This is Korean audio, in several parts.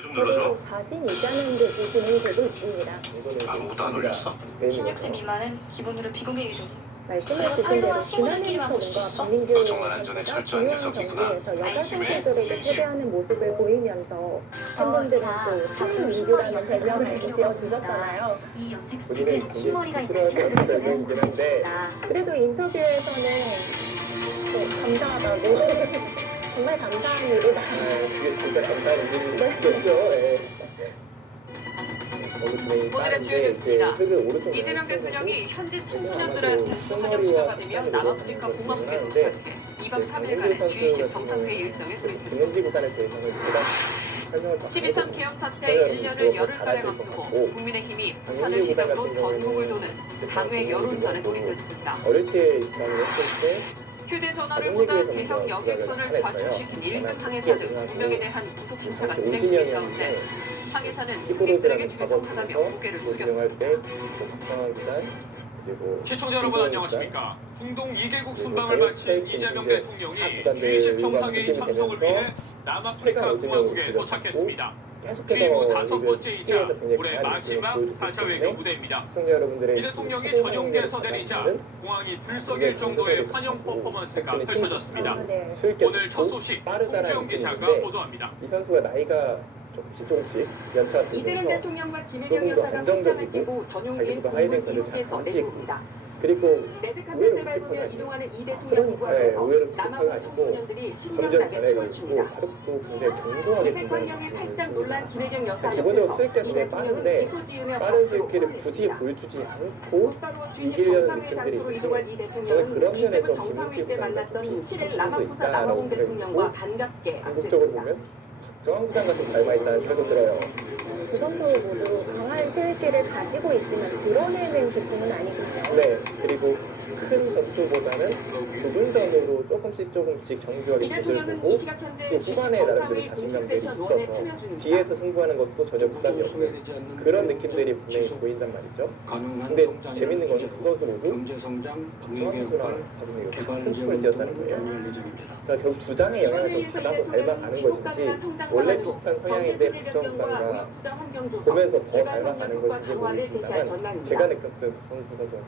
좀 눌러줘. 자신 있다는 듯이 진행되고 있습니다. 아무것도 안 올렸어? 16세 미만은 기본으로 비공개 유족. 말씀해 주신 대로 지난해부터 뭔가 국민교육 너 정말 안전에 철저한 녀석이구나. 경기에서 여자 안심해. 선수들에게 진심. 패배하는 모습을 보이면서 팬분들은 또 친민규라는 별명을 지어주셨잖아요. 이 염색 스틱은 흰머리가 있는 친구들에게는 구세주입니다. 그래도 인터뷰에서는 또 감사하다고 정말 감사한 일이다. 그게 진짜 감사한 일이죠. 오늘의 주요 뉴스입니다. 이재명 대통령이 현지 청소년들의 백수 환영 시가 받으며 남아프리카 공화국에 도착해 2박 3일간의 G20 정상회의 일정에 돌입했습니다. 12.3 계엄 사태 1년을 열흘가량 앞두고 국민의힘이 부산을 시작으로 전국을 도는 장외 여론전에 돌입했습니다. 어릴 때 입장을 했을 때 휴대전화를 보다 대형 여객선을 좌초시킨 1등 항해사 등 2명에 대한 구속 심사가 진행 중인 가운데 항해사는 승객들에게 죄송하다며 고개를 숙였습니다. 시청자 여러분 안녕하십니까. 중동 2개국 순방을 마친 이재명 대통령이 G20 정상회의 참석을 위해 남아프리카 공화국에 도착했습니다. 취임 후 5번째이자 올해 마지막 타자 외교 무대입니다. 이 대통령이 전용 개선되리자 공항이 들썩일 정도의 환영 퍼포먼스가 펼쳐졌습니다. 오늘 첫 소식 송주영 기자가 보도합니다. 이 선수가 나이가 조금씩 연차 이재명 들면서 대통령과 김혜경 여사가 편찬을 끼고 전용기인 공문 이용해서 내려옵니다. 그리고 레드카펫을 밟으며 이동하는 이 대통령 후보 앞에서 남아공 청소년들이 신명나게 춤을 춥니다. 가족도 굉장히 경고하게 회색 환경에 살짝 놀란 김혜경 여사 기본적으로 옆에서 수익기가 이 굉장히 대통령은 빠른데 미소 지으며 빠른 박수로 수익기를 응원을 굳이 했습니다. 보여주지 않고 곧바로 G20 이기려는 정상회 장소로 느낌들이 이동한 이 저는 대통령은 그런 G7 면에서 정상회 때 만났던 김은지 시릴 부장과 라마푸사 있다라고 남아공 대통령과 그랬고, 반갑게 궁극적으로 악수했습니다. 보면 정황수장과 좀 닮아있다는 생각도 들어요. 두 선수 모두 강한 실기를 가지고 있지만 드러내는 기쁨은 아니군요. 네, 그리고 큰 전투보다는 부분전으로 조금씩 정교하게 이 기술 대통령은 보고 이 시각 현재 또 G10 후반에 나름대로 정상회의 공식 자신감들이 세션 1에 있어서 참여 중입니다. 뒤에서 승부하는 것도 전혀 부담이 없는 그런 느낌들이 분명히 보인단 말이죠. 근데 재밌는 거는 두 선수 모두 경제성장, 정황수랑 가슴이 개발 큰 춤을 지었다는 거예요. 예정입니다. 그러니까 결국 두 장의 영향을 좀 받아서 닮아가는 것인지 원래 비슷한 성향인데 국정수장과 보면서 더 닮아가는 것인지 모르겠지만 제가 느꼈을 때 두 선수가 좀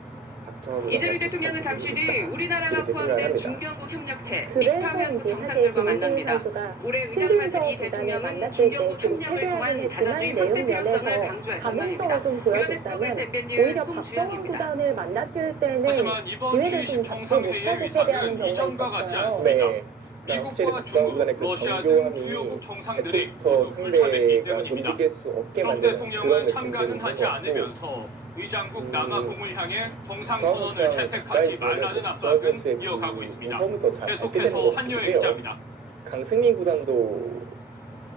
박정하고 이재명 대통령은 잠시 뒤 우리나라가 포함된 중견국 협력체 그래서 미타연구 이제 사실 정상들과 김은지 만납니다. 선수가 올해 의장 신진서 맞은 이 구단을 대통령은 만났을 때 중견국 좀 협력을 통한 패배하긴 다자주의 했지만 확대 내용 필요성을 면에서 강조할 가능성을 전망입니다. 좀 위험했으고 보여줬다면 SNB뉴스 오히려 박정훈 송주영입니다. 구단을 만났을 때는 하지만 이번 기회를 좀 G20 잡지 정상회의의 못하고 패배하는 위상은 경우가 이전과 같지 있었어요. 않습니다. 네. 미국과 중국, 러시아 등 주요국 정상들이 더 모두 불참했기 상대가 때문입니다. 움직일 수 없게 트럼프 만드는 대통령은 그런 참가는 느낌들이 하지 있는 것 같고 않으면서 의장국 남아공을 향해 정상선언을 채택하지 말라는 압박은 이어가고 있습니다. 계속해서 한여의 기자입니다. 강승민 구단도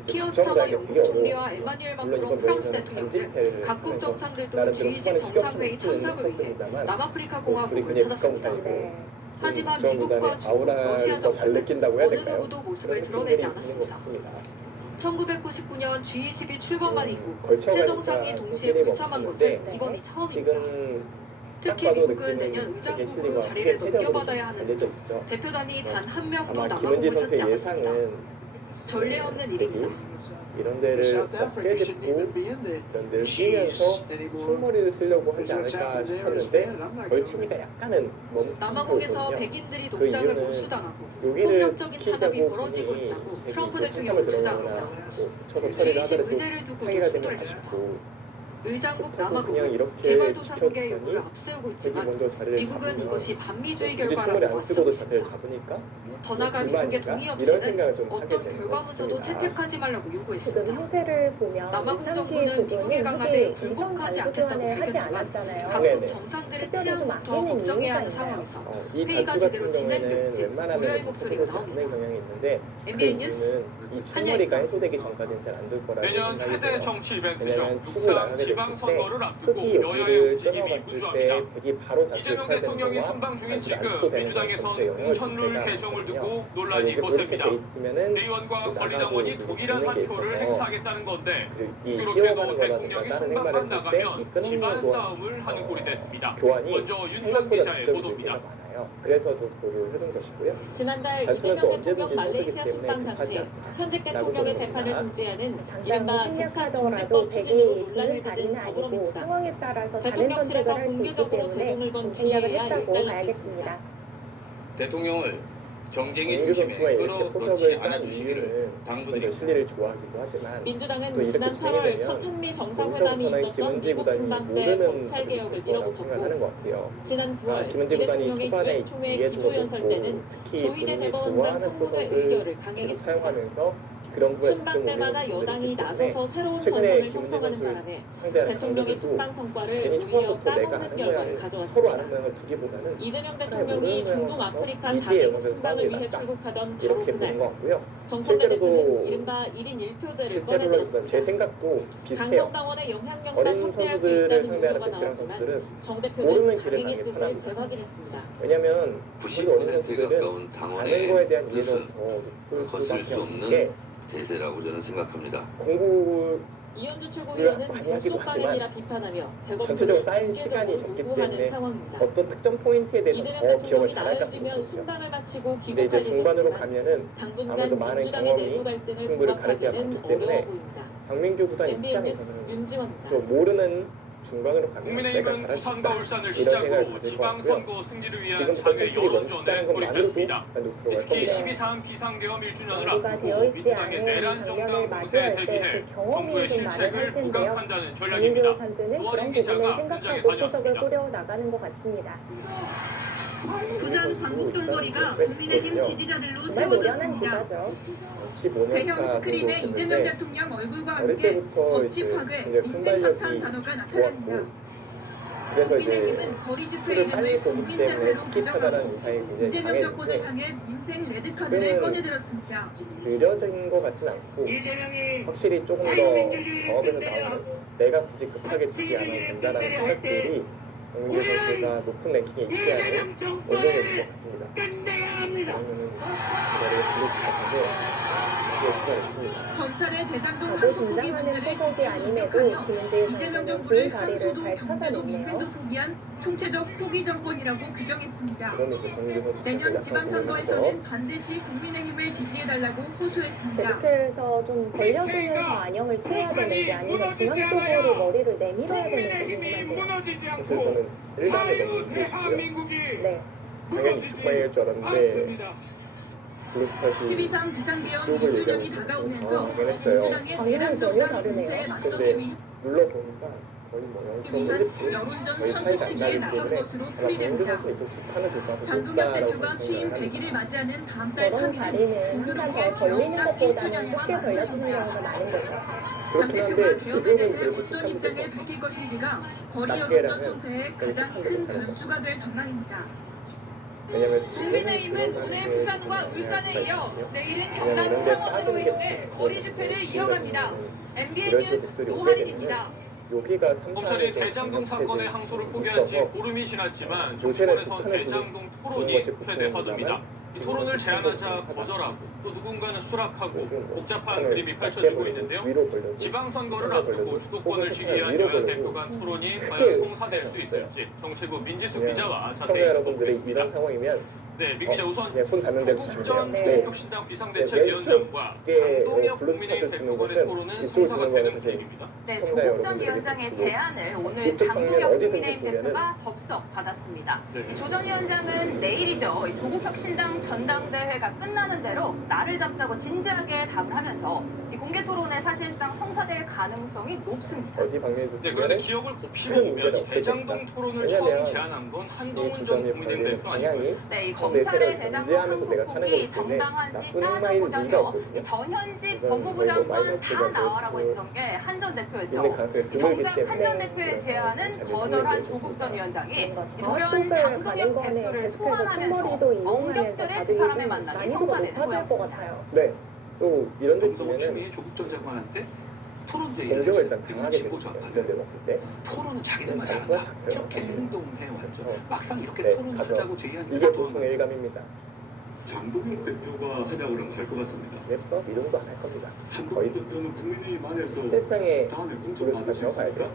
키어 스타머 영국 총리와 에마뉴엘 마크롱 프랑스 대통령 등 각국 정상들도 G20 정상회의 참석을 위해 남아프리카 공화국을 찾았습니다. 네. 하지만 미국과 중국, 러시아 정상은 어느 누구도 모습을 드러내지 않았습니다. 1999년 G20이 출범한 이후 세 정상이 동시에 불참한 것은 이번이 처음입니다. 특히 미국은 내년 의장국으로 자리를 넘겨받아야 하는데도 대표단이 단 한 명도 남아공을 찾지 않았습니다. 전례 없는 일입니다. 이런 데를 어깨 짚고 이런 데를 뛰면서 출머리를 쓰려고 하지 않을까 싶었는데 걸치니까 약간은 남아공에서 백인들이 농장을 몰수당하고 폭력적인 탄압이 벌어지고 있다고 트럼프 대통령은 주장합니다. G20 의제를 두고 충돌했습니다. 의장국 남아공은 개발도상국의 요구를 앞세우고 있지만 미국은 이것이 반미주의 결과라고 맞서고 있습니다. 더 나아가 미국의 동의 없이는 어떤 결과문서도 채택하지 말라고 지금 요구했습니다. 형태를 보면 남아공 이상기 정부는 미국의 부분은 강압에 이게 굴복하지 인성 않겠다고 교환을 하지 밝혔지만 않았잖아요. 각국 정상들의 치안부터 걱정해야 하는 상황에서 회의가 제대로 진행될지 우려의 목소리가 나옵니다. MBN 뉴스 한여리가 해소되기 전까지는 잘 안 될 거라고 내년 최대 생각이 정치 돼요. 이벤트죠. 왜냐면 축을 국상 나가게 됐을 지방선거를 때 앞두고 특히 여야의 여기를 움직임이 떠나갔을 분주합니다. 때 백이 바로 이재명 다시 쳐야 되는 대통령이 거와 순방 중인 다시 안 지금 쳐도 되는 민주당에선 정치에 영향을 공천룰 줄 때가 개정을 있거든요. 두고 논란이 이게 거셉니다. 그렇게 돼 있으면은 의원과 또 권리당원이 나가고 동일한 한 있는 게 표를 있어서 행사하겠다는 건데 이 그렇게도 시험하는 대통령이 거라든가 다른 순방만 행사를 했을 때 나가면 이끄는 집안 거와 싸움을 하는 꼴이 됐습니다. 교환이 먼저 윤주환 생각보다 기자의 직접적인 보도입니다. 의미가 많아요. 있잖아요. 그래서 좀 고려를 해둔 것이고요. 지난달 단순한 이재명 또 대통령 언제든지 말레이시아 선수기 순방 때문에 당시 급하지 현직 대통령의 재판을 중재하는 당장 이른바 재판 생략하더라도 중재법 추진으로 100이 논란을 드는 자리는 빚은 아니고 더불어민주당. 상황에 따라서 다른 대통령실에서 선택을 할 수 있기 공개적으로 제동을 때문에 건 좀 생략을 주의해야 했다고 일단락됐습니다. 봐야겠습니다. 대통령을 정쟁의 정규 중심에 선수가 이렇게 끌어넣지 포석을 짠 않아주시기를 이유는 당부드립니다. 실리를 좋아하기도 하지만 또 민주당은 이렇게 지난 8월 진행이 첫 되면 한미 정상회담이 있었던 김은지 미국 구단이 순방 때 모르는 검찰 개혁을 거라고 생각하는 밀어붙였고 것 같아요. 지난 9월 김은지 이 구단이 대통령의 초반에 유엔 총회 이해도가 기조연설 높고 때는 특히 조희대 본인이 대법원장 좋아하는 청문회 포석을 의결을 계속 강행했습니다. 사용하면서 그런 부분에 순방 때마다 여당이 나서서 새로운 최근에 전선을 김은지 형성하는 선수를 바람에 상대하는 대통령의 상대들도 순방 성과를 괜히 오히려 초반부터 내가 따먹는 아는 결과를 모양을 서로 가져왔습니다. 아는 모양을 두기보다는 이재명 차라리 대통령이 모르는 중동 모양을 아프리카 미지의 4개국 영역에서 순방을 싸움이 위해 났다. 출국하던 바로 이렇게 보는 그날 것 같고요. 정청래 실제로도 대표는 이른바 1인 1표제를 실제로 제 꺼내들었습니다. 생각도 비슷해요. 강성당원의 영향력만 어린 확대할 수 선수들을 있다는 상대하는 보도가 베테랑 나왔지만 선수들은 정 모르는 대표는 길을 강행의 가기 뜻을 편합니다. 재확인했습니다. 왜냐하면 우리 어린 90% 선수들은 가까운 아는 당원의 거에 대한 이해도 뜻은 더 높을 거슬 수밖에 수 없는 없는 게 대세라고 저는 생각합니다. 공부 이현주 최고위원은 많이 하기도 불속강행이라 비판하며 전체적으로 재검토를 쌓인 시간이 공개적으로 적기 요구하는 때문에 상황입니다. 어떤 특정 포인트에 대해서 이재명 더 기억을 대통령이 잘할 나흘 것 뒤면 같거든요. 순방을 마치고 근데 이제 귀국할 중반으로 예정이지만 가면은 아무래도 당분간 많은 민주당의 경험이 내부 갈등을 승부를 가르게 부각하기는 하기 때문에 어려워 보입니다. 박민규 구단 MBN 뉴스 입장에서는 윤지원입니다. 또 모르는 중간으로 가면 내가 국민의힘은 잘할 수 부산과 있다. 울산을 이런 시작으로 생각을 가질 것 같고요. 지방선거 승리를 위한 지금 장외 선수들이 너무 여론전에 쉽다는 것만으로도 돌입했습니다. 만족스러워할 특히 겁니다. 12.3 비상계엄 1주년을 연구가 앞두고 되어 있지 민주당의 않은 내란 장면을 정당 공세에 맞이할 대비해 때 그 경험이 정부의 좀 많이 실책을 할 텐데요. 부각한다는 박민규 전략입니다. 선수는 노아린 그런 부분을 기자가 현장에 생각하고 포석을 다녀왔습니다. 꾸려 나가는 것 같습니다. 부산 광복동 거리가 국민의힘 지지자들로 정말 노련한 채워졌습니다. 기자죠. 15년 대형 스크린에 이재명 됐는데 대통령 얼굴과 어릴 함께 때부터 법치 이제 파괴, 굉장히 민생 순발력이 파탄 단어가 나타납니다. 좋았고 그래서 이제 국민의힘은 거리 집회 술을 빨리 이름을 보기 국민 때문에 대표로 스킵하다라는 규정하고 인상이 굉장히 이재명 정권을 강했는데 향해 민생 레드카드를 지금은 꺼내들었습니다. 느려진 것 같진 않고 확실히 조금 더 경험에서 나오는 내가 굳이 급하게 뛰지 않아도 된다는 생각들이 박민규 선수가 높은 랭킹에 있지 않은 원동력인 것 같습니다. 그러면은 기다리고 부르시면서 검찰의 대장동 자주 항소 포기 등장하는 문제를 포석이 집중 아님에도 공격하여 김은재 이재명 선수는 정부를 좋은 자리를 항소도 잘 경제도 찾아냈네요. 민생도 포기한 총체적 포기 정권이라고 규정했습니다. 그러면서 박민규 선수 내년 지방선거에서는 반드시 국민의힘을 지지해달라고 호소했습니다. 데스크에서 좀 벌려주면서 안녕을 취해야 되는지 아니면 중앙쪽으로 머리를 내밀어야 되는지 궁금한데요. 무너지지 그래서 않고 저는 일반에 너무 자유대한민국이 힘들고요. 네, 당연히 무너지지 죽방일 줄 알았는데 않습니다. 블루스팟이 12.3 비상계엄 쪽을 1주년이 얘기하고 다가오면서 당황했어요. 민주당의 방향이 내란 전혀 정당 다르네요. 공세에 맞서기 근데 눌러보니까 거의 뭐 위한 0.1% 여론전 거의 선수 차이가 안 시기에 나기 나선 때문에 것으로 아마 박민규 풀이됩니다. 선수 이쪽 직판을 줄까 장동혁 대표가 취임 100일을 맞이하는 다음 달 저런 3일은 자리는 항상 더 걸리는 개혁당 것보다는 1주년과 쉽게 걸려주는 맞물립니다. 경우가 많은 거죠. 장 그렇긴 대표가 한데 개혁에 대해 지금은 그래도 어떤 입장을 좀 밝힐 것인지가 거리 낮게 여론전 하려면 손패의 가장 큰 변수가 될 전망입니다. 왜냐면 국민의힘은 오늘 부산과 울산에 이어 내일은 경남 창원으로 이동해 거리 집회를 이어갑니다. MBN 뉴스 노하린입니다. 여기가 검찰이 대장동 사건의 항소를 포기한 지 보름이 지났지만 정치권에선 대장동 토론이 최대 화두입니다. 이 토론을 제안하자 거절하고 또 누군가는 수락하고 복잡한 그림이 펼쳐지고 있는데요. 지방선거를 앞두고 주도권을 쥐기위한 여야 대표 간 토론이 과연 성사될 수 있을지 정치부 민지수 기자와 시청자 자세히 여러분들이 짚어보겠습니다. 이런 상황이면 네, 민 기자 우선 손 닿는 대로 조국 주시면 전 돼요. 조국혁신당 비상대책위원장과 장동혁 국민의힘 대표 간의 토론은 성사가 되는 분위기입니다. 네, 조국 전 위원장의 제안을 오늘 장동혁 국민의힘 대표가 덥석 받았습니다. 네. 조 전 위원장은 내일이죠. 조국혁신당 전당대회가 끝나는 대로 날을 잡자고 진지하게 답을 하면서 이 공개 토론에 사실상 성사될 가능성이 높습니다. 어디 방면에도 네, 그런데 기억을 곱씹어 보면 이 대장동 토론을 처음 제안한 건 한동훈 전 국민의힘 대표 아닙니까? 네, 이 검찰의 대장동 항소폭이 정당한지 따져보자며 이 전현직 법무부 장관 다 나와라고 했던 게 한 전 대표였죠. 이 정작 한 전 대표의 제안은 거절한 조국 전 위원장이 조련 장동혁 대표를 소환하면서 엉격들의 두 사람의 만남이 성사되는 거였습니다. 네, 또 이런 데 정동원 보면은 추미애 조국 전 장관한테 토론 제의를 공정을 했어요. 일단 등을 강하게 치고 됐어요. 좌파를 이런 데 봤을 때 토론은 자기들만 잘한다 이렇게 행동해 왔죠. 막상 이렇게 네, 토론하자고 가죠. 제의한 게 이게 다 보통 토론. 일감입니다. 장동혁 대표가 하자고 그러면 할 것 같습니다. 랩서 이 정도 안 할 겁니다. 한동훈 대표는 국민의힘 안에서 세상에 다음에 공천 받을 수 가야 있습니까? 돼요.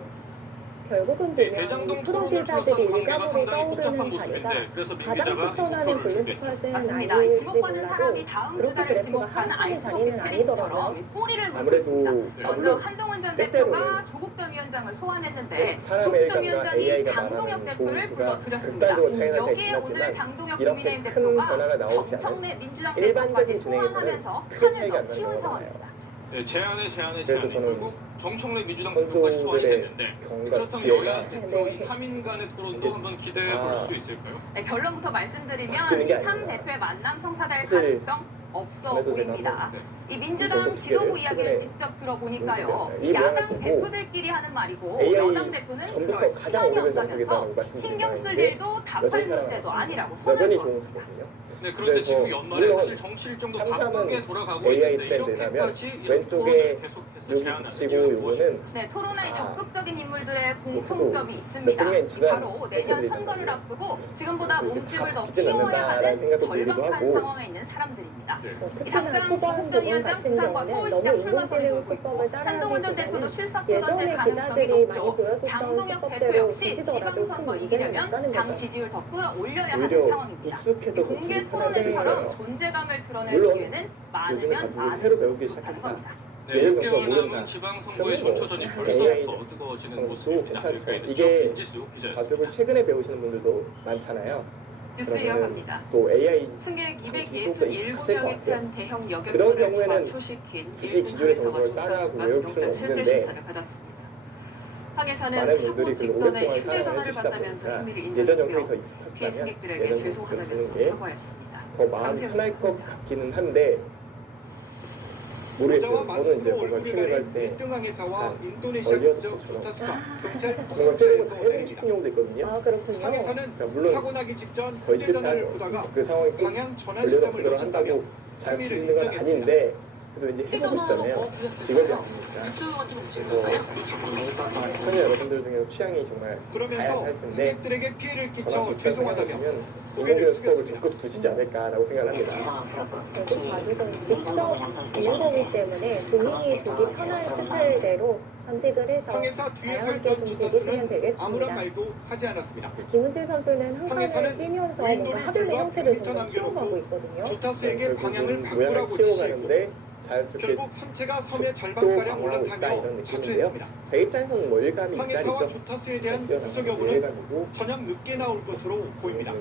결국은 이 보면 대장동 프로 토론을 기사들이 둘러싼 관계가 일가족이 상당히 복잡한 떠오르는 모습인데 자리가 그래서 민 가장 기자가 이 추천하는 토크를 준비했습니다. 블루스팟은 맞습니다. 이 아니일지 지목받은 사람이 몰라도 다음 그렇게 주자를 그래프가 지목한 한 편의 아이스호키 자리는 챌린저처럼 아니더라고요. 꼬리를 물고 아무래도 있습니다. 먼저 물론 한동훈 전 때때로는 대표가 조국전 위원장을 소환했는데 사람의 조국전 일감과 위원장이 AI가 장동혁 말하는 대표를 좋은 불러들였습니다. 극단적으로 차이가 여기에 있긴 오늘 하지만 장동혁 이렇게 국민의힘 큰 대표가 변화가 나오지 않은 정청래 민주당 일반적인 대표까지 진행에서는 소환하면서 크게 판을 차이가 안 더 나는 키운 거잖아요. 상황입니다. 네, 제안에 그래서 저는 결국 정청래 민주당 대표까지 소환이 선수들의 됐는데 경과 그렇다면 지혜가 여야 대표 이 3인 간의 토론도 한번 기대해 볼 수 있을까요? 네, 결론부터 말씀드리면 바뀌는 게 3 아니라 대표의 만남 성사될 사실 가능성 없어 전에도 제가 보입니다. 한번 이 민주당 전국 지도부 기회를 이야기를 최근에 직접 들어보니까요. 논의했어요. 이 이 야당 내용을 대표들끼리 하는 말이고 AI 여당 대표는 전부터 그럴 가장 시간이 오래된 없다면서 정책이라고 신경 쓸 말씀드렸는데 일도 답할 여전히 문제도 아니라고 선을 여전히 좋은 그었습니다. 수거든요. 네, 그런데 그래서 지금 연말에 물론 사실 정치 일정도 상담은 바쁘게 돌아가고 AI 있는데 밴드 이렇게까지 내면 이런 왼쪽에 토론을 계속해서 여기 제안하는 붙이고 이유는 무엇입니까? 요거는 네, 토론의 아, 적극적인 인물들의 공통점이 있습니다. 나중에 지난 바로 내년 선거들이 선거를 있는데 앞두고 지금보다 이렇게 몸집을 더 바뀌진 키워야 않는다라는 하는 생각도 들기도 절박한 하고 상황에 있는 사람들입니다. 네. 이 특히나 당장 초반 조국전 부분 위원장 같은 부산과 경우는 서울시장 너무 출마 소리 인공지능 돌고 있고 수법을 한동훈 전 대표도 따라하기보다는 출사표 던질 예전에 가능성이 기사들이 많이 높죠. 보여줬던 장동혁 대표 수법대로 역시 보시더라도 큰 지방선거 문제는 이기려면 없다는 당 거죠. 지지율 더 끌어올려야 하는 오히려 상황입니다. 익숙해서 공개 토론회처럼 존재감을 드러낼 물론 기회는 요즘에 많으면 가지고 새로 배우기 많을수록 좋다는 시작했다. 겁니다. 네, 예를 6개월 들어서 남은 모른다. 지방선거의 그러면 전초전이 AI 벌써부터 뜨거워지는 도 모습입니다. 괜찮죠. 여기까지 이게 듣죠. 임지수 기자였습니다. 가족을 최근에 배우시는 분들도 많잖아요. 뉴스 그러면 이어갑니다. 또 AI 승객 있을 267명에 것 태운 대형 그런 여객선을 경우에는 주화초시킨 굳이 일본 기존의 항해사가 정보를 조타 따라하고 순간 외울 영장 필요는 실질 없는데 심사를 받았습니다. 항해사는 많은 사고 분들이 직전에 오랫동안 휴대전화를 사용해 받다면서 주시다 혐의를 보니까 예전 인정했고요. 영상이 더 피해 익숙하시다면 승객들에게 예전 죄송하다면서 영상이 사과했습니다. 더 마음이 강세영 편할 것 기자입니다. 같기는 한데 모르겠어요. 저는 이제 뭔가 취미를 할때 1등 항해사와 인도네시아 걸려서 국적 저처럼 조타스가 경찰 그런 걸 포승차에서 해보고 내립니다. 싶은 경우도 있거든요. 아 그렇군요. 항해사는 그러니까 물론 사고 나기 직전 거의 휴대전화를 실패하죠. 보다가 그 상황이 꼭 방향 전환 걸려서 시점을 그대로 놓쳤다며 한다고 잘 혐의를 풀리는 건 인정했습니다. 아닌데 그래도 왠지 해보고 휴대전화로 뭐 싶잖아요. 직업이 보셨을까요? 아니니까. 유튜브 같은 거 보신 그래서 건가요? 시청자 여러분들 중에서 취향이 정말 그러면서 다양할 텐데 승객들에게 피해를 끼쳐 저랑 비슷한 죄송하다며 생각이시면 고개를 인공지능 수법을 숙였습니다. 적극 두시지 않을까라고 생각을 합니다. 결국 가족은 직접 보는 거기 때문에 주민이 보기 편한 스타일대로 선택을 해서 항해사 뒤에서 다양하게 했던 좀 조타스는 즐기시면 아무런 되겠습니다. 말도 하지 않았습니다. 김은질 선수는 한칸을 항해사는 뛰면서 뭔가 윈도를 하변의 불과 형태를 100m 점점 남겨놓고 키워가고 있거든요. 조타스에게 방향을 모양을 바꾸라고 지시했고 키워가는데 자연스럽게 결국 선체가 섬의 또 절반가량 방어하고 있다 이런 올라타며 느낌인데요. 자초했습니다. 제 입장에서는 뭐 일감이 항해사와 있다니까 조타스에 대한 구속 여부는 일감이고 저녁 늦게 나올 것으로 보입니다.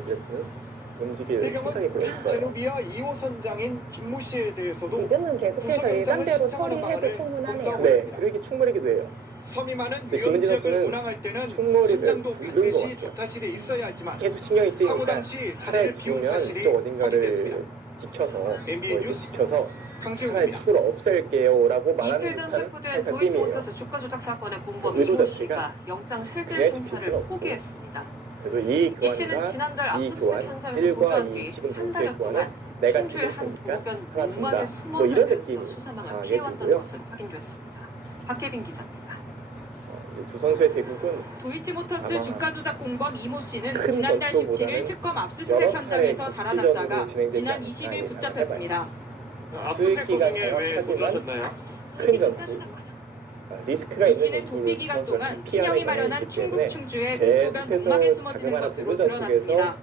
움직일 생각이 배경은 보였어요. 제노비아 2호선장인 김모 씨에 대해서도 지금은 계속해서 일반대로 신청하는 처리해도 바를 충분하네요. 검토하고 네, 있습니다. 그러기 충분하기도 해요. 섬이 많은 근데 위험 김은진 지역을 선수는 운항할 때는 충분히 선장도 늙은 것 반드시 같아요. 조타실에 있어야 하지만 계속 신경이 사고 쓰이니까 당시 차라리 자리를 비운 비우면 사실이 이쪽 어딘가를 확인됐습니다. 지켜서 MBN 뉴스 지켜서 차라리 강세웅입니다. 축을 없앨게요라고 말하는 이틀 전 듯한 체포된 약간 도이치모터스 주가 조작 사건의 공범 의도 이모 자체가 씨가 영장 실질 그냥 심사를 지킬 수는 없고. 포기했습니다. 그래서 이 이 씨는 교환과 지난달 이 압수수색 교환 현장에서 1과 보조한 2 뒤 지금 한 달여 동시에 동안 내가 신주의 한 지켰으니까 보호변 살았습니다. 농막에 숨어 뭐 이런 살면서 느낌 수사망을 아, 피해왔던 얘기고요. 것으로 확인됐습니다. 박계빈 기자입니다. 두 선수의 대국은 도이치모터스 아마 주가 조작 공범 이모 씨는 큰 지난달 전투보다는 17일 특검 압수수색 여러 현장에서 차례 달아났다가 국지전으로 지난 진행되지 20일 않았나 붙잡혔습니다. 압수수색 수익기가 도중에 왜 정확하지만 도주하셨나요? 큰 전투 리스크가 이 있는 씨는 도피 기간 선수가 동안 피하는 친형이 마련한 경향이 있기 충북 때문에 충주의 계속해서 농도변 농막에 숨어지는 자그마한 것으로 구조전 드러났습니다. 속에서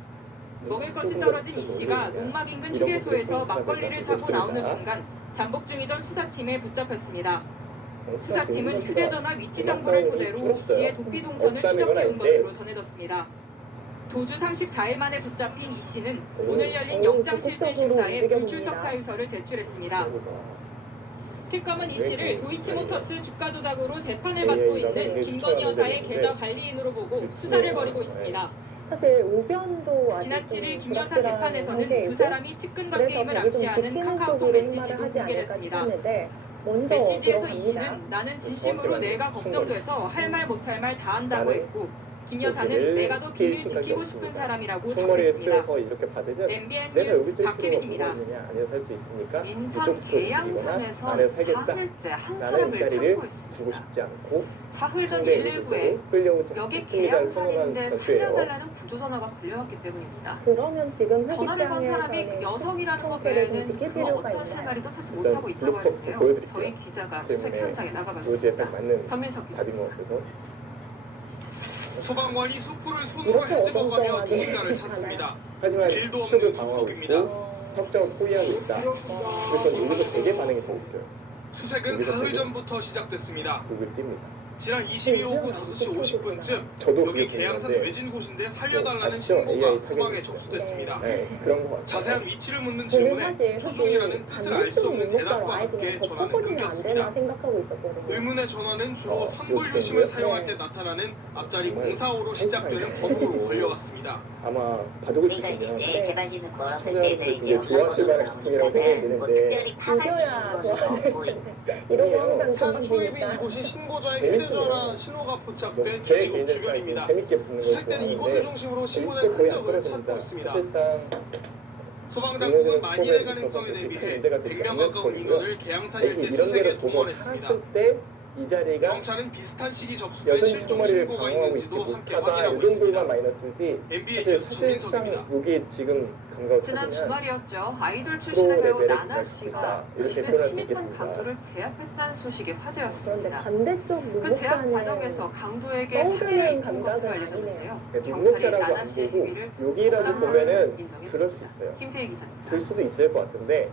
먹을 것이 떨어진 이 씨가 농막 인근 휴게소에서 막걸리를 사고 나오는 순간 잠복 중이던 수사팀에 붙잡혔습니다. 수사팀은 휴대전화 위치 정보를 토대로 이 씨의 도피 동선을 추적해온 것으로 전해졌습니다. 도주 34일 만에 붙잡힌 이 씨는 오늘 열린 영장실질심사에 불출석 사유서를 제출했습니다. 특검은 이 씨를 도이치모터스 주가 조작으로 재판을 받고 있는 김건희 여사의 계좌 관리인으로 보고 수사를 벌이고 있습니다. 사실 우변도 아직 지난 7일 김 여사 불확실한 재판에서는 상태이고 두 사람이 측근 그래서 관계임을 거기 좀 암시하는 지키는 카카오톡 쪽으로 메시지도 행마를 하지 않을까 공개됐습니다. 싶었는데 먼저 메시지에서 이 들어갑니다. 씨는 나는 진심으로 내가 걱정돼서 할 말 못할 말 다 한다고 했고 김 여사는 내가 더 비밀 지키고 싶은 사람이라고 충머리에 답했습니다. 쓰여서 이렇게 받으면 MBN 내가 여기 뉴스 뜰 필요가 박혜빈입니다. 안에서 살 수 있으니까 인천 계양산에서 안에서 살겠다. 사흘째 한 나는 사람을 이 자리를 찾고 주고 있습니다. 싶지 않고 사흘 전 상대 119에 끌려오지 여기 않습니다를 계양산인데 선언한 전투예요. 살려달라는 구조전화가 걸려왔기 때문입니다. 그러면 지금 전화를 건 사람이 흑입장에서는 여성이라는 것 형태를 좀 외에는 지킬 그 필요가 어떤 있나요? 실마리도 사실 일단 못하고 있다고 블록부터 하는데요. 보여드릴게요. 저희 기자가 수색 때문에 현장에 도저히 나가봤습니다. 딱 맞는 전민석 답인 것 기자입니다. 같아서 소방관이 수풀을 손으로 이렇게 헤집어가며 어정쩡하게 누군가를 찾습니다. 하지만 길도 추적을 없는 방어하고 숲속입니다. 있고 석정을 포위하고 있다. 그래서 여기서 되게 반응이 더 웃겨요. 수색은 사흘 전부터 시작됐습니다. 여기를 띱니다. 지난 22일 오후 5시 50분쯤 저도 여기 그게 계양산 궁금한데 외진 곳인데 살려달라는 아시죠? AI 신고가 타겟 후방에 있죠. 접수됐습니다. 네, 그런 거 같아요. 자세한 위치를 묻는 저는 질문에 사실 초중이라는 뜻을 알 수 없는 대답과 아예 함께 그냥 전화는 덮어버리면 안 되나 끊겼습니다. 생각하고 있었거든요. 의문의 전화는 주로 선불 이렇게 유심을 있네요. 사용할 네. 때 나타나는 앞자리 정말 045로 시작되는 번호로 걸려왔습니다. 아마 바둑을 치시면 시청자분들 되게 좋아하실 만한 작품이라고 생각이 드는데 이겨야 좋아하실 텐데 이런 거 항상 산 금방 초입인 보니까 이곳이 신고자의 재밌어요. 휴대전화 신호가 포착된 제 기지국 개인적인 주변입니다. 재밌게 붙는 걸 수색대는 이곳을 좋아하는데 중심으로 신고된 재밌게 거의 안 흔적을 찾고 떨어집니다. 있습니다. 사실상 소방당국은 만일의 스포츠에 가능성에 있어서 대비해 문제가 되지 100명 않는 가까운 스포츠고요. 인원을 계양산 이렇게 일대 이런 수색에 데를 보고 동원했습니다. 찾았을 때 이 자리가 경찰은 비슷한 시기 접수된 여전히 실종 총머리를 신고가 방어하고 있지 있는지도 함께 못하다 확인하고 이 정도가 있습니다. 마이너스지 MBN 사실 뉴스 사실상 정민석입니다. 여기 지금 감각을 지난 찾으면 주말이었죠. 아이돌 출신의 배우 레벨을 나나 씨가 이렇게 집에 표현할 수 침입한 있겠습니다. 강도를 제압했다는 소식이 그런데 화제였습니다. 반대쪽 그 제압 눈목자는 과정에서 강도에게 떠오르는 살해를 입힌 감각은 것으로 아니네요. 알려졌는데요. 네, 경찰이 눈목자라고 나나 안 씨의 보고 행위를 여기라도 정당화로 보면은 들을 수 인정했습니다. 있어요. 김태희 기자입니다. 들 수도 있을 것 같은데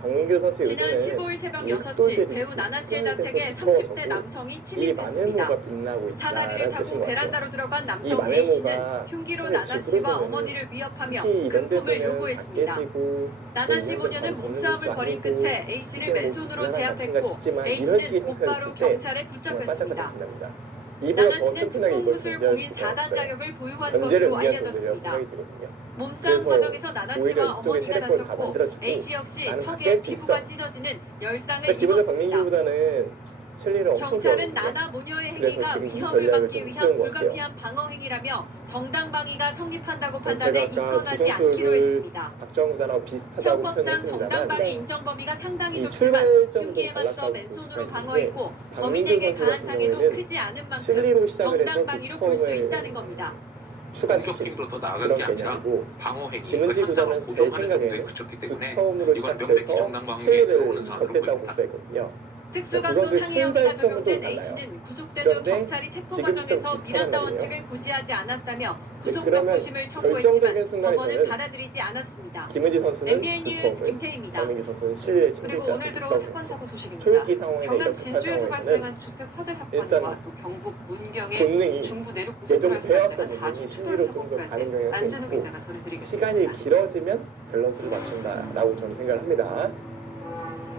박민규 선수 지난 15일 새벽 6시 배우 나나 씨의 자택에 30대 남성이 이 마늘모가 침입했습니다. 빛나고 사다리를 있다라는 타고 뜻인 것 같아요. 베란다로 들어간 이 남성 마늘모가 A씨는 흉기로 사실 나나 집으로 씨와 보면은 어머니를 위협하며 특히 이런 데 금품을 보면 요구했습니다. 다 깨지고 나나 씨 뭐 모녀는 있는 몸싸움을 것도 벌인 아니고 끝에 A씨를 뭐 맨손으로 누나랑 제압했고 같이가 싶지만 이런 식의 A씨는 곧바로 행사를 했을 때 경찰에 정말 붙잡혔습니다. 반짝반짝 빛납니다. 나나 이보다 더 씨는 튼튼하게 특공 이걸 무술 존재할 공인 수가 4단 없어요. 자격을 보유한 견제를 것으로 위한 알려졌습니다. 생각이 들거든요. 몸싸움 그래서 과정에서 나나 오히려 씨와 이쪽에 어머니가 체력을 다 다쳤고 만들어주고 A씨 역시 나는 턱에 깰수 피부가 있어. 찢어지는 열상을 그러니까 기본적으로 입었습니다. 박민규보다는 실리를 엄청 경찰은 좋아하거든요. 나나 모녀의 그래서 행위가 지금 이 위험을 전략을 막기 좀 위한 키운 것 같아요. 불가피한 방어 행위라며 정당방위가 성립한다고 제가 판단해 아까 입건하지 두 않기로 선수를 했습니다. 박정우 구단하고 비슷하다고 형법상 표현했습니다만 정당방위 네. 인정 범위가 상당히 이 좁지만 출발점도 흉기에 맞서 달랐다고 맨손으로 볼 수가 방어했고 있는데 범인에게 박민규 가한 선수 상해도 같은 크지 않은 만큼 실리로 시작을 해서 정당방위로 볼 수 처음에 있다는 겁니다. 공격행위로 더 나아간 그런 게 아니라 개념이고 방어 행위가 김은지 현상을 구단은 제 고정하는 정도에 생각에는 그쳤기 때문에 처음으로 이건 명백히 시작해서 정당방위에 들어오는 실리를 사안으로 덧댔다고 보입니다. 볼 수가 있거든요. 특수강도 그것도 상해 혐의가 적용된 출발점도 A씨는 구속된 후 그런데 경찰이 체포 지금 과정에서 좀 미란다 비슷한 원칙을 고지하지 않았다며 구속적 그러면 부심을 결정적인 청구했지만 순간에 법원은 저는 받아들이지 않았습니다. 김은지 선수는 MBN 뉴스 두 처음을 김태희입니다. 박민규 선수는 실리에 그리고 오늘 들어온 사건 사고 소식입니다. 초읽기 상황이나 경남 이런 진주에서 상황에서는 발생한 주택 화재 사건과 일단 또 경북 문경의 본능이 중부 내륙 예전 고속도로에서 발생한 배웠던 4주 부분이 추돌 실리로 좀 더 가는 사고까지 경향이 안진우 있고 기자가 전해드리겠습니다. 시간이 길어지면 밸런스를 맞춘다라고 저는 생각을 합니다.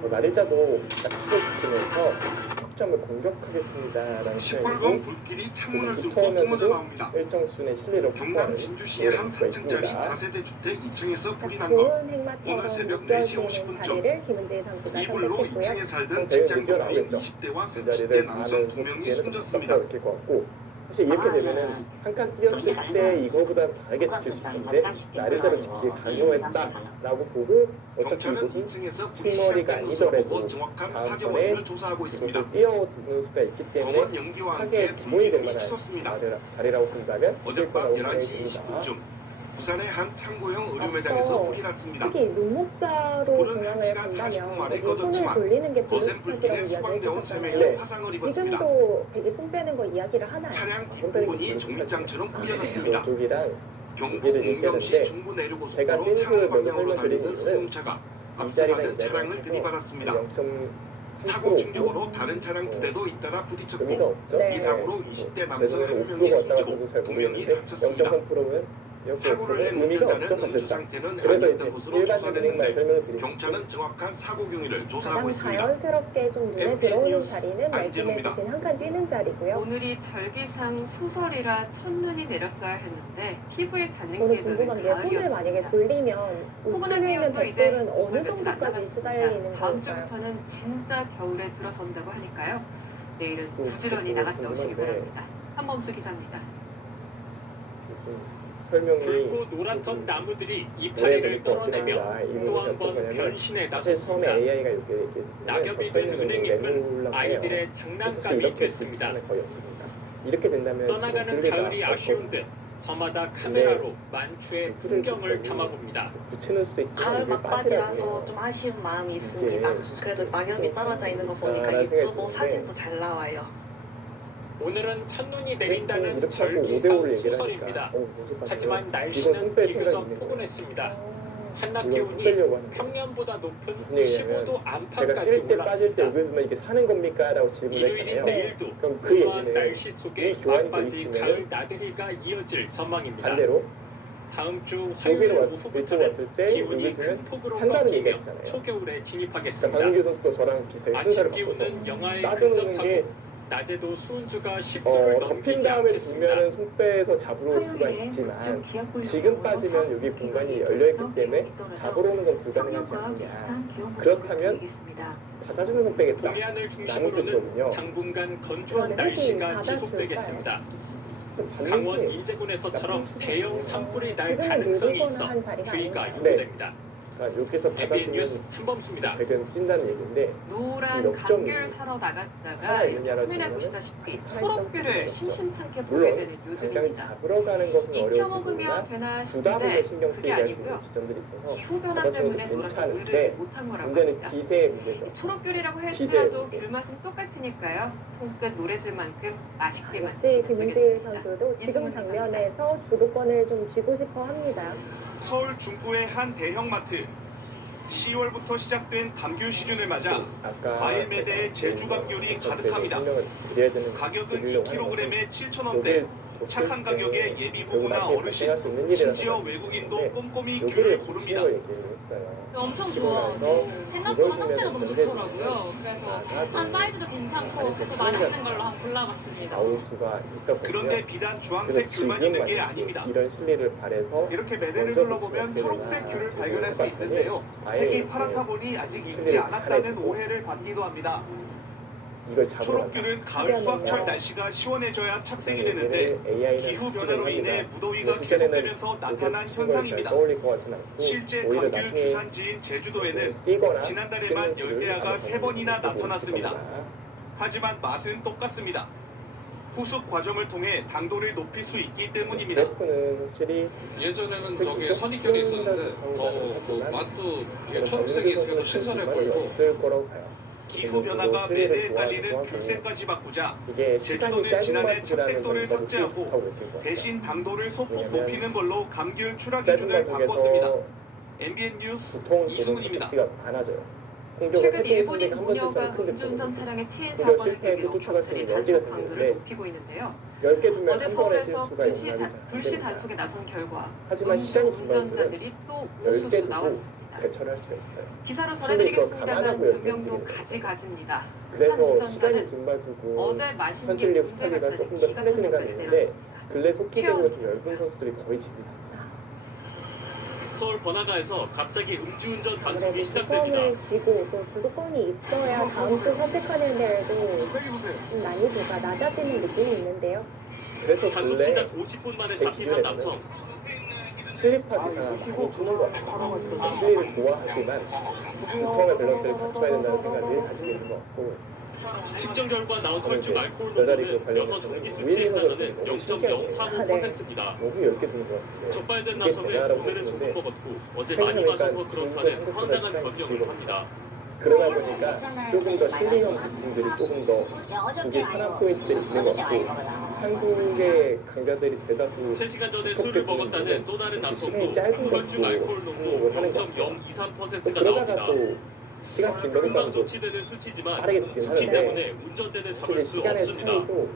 날일자도 딱 추적시키면서 석점을 공격하겠습니다라는 시뻘건 불길이 창문을 뚫고 뿜어져 처음에도 나옵니다. 일정 수준의 실리로 경남 진주시의 한 3층짜리 다세대 주택 2층에서 불이 난 것. 좋은 행마처럼 오늘 새벽 느껴지는 4시 50분 쯤 자리를 김은지 선수가 이불로 선택했고요. 2층에 살던 배우 직장 드디어 동료인 나오겠죠. 20대와 그 30대 자리를 남성 아는 2명이 숨졌습니다. 이렇게 것 같고 사실 이렇게 되면은 한 칸 뛰었을 때 이거보다 다르게 지킬 수 있는데 날일자로 지키기 강요했다라고 보고 어차피 경찰은 이것은 2층에서 불이 침몰이가 시작된 것으로 아니더라도 보고 정확한 화재 다음번에 원인을 조사하고 있습니다. 이것을 뛰어드는 수가 있기 때문에 검은 연기와 하게 함께 기본이 될 불기름이 만한 치솟습니다. 자리라고 본다면 어젯밤 이길 거라고 11시 생각이 듭니다. 20분쯤 부산의 한 창고형 의류 매장에서 불이 났습니다. 특히 눈목자로 불은 중앙을 1시간 40분 본다면 만에 여기 손을 꺼졌지만 돌리는 게 거센 블루스팟이라고 불길에 이야기해 소방대원 주셨잖아요. 3명이 화상을 입었습니다. 지금도 되게 손 빼는 거 이야기를 하나요? 차량 뒷부분이 종잇장처럼 뿌려졌습니다. 쪽이랑 경북 여기를 문경시 얘기하는데 중부 제가 내륙고속도로 띵크를 창원 먼저 방향으로 달리는 설명드리는 승용차가 이 자리가 앞서가는 이제 차량을 들이받았습니다. 0.3% 사고 충격으로 다른 차량 2대도 잇따라 의미가 부딪혔고 없죠. 네. 이상으로 20대 남성 제주도는 1명이 5% 왔다 숨지고 갔다고 잘 2명이 모르겠는데 다쳤습니다. 0.3%면 사고를 낸 의미가 없죠 운전자는 사실상. 음주상태는 그래서 아니었던 이제 것으로 일반 조사됐는데 진행만 설명을 드립니다. 경찰은 정확한 사고 경위를 조사하고 가장 있습니다. 자연스럽게 좀 눈에 MBN 들어오는 뉴스 자리는 안진우입니다. 말씀해주신 한 칸 뛰는 자리고요. 오늘이 절기상 소설이라 첫눈이 내렸어야 했는데 피부에 닿는 저는 게 저는 궁금한 게 손을 만약에 가을이었습니다. 돌리면 포근한 우측에 있는 기온도 이제 벽돌은 정말 어느 며칠 안 정도까지 남았습니다. 쓰달리는 다음 걸까요? 주부터는 진짜 겨울에 들어선다고 하니까요. 내일은 또 부지런히 그거 나갔다 오시기 궁금한데. 바랍니다. 한범수 기자입니다. 설명이 붉고 노랗던 나무들이 네, 이파리를 떨어내며 또 한 번 사실 변신에 처음에 나섰습니다. AI가 이렇게 얘기했으면 낙엽이 된 은행잎은 아이들의 장난감이 됐습니다. 거의 없습니다. 이렇게 된다면 떠나가는 지금 가을이 분리가 아쉬운 듯 저마다 카메라로 만추의 풍경을 담아봅니다. 붙이는 수도 있지만 가을 이게 막바지라서 빠지라고요. 좀 아쉬운 마음이 있습니다. 그래도 낙엽이 떨어져 있는 거 보니까 생각이 예쁘고 드는데 사진도 잘 나와요. 오늘은 첫눈이 이렇게 내린다는 하고 절기상 5대5를 얘기를 소설입니다. 하니까 하지만 이건 날씨는 손 뺄 비교적 생각이 있는 거예요. 포근했습니다. 한낮 이건 기온이 빼려고 하는 거예요. 평년보다 높은 무슨 얘기냐면 15도 제가 안팎까지 뛸 때 빠질 때 올랐습니다. 여기서만 이게 사는 겁니까? 라고 질문을 일요일인 했잖아요. 내일도 그럼 그 우아한 얘기는 날씨 속에 이 교환이 막바지 일으키면은 가을 나들이가 이어질 전망입니다. 반대로 다음 주 여기로 화요일 이쪽으로 오후부터는 왔을 때 기온이 여기 큰 두면 폭으로 한다는 얘기가 꺾이며 있잖아요. 초겨울에 그러니까 진입하겠습니다. 박은규 선수도 저랑 비슷하게 아침 순서를 바꿔서 기온은 영하에 따주는 게 근접하고 낮에도 수온주가 10도를 덮인 넘기지 다음에 않겠습니다. 두면은 손빼서 잡으러 올 수가 있지만 지금 빠지면 여기 공간이 열려있기 때문에 잡으러 오는 건 불가능하지 않느냐. 그렇다면 받아주는 건 빼겠다. 동해안을 라는 중심으로는 뜻이거든요. 당분간 건조한 그러면 날씨가 햇빛 지속되겠습니다. 반드시 강원 인제군에서처럼 대형 산불이 날 지금은 가능성이 물건을 있어 한 자리가 주의가 아닌가요? 요구됩니다. 여기서 MBN 뉴스 받아주면 한범수입니다. 백은 뛴다는 얘기인데 노란 역점 감귤 사러 나갔다가 살아있느냐라고 화면에 하면은 보시다시피 살아있다고 초록귤을 보는 거죠. 심심찮게 보게 물론 되는 당장 요즘입니다. 잡으러 가는 것은 익혀 어려울지 먹으면 모르나 되나 부담으로 싶은데 신경 그게 쓰이게 할 수 아니고요. 있는 지점들이 있어서 기후 변화 받아주는 때문에 게 노랗게 물들지 괜찮은데 못한 거라고 문제는 합니다. 기세의 문제죠. 초록귤이라고 기대해 할지라도 볼게요. 귤 맛은 똑같으니까요. 손끝 노래질 만큼 맛있게 역시 만드시면 김은지 되겠습니다. 선수도 지금 이승훈 기자입니다. 장면에서 주도권을 좀 쥐고 싶어 합니다. 서울 중구의 한 대형마트. 10월부터 시작된 감귤 시즌을 맞아 아까 과일 매대에 제주 감귤이 가득합니다. 가격은 2kg에 7,000원대. 착한 가격에 예비 부부나 어르신, 심지어 외국인도 꼼꼼히 귤을 고릅니다. 엄청 좋아하고 생각보다 상태가 너무 좋더라고요. 그래서 한 사이즈도 괜찮고 그래서 맛있는 걸로 한번 골라봤습니다. 나올 수가 있었거든요. 그런데 비단 주황색 귤만 있는 게 아닙니다. 이런 실리를 바래서 이렇게 매대를 둘러보면 초록색 귤을 발견할 수 있는데요. 색이 파랗다 보니 아직 익지 않았다는 오해를 받기도 합니다. 초록귤은 가을 수확철 날씨가 시원해져야 착색이 되는데 기후 변화로 인해 무더위가 계속되면서 나타난 현상입니다. 실제 감귤 주산지인 제주도에는 지난달에만 열대야가 3번이나 나타났습니다. 하지만 맛은 똑같습니다. 후숙 과정을 통해 당도를 높일 수 있기 때문입니다. 예전에는 저기 선입견이 있었는데 더 맛도 이게 초록색이 있으니까 더 신선해 보이고 기후 변화가 매대에 깔리는 귤색까지 바꾸자 제주도는 지난해 착색도를 삭제하고 대신 당도를 소폭 높이는 걸로 감귤 출하 기준을 바꿨습니다. MBN 뉴스 이승훈입니다. 최근 일본인 모녀가 음주운전 차량에 치인 사건을 계기로 경찰이 단속 강도를 높이고 있는데요. 어제 서울에서 불시 단속에 나선 결과 음주운전자들이 또 우수수 나왔습니다. 기사로 전해드리겠습니다만 변명도 가지가지입니다. 한 운전자는 어제 마신 게 문제 같다는 기가 찬 답변을 내렸습니다. 근래 속기적으로 얇은 선수들이 거의 집니다. 서울 번화가에서 갑자기 음주운전 단속이 주도권을 시작됩니다. 쥐고 또 주도권이 있어야 다음 주 선택하는 데에도 좀 난이도가 낮아지는 느낌이 있는데요. 단속 시작 50분 만에 잡힌 한 남성. 슬립하기가 많이 주는 것 같아요. 슬립을 좋아하지만 부천의 밸런스를 갖춰야 된다는 생각을 가지고 있는 것 같고 측정 결과 나온 혈중 알코올 농도는 연어 전기 수치에 따르는 0.045%입니다. 너무 10개 주는 것 같아요. 적발된 남성은 오늘은 조금 먹었고 어제 많이 마셔서 그렇다는 황당한 변명을 합니다. 그러다 보니까 조금 더 실리형 부분들이 조금 더 이게 하나 포인트들이 있는 것 같고 한국의 강자들이 대다수 3시간 전에 술을 먹었다는 또 다른 남성도 혈중 알코올 농도 0.023%가 나옵니다. 시간 긴 금방 조치되는 수치지만 빠르게 주긴 수치 하는데 때문에 운전대를 잡을 수 시간의 없습니다. 차이도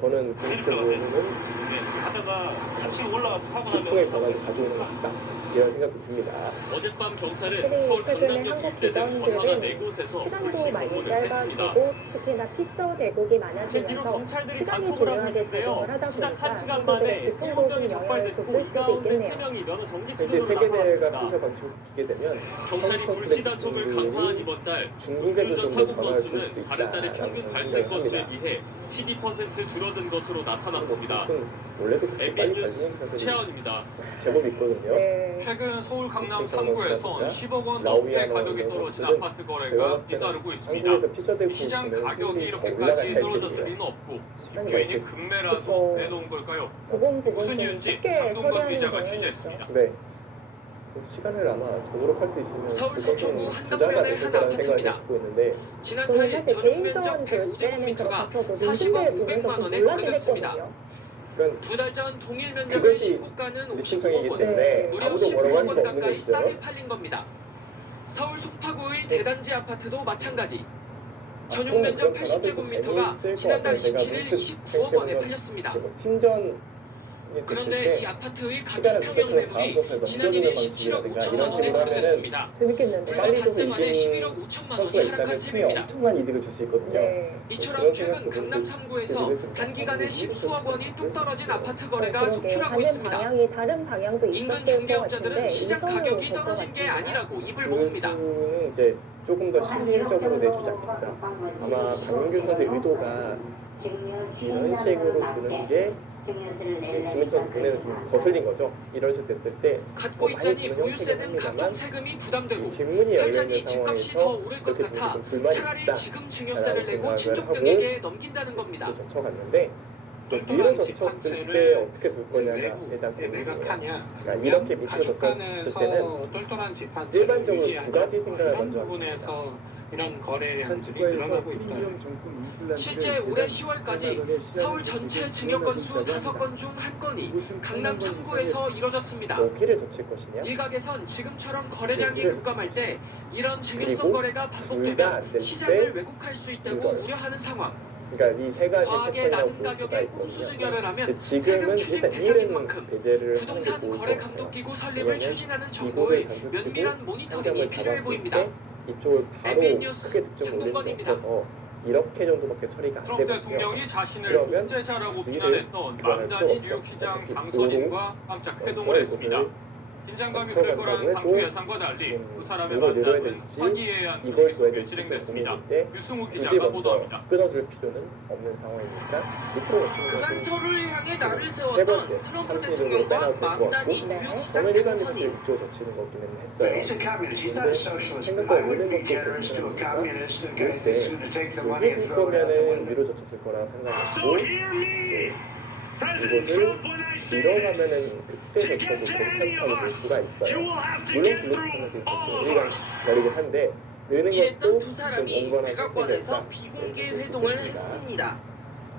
저는 개인적으로는 하다가 같이 올라가서 타고 나면 소통의 변화를 가져오는 것 같다 이런 생각도 듭니다. 어젯밤 경찰은 확실히 서울 최근에 강남역 한국 일대 등 번화가 기자들은 4곳에서 시간도 불시 많이 검문을 했습니다. 짧아지고 특히나 피서 대국이 제 뒤로 많아지면서 경찰들이 시간이 단속을 하고 중요하게 있는데요. 작용을 하다 시작 보니까 1시간 피서들의 만에 기쁨도 좀 7명이 영향을 적발됐고 줬을 이 수도 가운데 있겠네요. 3명이 면허 정지 이제 수준으로 세계대회가 나타났습니다. 피서 방식을 바뀌게 되면 경찰이 불시 단속을 강화한 이번 달 중국에도 음주운전 좀 사고 변화를 줄 수도 건수는 있다. 다른 달의 평균 발생 건수에 비해 12% 줄어든 것으로 나타났습니다. 원래도 MBN 뉴스 최하원입니다. 제법 있거든요. 네. 최근 서울 강남 3구에선 10억 원 넘게 가격이 떨어진 아파트 거래가 잇따르고 있습니다. 이 시장 가격이 이렇게까지 떨어졌을 리는 없고 주인이 급매라도 내놓은 걸까요? 무슨 이유인지 장동건 기자가 취재했습니다. 네. 시간을 아마 도도록 할 수 있으면 서울 서초구 부자가 한덕면의 될 한 거라는 생각을 아파트입니다. 갖고 있는데 지난 저는 4일 사실 전용 면적 개인전 볼 때는 105제곱미터가 저도 40억 눈동자를 500만 보면서 원에 놀라긴 거래됐습니다. 했거든요. 그러니까 두 달 전 동일 면적의 그것이 신고가는 리신청이기 55억 원, 때문에 무려 아무도 뭐라고 15억 할 수가 원 없는 가까이 것이죠. 싸게 팔린 겁니다. 서울 송파구의 대단지 아파트도 마찬가지. 전용 면적 80제곱미터가 지난달 27일 29억 원에 팔렸습니다. 팀전 그런데 이 아파트의 같은 평형 매물이 지난 1일 17억 5천만 원에 거래됐습니다. 재밌겠는데. 불과 닷새 만에 11억 5천만 원이 하락한 셈입니다. 엄청난 이득을 줄 수 있거든요. 네. 이처럼 최근 강남 3구에서 단기간에 10수억 원이 뚝 떨어진 아파트 거래가 속출하고 가는 있습니다. 방향이 다른 방향도 인근 있었을 것 중개업자들은 같은데 시장 일선으로 가격이 될것 떨어진 게 같습니다. 아니라고 입을 모읍니다. 는 이제 조금 더 실질적으로 내주지 않겠다. 아마 박민규 선수의 의도가 이런 식으로 두는 게 김민철 선수 눈에는 좀 거슬린 거죠. 이런 식으로 됐을 때 갖고 있자니 보유세 등 각종 세금이 부담되고 길문이 열려 팔자니 있는 집값이 더 상황에서 오를 것 그렇게 같아 좀 불만이 차라리 있다. 지금 증여세를 내고 생각을 친족 하고 등에게 넘긴다는 겁니다. 젖혀갔는데 이런 젖혔을 때 어떻게 둘 거냐가 일단 고민이에요. 그러니까 이렇게 밑으로 젖혔을 때는 똘똘한 집 한 채를 일반적으로 두 유지하는 가지 생각을 이런 먼저 합니다. 부분에서 이런 거래량들이 늘어나고 있다. 실제 올해 10월까지 서울 전체 증여 건수 5건 중 1건이 강남 3구에서 이뤄졌습니다. 여기를 젖힐 것이냐? 일각에선 지금처럼 거래량이 급감할 때 이런 증여성 그리고 거래가 둘다안 반복되면 될 시장을 때 왜곡할 수 있다고 이거예요. 우려하는 상황. 그러니까 이 세 가지 과하게 패턴이라고 낮은 볼 수가 가격에 있거든요. 꼼수 증여를 하면 근데 세금 지금은 추징 일단 대상인 일은 만큼 배제를 하는 게 부동산 좋을 거래 것 같아요. 감독기구 설립을 왜냐면 추진하는 이곳을 정부의 단속치고 면밀한 모니터링이 한점을 필요해 잡았을 보입니다. 때 이쪽을 바로 MBN 크게 뉴스 득점 올릴 수 장동건입니다. 없어서 이렇게 정도밖에 처리가 안 트럼프 되거든요. 대통령이 자신을 그러면 독재자라고 주의를 비난했던 기관할 만단이 수 뉴욕시장 없죠. 당선인과 깜짝 회동을 했습니다. 긴장감이 그럴 거란 당초 예상과 달리 두 사람의 만남은 화기애애한 분위기 속에 진행됐습니다. 유승우 기자가 보도합니다. 끊어줄 필요는 없는 상황이니까 밑으로 젖히는 것이 그간서를 향해 나를 세 세웠던 번째, 트럼프 30일을 대통령과 빼놔도 될것 만단이 같고 뉴욕시장 저는 일반 당선인. 이쪽 젖히는 거기는 했어요. 근데 생각보다 오는 것도 그렇지만 여기 둘 거면은 위로 젖혔을 거라 생각했고 이곳을 밀어가면은 그때 젖혀도 컴팩트하게 될 수가 있어요. 물론 블록하면 우리가 다르긴 한데 느는 이랬던 것도 두 사람이 좀 백악관에서 비공개 회동을 했습니다.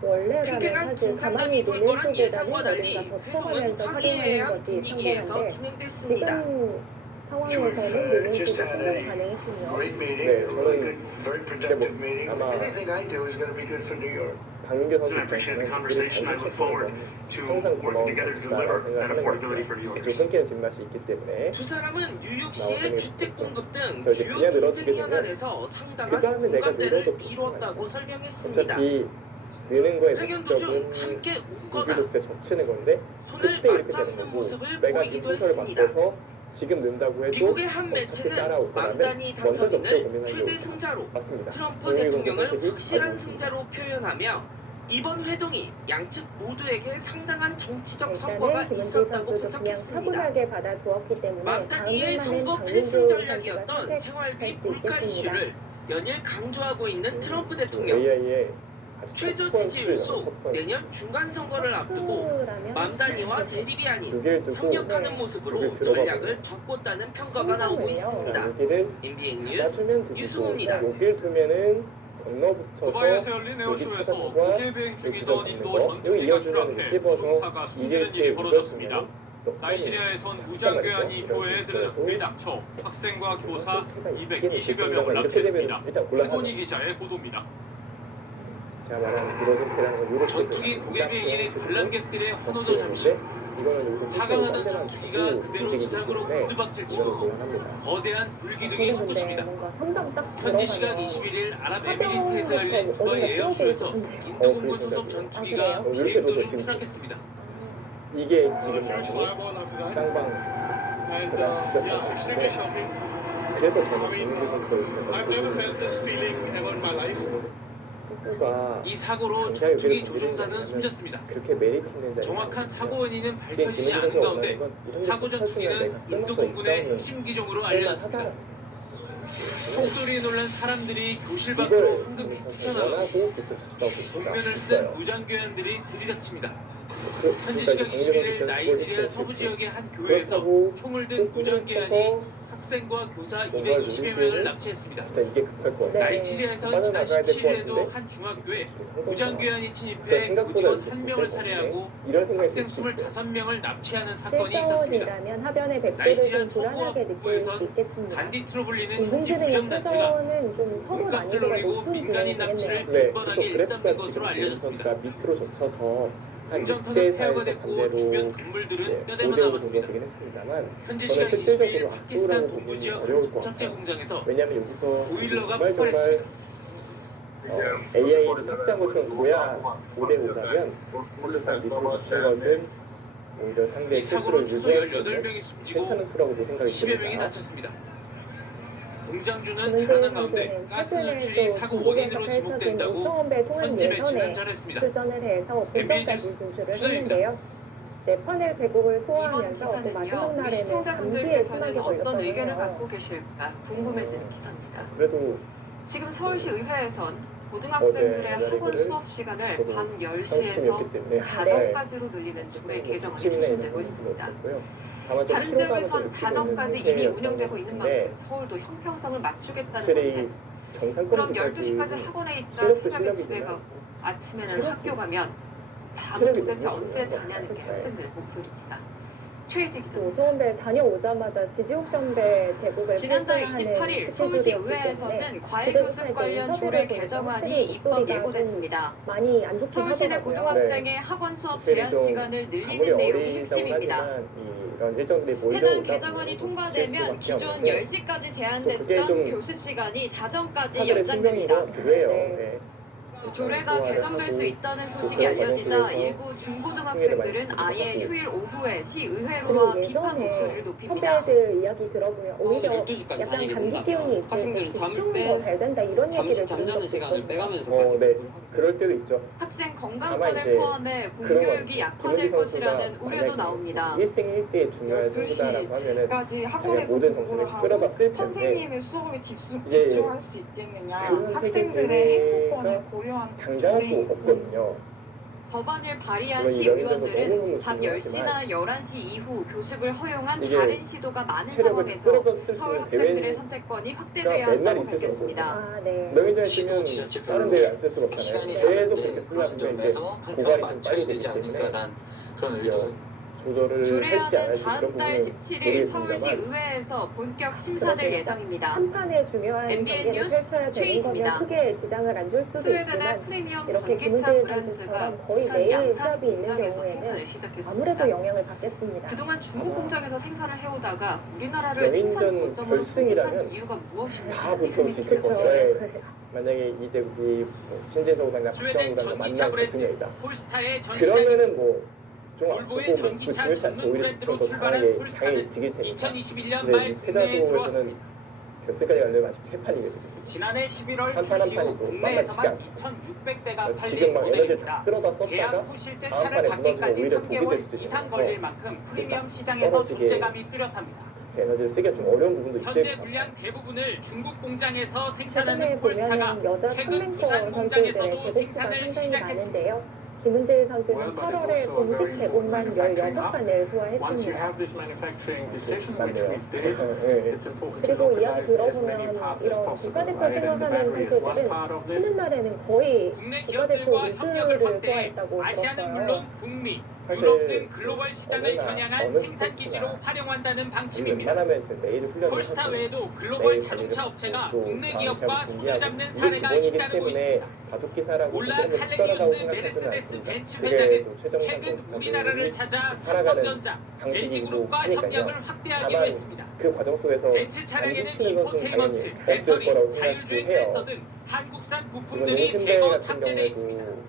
원래라면 팽팽한 사실 긴장감이 가만히 돌 있는 거란 것보다는 예상과 달리 어딘가 회동은 젖혀가면서 활용하는 화기애애한 거지 분위기에서 편한데 진행됐습니다. 지금 상황에서는 느는 쪽이 충분히 가능했군요. 네, 저는 근데 뭐 아마 박민규 선수 입장에서는 항상 고마운 선수다라고 생각하는 것 같아요. 끊기는 뒷맛이 있기 때문에 두 사람은 뉴욕시의 나오는 주택 공급 등 그래서 주요 그냥 공생 늘어지게 되면 현안에서 상당한 그 다음에 내가 공감대를 늘어도 이뤘다고 설명했습니다. 어차피 느는 거의 회견 도중 목적은 함께 웃거나 고기를 때 젖히는 건데 손을 그때 이렇게 되는 맞잡는 거고 모습을 내가 보이기도 이 순서를 했습니다. 바꿔서 지금 넣는다고 해도 미국의 한 어차피 매체는 따라올 거라면 만단이 먼저 젖히고 당선인을 고민하는 최대 경우가 승자로 맞습니다. 트럼프 대통령을 확실한 승자로 표현하며 이번 회동이 양측 모두에게 상당한 정치적 성과가 일단은 김은지 있었다고 선수도 그냥 분석했습니다. 차분하게 받아두었기 때문에 만단이의 다음에는 선거 박민규 필승 선수가 전략이었던 선택할 생활비 수 물가 있겠습니다. 이슈를 연일 강조하고 있는 트럼프 대통령. AI의 최저 지지율수 내년 중간 선거를 앞두고 만단이와 대립이 아닌 협력하는 모습으로 전략을 바꿨다는 평가가 나오고 있습니다. MBN 뉴스 유승우입니다. 여기를 두면은 경로 붙여서 두바이에서 열린 에어쇼에서 국외 비행 중이던 인도 전투기가 추락해 조종사가 숨지는 일이 벌어졌습니다. 나이지리아에선 무장괴한이 교회에 들이닥쳐 학생과 교사 220여 명을 납치했습니다. 최건희 기자의 보도입니다. 제가 말한 이로저렇게라는 건 전투기 고개 비행에 관람객들의 환호도 잠시 하강하던 전투기가 그대로 지상으로 곤두박질 치고 거대한 불기둥이 솟구칩니다. 현지 시간 21일 아랍에미리트에서 열린 두바이 에어쇼에서 인도 공군 소속 전투기가 비행 도중 추락했습니다. 이게 지금 나중에 쌍방 그래도 저는 김민규 선수가 이 사고로 전투기 조종사는 숨졌습니다. 그렇게 메리트 있는 정확한 사고 원인은 밝혀지지 않은 가운데 사고 전투기는 인도 공군의 핵심 기종으로 알려졌습니다. 총소리에 놀란 사람들이 교실 밖으로 황급히 뛰쳐나가고 복면을 쓴 무장괴한들이 들이닥칩니다. 현지 시각 21일 나이지리아 서부 지역의 한 교회에서 총을 든 무장괴한이 학생과 교사 220여 명을 납치했습니다. 이게 급할 것 같아요. 나이지리아에선 지난 17일에도 한 중학교에 무장괴한이 침입해 교직원 1명을 살해하고 학생 25명을 납치하는 사건이 있었습니다. 실전이라면 하변의 나이지리아 백도를 좀 서부와 불안하게 느낄 수 북부에선 있겠습니다. 반디트로 불리는 현지 이분들의 무장단체가 최선은 좀 서로 돈가스를 난이도가 노리고 높은 민간인 납치를 진행이겠네요. 빈번하게 일삼는 것으로 알려졌습니다. 밑으로 젖혀서 공정터는 폐허가 됐고 주변 건물들은 뼈대만 남았습니다. 현지 시각 22일 파키스탄 동부 지역 접착제 공장에서 왜냐면 여기서 보일러가 정말 폭발했습니다. AI를 탁자한 것처럼 둬야 5대5라면 사실상 밑으로 젖힌 것은 오히려 이 상대의 사고로 실수를 최소 유도할 수 18명이 있는 숨지고 괜찮은 수라고도 생각이 20여 명이 듭니다. 다쳤습니다. 공장주는 문재인 달아난 가운데 선수는 가스 최근에 누출이 또 사고 중국에서 원인으로 펼쳐진 지목된다고 우청원배 통합 현지 매체는 예선에 전했습니다. 출전을 해서 MBN 본선까지 뉴스 진출을 수다입니다. 했는데요. 네파넬 대국을 이번 소화하면서 또 기사는요, 마지막 우리 날에는 감기에 시청자분들께서는 심하게 어떤 걸렸다고 의견을 해요. 갖고 계실까 궁금해지는 기사입니다. 그래도 지금 서울시 의회에선 고등학생들의 어제 학원 날이거든. 수업 시간을 저도 밤 10시에서 상품이었기 때문에 자정까지로 늘리는 쪽의 개정안이 추진되고 있습니다. 다만 좀 다른 피로감을 지역에선 좀 자정까지 느끼는 이미 상태였던 운영되고 있는 건데 만큼 서울도 형평성을 맞추겠다는 확실히 건데 정상권 그럼 12시까지 학원에 있다 새벽에 집에 가고 아침에는 학교 가면 잠은 도대체 언제 자냐는 게 학생들의 목소리입니다. 최희재 기자입니다. 우청원배 다녀오자마자 지지옥션배 대국을 지난달 펼쳐야 하는 28일 서울시 스케줄이었기 의회에서는 때문에 과외교습 관련 조례 개정안이 입법 예고됐습니다. 많이 안 좋긴 서울시내 하더라고요. 고등학생의 학원 수업 확실히 제한 좀 시간을 아무리 늘리는 내용이 어린다고 핵심입니다. 하지만 이런 일정들이 몰려오다 해당 개정안이 보면 통과되면 지칠 수밖에 기존 없는데 10시까지 그게 제한됐던 좀 교습 시간이 자정까지 사들의 숙명인 연장됩니다. 것 같기도 해요. 네. 네. 조례가 소화를 개정될 하고 수 있다는 소식이 그런 알려지자 과정 속에서 일부 중고등학생들은 아예 하고 휴일 오후에 시의회로와 그리고 비판 목소리를 예전에 높입니다. 선배들 이야기 들어보면 오히려 12시까지 약간 다니게 감기 된다면 기운이 있으니까 학생들은 잠을 집중이 더 잘 된다 이런 잠시 얘기를 들은 잠자는 적도 시간을 있거든요. 빼가면서 네. 그럴 때도 있죠. 학생 다만 건강권을 이제 포함해 그런 공교육이 약화될 김은지 것이라는 선수가 우려도 만약에 나옵니다. 일생일대의 중요한 승부다라고 하면은 까지 자기가 학원에서 모든 공부를 정신을 하고 끌어다 쓸 텐데 선생님의 수업에 이제 집중할 수 있겠느냐, 그런 학생들의 세계가 행복권을 고려한 당장은 또 조례이고 없거든요. 법안을 발의한 이런 시의원들은 너무너무 밤 중요하지만 10시나 11시 이후 교습을 허용한 이게 다른 시도가 많은 체력을 상황에서 끌어다 쓸 수 서울 있는 학생들의 대회가 선택권이 확대돼야 맨날 한다고 있을 수 밝혔습니다. 아, 네. 명예전에 시도 쓰면 지자체별로 다른 데를 안 쓸 수가 없잖아요. 시간이 계속 다른데 그렇게 쓰다 그런 보면 이제 점에서 고갈이 한타를 좀 맞춰야 빨리 되지 되기 때문에 않을까라는 그런 의도. 조절을 할지 안 조례안은 할지 다음 그런 달 부분은 17일 서울시 모르겠습니다만 의회에서 본격 심사될 예정입니다. 한 판의 중요한 MBN 경기를 뉴스 펼쳐야 되는 최희수입니다. 거면 크게 지장을 안 줄 수도 스웨덴의 있지만 프리미엄 이렇게 전기차 김은재 브랜드가 선수처럼 거의 부산 매일 양산 시합이 있는 공장에서 경우에는 생산을 시작했습니다. 아무래도 영향을 받겠습니다. 그동안 중국 공장에서 생산을 해오다가 우리나라를 생산 영인전 거점으로 선택한 결승이라면 이유가 무엇인지 다 붙을 수 있을 것 그렇죠. 같아요. 만약에 이대국이 신재석 구단과 스웨덴 박정우 구단과 전기차 만난 브랜드 결승이다. 폴스타의 전시장이 그러면은 뭐좀 볼보의 전기차 전문 브랜드로 출발한 폴스타는 2021년 말 국내에 들어왔습니다. 결승까지 가려면 아직 세 판이거든요. 지난해 11월 한 판 출시 후 한 판이 또 국내에서만 만만치가 2,600대가 팔린 지금 막 에너지를 모델입니다. 다 끌어다 계약 썼다가 후 실제 다음 차를 판에 무너지면 받기까지 오히려 독이 될 3개월 수도 이상 있어서 걸릴 만큼 프리미엄 시장에서 떨어지게 존재감이 뚜렷합니다. 에너지를 쓰기가 좀 어려운 부분도 있을 현재 것 같아요. 물량 대부분을 중국 공장에서 최근에 생산하는 폴스타가 보면은 여자 최근 플랭커 부산 선수들의 공장에서도 대국수가 생산을 상당히 시작했습니다. 많은데요. 김은재 선수는 8월에 공식 대국만 16판을 소화했습니다. 그리고 이야기 들어보면 이런 국가대표 생각하는 선수들은 쉬는 날에는 거의 국내 국가대표 기업들과 협력을 리그를 확대해 소화했다고 아시아는 들었어요. 물론 북미, 사실 유럽 등 글로벌 시장을 어느 겨냥한 어느 생산 기지로 스포츠나 활용한다는 방침입니다. 웬만하면 이제 매일 훈련을 폴스타 하고 외에도 글로벌 매일 자동차 관리를 업체가 하고 국내 또 기업과 마음을 손을 준비하고 잡는 이게 사례가 기본이기 잇따르고 때문에 있습니다. 가속기사라고 올라 그때는 칼레기우스 특별하다고 메르세데스 생각하지는 벤츠 그게 회장은 또 최정상 최근 정도는 우리나라를 찾아 살아가는 삼성전자, 방식이고 LG그룹과 하니까요. 협력을 확대하기로 다만 했습니다. 그 과정 속에서 벤츠 차량에는 치는 선수는 인포테인먼트, 당연히 없을 배터리, 거라고 자율주행 생각해요. 센서 등 한국산 이번 부품들이 용신배 대거 같은 탑재되어 있습니다. 경우에도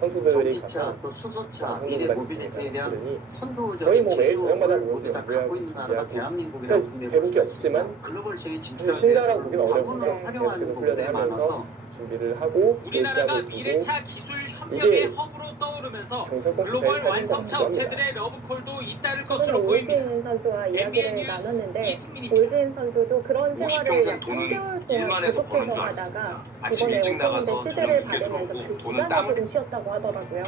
선수들이 전기차, 가서 또 수소차, 성공 미래 구간이 모빌리티에 대한 있으니 거의 선도적인 뭐 매일 저녁마다 제조업을 모두 다 모여서 갖고 있는 나라가 대한민국이라고 그러니까 분명히 볼 대북이 수가 있습니다. 없지만 글로벌 시장에 사실 진출하기 신나라고 위해서는 보기는 자본을 어렵죠. 활용하는 계속해서 부분들이 훈련을 하면서 많아서 준비를 하고 우리나라가 시합을 두고 미래차 기술 협력의 이게 허브로 떠오르면서 정상권 글로벌 사진과 완성차 같기도 합니다. 업체들의 러브콜도 잇따를 최근에 것으로 보입니다. 오지인 선수와 이야기를 MBN 뉴스 나눴는데 이승민입니다. 오지인 선수도 그런 생활을 약 3개월 동안 일만에서 버는 계속해서 줄 하다가 아침 이번에 일찍 나가서 오천원대 저녁 시대를 늦게 받으면서 들어오고 그 돈은 기간을 땀을 조금 쉬었다고 하더라고요.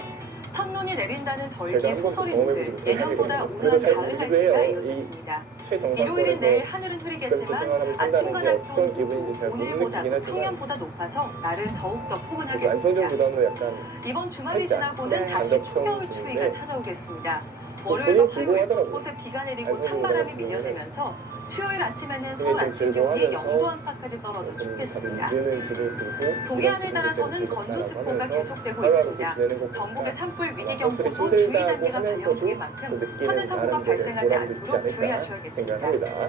첫눈이 내린다는 제가 절기 한번 소설이 경험해 오늘 보지 예년보다 못해요. 우는 잘 가을 모르기도 날씨가 해요. 이어졌습니다. 최정상권에서 일요일은 내일 하늘은 흐리겠지만 아침과 낮 어떤 기분인지 잘 오늘보다 모르긴 하지만 평년보다 높아서 날은 더욱더 안성준 포근하겠습니다. 구단도 약간 이번 주말이 살짝 지나고는 다시 간접성 초겨울 기분인데 추위가 찾아오겠습니다. 또 월요일과 본인 화요일 즐거워하더라고요. 곳곳에 비가 내리고 안성준 찬바람이 구단 밀려들면서 수요일 아침에는 본인 서울 좀 아침 기온이 즐거워하면서 0도 안팎까지 떨어져 춥겠습니다. 이제는 기분이 들고 동해안을 따라서는 건조특보가 계속되고 하루하루 있습니다. 지내는 것 전국의 같다. 산불 아마 위기경보도 사실 주의 힘들다고 단계가 발령 하면서도 중인 또 만큼 느끼는 화재 사고가 나름대로의 발생하지 보람도 있지 않도록 않을까 주의하셔야겠습니다. 생각합니다.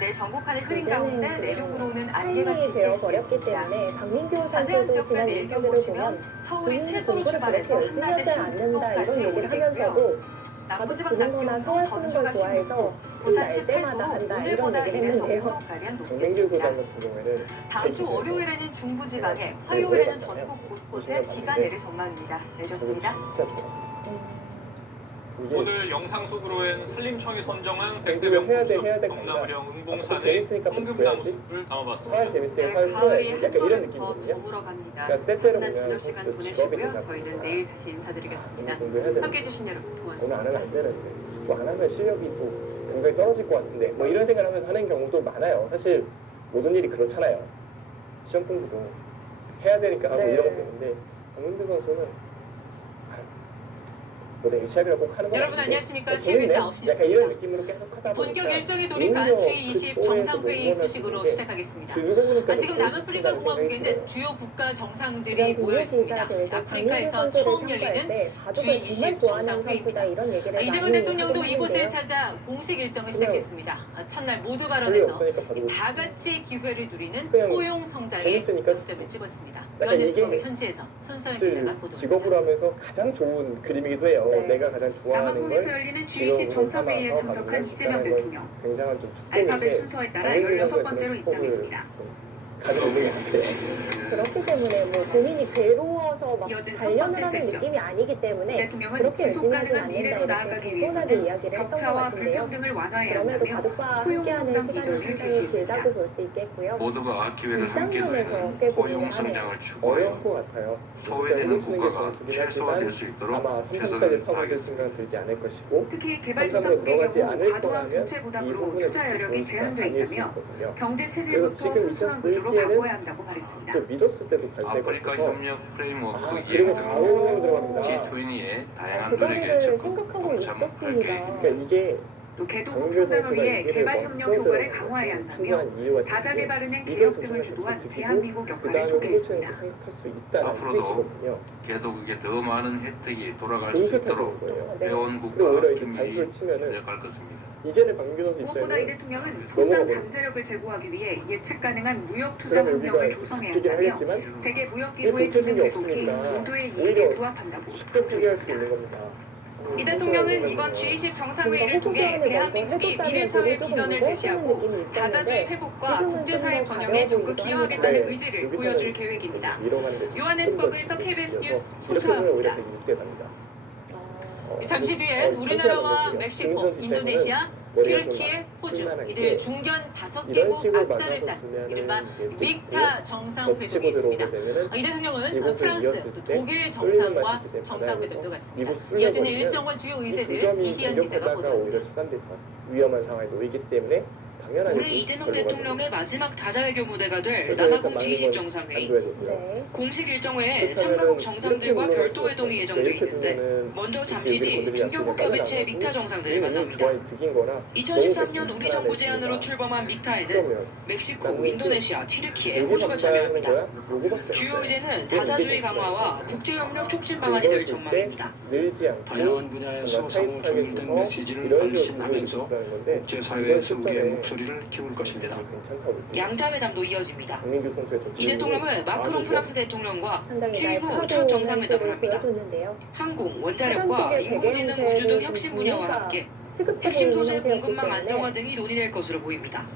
내일 전국 하늘 흐린 가운데 내륙으로 오는 안개가 타이밍이 되어버렸기 짙겠습니다. 때문에 박민규 자세한 선수도 지역별 지난 내일 인터뷰를 보시면 보면 서울이 본인이 7도로 공부를 그렇게 출발해서 열심히 한낮에 하지 않는다 이런 10도까지 얘기를 오르겠고요. 하면서도 가족 남부지방 부는 낮 거나 기온도 서울 푸는 전주가 걸 좋아해서 16도, 부산 날 때마다 18도로 한다 이런 오늘보다 얘기를 1에서 했는데요. 5도가량 정명길 높겠습니다. 구단 같은 경우에는 다음 주 월요일에는 중부지방에, 화요일에는 전국 곳곳에 비가 내릴 전망입니다. 내셨습니다. 진짜 좋아. 이게 오늘 영상 속으로엔 산림청이 선정한 공부를 100대 해야 돼, 명품 해야 돼, 경남령 은봉산의 재밌으니까 황금나무 공부해야지. 숲을 사활 담아봤습니다. 재밌어요. 네, 사활 가을이 풀어야지. 한 약간 이런 걸음 더 느낌이거든요. 저물어 갑니다. 그러니까 때때로 장난 보면 저녁 시간 또 보내시고요. 직업이 된다 저희는 보니까 내일 다시 인사드리겠습니다. 오늘 공부해야 되는데 함께해 주신 여러분 오늘 안 고맙습니다. 하면 안 되는데 또 안 하면 실력이 또 굉장히 떨어질 것 같은데 뭐 이런 생각을 하면서 하는 경우도 많아요. 사실 모든 일이 그렇잖아요. 시험 공부도 해야 되니까 하고 네. 이런 것도 있는데 박민규 선수는 뭐 내가 시합이라 꼭 하는 건 여러분 아닌데 안녕하십니까? 재밌네? KBS 9시 약간 뉴스입니다. 이런 느낌으로 계속 하다 보니까 본격 일정에 돌입한 오히려 G20 그 정상회의 골에서 소식으로 뭔가 시작하겠습니다. 즐기고 보니까 지금 또 남아프리카 꼴찌친다는 공화국에는 생각이 주요 국가 정상들이 이런 모여 있습니다. 기자들도 아프리카에서 박민규 처음 선수를 열리는 평가할 때 가족을 G20 정말 좋아하는 선수다 정상회의입니다. 이런 얘기를 이재명 많이 대통령도 하긴 이곳을 하는데요. 찾아 공식 일정을 시작했습니다. 첫날 모두 별로 발언에서 없으니까 봐도 다 같이 기회를 누리는 그냥 포용 성장에 재밌으니까 초점을 집었습니다. 약간 연예스포의 이게 현지에서 손서연 사실 기자가 보도합니다. 직업으로 하면서 가장 좋은 그림이기도 해요. 네. 내가 가장 좋아하는 걸 남아공에서 열리는 G20 정상회의에 참석한 이재명 대통령. 굉장한 좀 알파벳 축복인데 순서에 따라 당연히 16번째로 그런 입장했습니다. 가지고 있는 것 같아요. 그렇기 때문에 뭐 본인이 괴로워서 막 이어진 첫 단련을 번째 하는 세션. 느낌이 아니기 때문에 대통령은 그렇게 지속 열심히 하진 가능한 미래로 않는다 나아가기 이렇게 겸손하게 위해서는 이야기를 했던 것 격차와 같은데요. 불평등을 완화해야 그럼에도 한다며 가족과 포용 함께하는 성장 시간이 비전을 굉장히 제시했습니다. 길다고 볼 수 있겠고요. 모두가 기회를 함께 일장면에서 누리는 꽤 포용 고민을 성장을 어려울 추구하여 것 같아요. 소외되는 진짜 국가가 정치긴 최소화될 하지만 수 있도록 아마 3점까지 최선을 파고들 다하겠습니다. 생각 들지 않을 것이고 특히 3점으로 개발도상국의 들어가지 경우 않을 과도한 거라면 부채 이 부담으로 부분에 투자 여력이 제한돼 아닐 수 있다며 있거든요. 경제 그리고 체질부터 지금 순수한 있었을 구조로 때는 바꿔야 한다고 말했습니다. 또 믿었을 때도 갈 데가 아프리카 없어서 협력 프레임워크 이행 그리고 등 바로 운영 들어갑니다. G20의 다양한 그 노력에 자리를 적극 생각하고 동참할 있었습니다. 계획입니다. 그러니까 이게 또 개도국 박민규 성장을 선수가 위해 이기를 개발 협력 먼저 효과를 들어가는 강화해야 한다며 중요한 이유가 다자개발은행 있는데 개혁 이걸 등을 좀 주도한 지키고 대한민국 역할을 그다음에 소개했습니다. 생각할 수 있다는 앞으로도 뜻이거든요. 개도국에 더 많은 혜택이 돌아갈 수 공수 있도록 타지는 거예요. 네. 그리고 회원국과 오히려 이제 긴밀히 단수를 치면은 노력할 것입니다. 이제는 박민규 선수 무엇보다 이 입장에는 대통령은 성장 넘어가고 잠재력을 제고하기 위해 예측 가능한 무역 투자 그럼 환경을 여기가 조성해야 바뀌긴 한다며 하겠지만 세계 무역기구의 이게 기능 회복이 없으니까 모두의 이익에 오히려 부합한다고 쉽게 포기할 수 강조했습니다. 있는 겁니다. 이 대통령은 이번 G20 정상회의를 통해 대한민국이 미래사회 비전을 제시하고 다자주의 회복과 국제사회 번영에 적극 기여하겠다는 네, 의지를 보여줄 계획입니다. 밀어가는데 요하네스버그에서 KBS 뉴스 이렇게 보면 오히려 손소아입니다. 되게 육대갑니다. 잠시 뒤엔 우리나라와 멕시코, 인도네시아, 튀르키예, 호주 이들 중견 5개국 앞자를 딴 이른바 믹타 정상회동이 있습니다. 이 대통령은 프랑스, 독일 정상과 정상회동도 갔습니다. 이어지는 일정과 주요 의제들 이희연 기자가 보도합니다. 오히려 차단돼서 위험한 상황에 놓이기 때문에 당연하게 올해 이재명 대통령의 마지막 다자외교 무대가 될 그래서 남아공 일단 G20 많은 정상회의. 건 안 돼야 되고요. 네. 공식 일정 외에 그렇다면은 참가국 정상들과 이렇게 별도 회동이 예정돼 이렇게 있는데 되면은 먼저 이렇게 잠시 뒤 우리 중견국 분들이 협의체 나가고 믹타 정상들을 이미 만납니다. 조항이 죽인 거라 2013년 너무 우리 정부 불편하네, 제안으로 진짜. 출범한 믹타에는 그러면 멕시코, 나는 인도네시아, 튀르키예, 여기 호주가 박사하는 참여합니다. 거야? 요거밖에 주요 안 돼. 의제는 이게 다자주의 이게 강화와 국제협력 촉진 방안이 될 전망입니다. 늘지 않고 다양한 분야에서 상호 적용된 메시지를 발신하면서 국제사회에서 우리의 목소리를 키울 것입니다. 양자회담도 이어집니다. 박민규 선수의 좀 이 대통령은 마크롱 프랑스 대통령과 취임 후 첫 정상회담을 합니다. 항공, 원자력과 인공지능, 우주 등 혁신 분야와 함께 핵심 소재 공급망 안정화 등이 논의될 것으로 보입니다.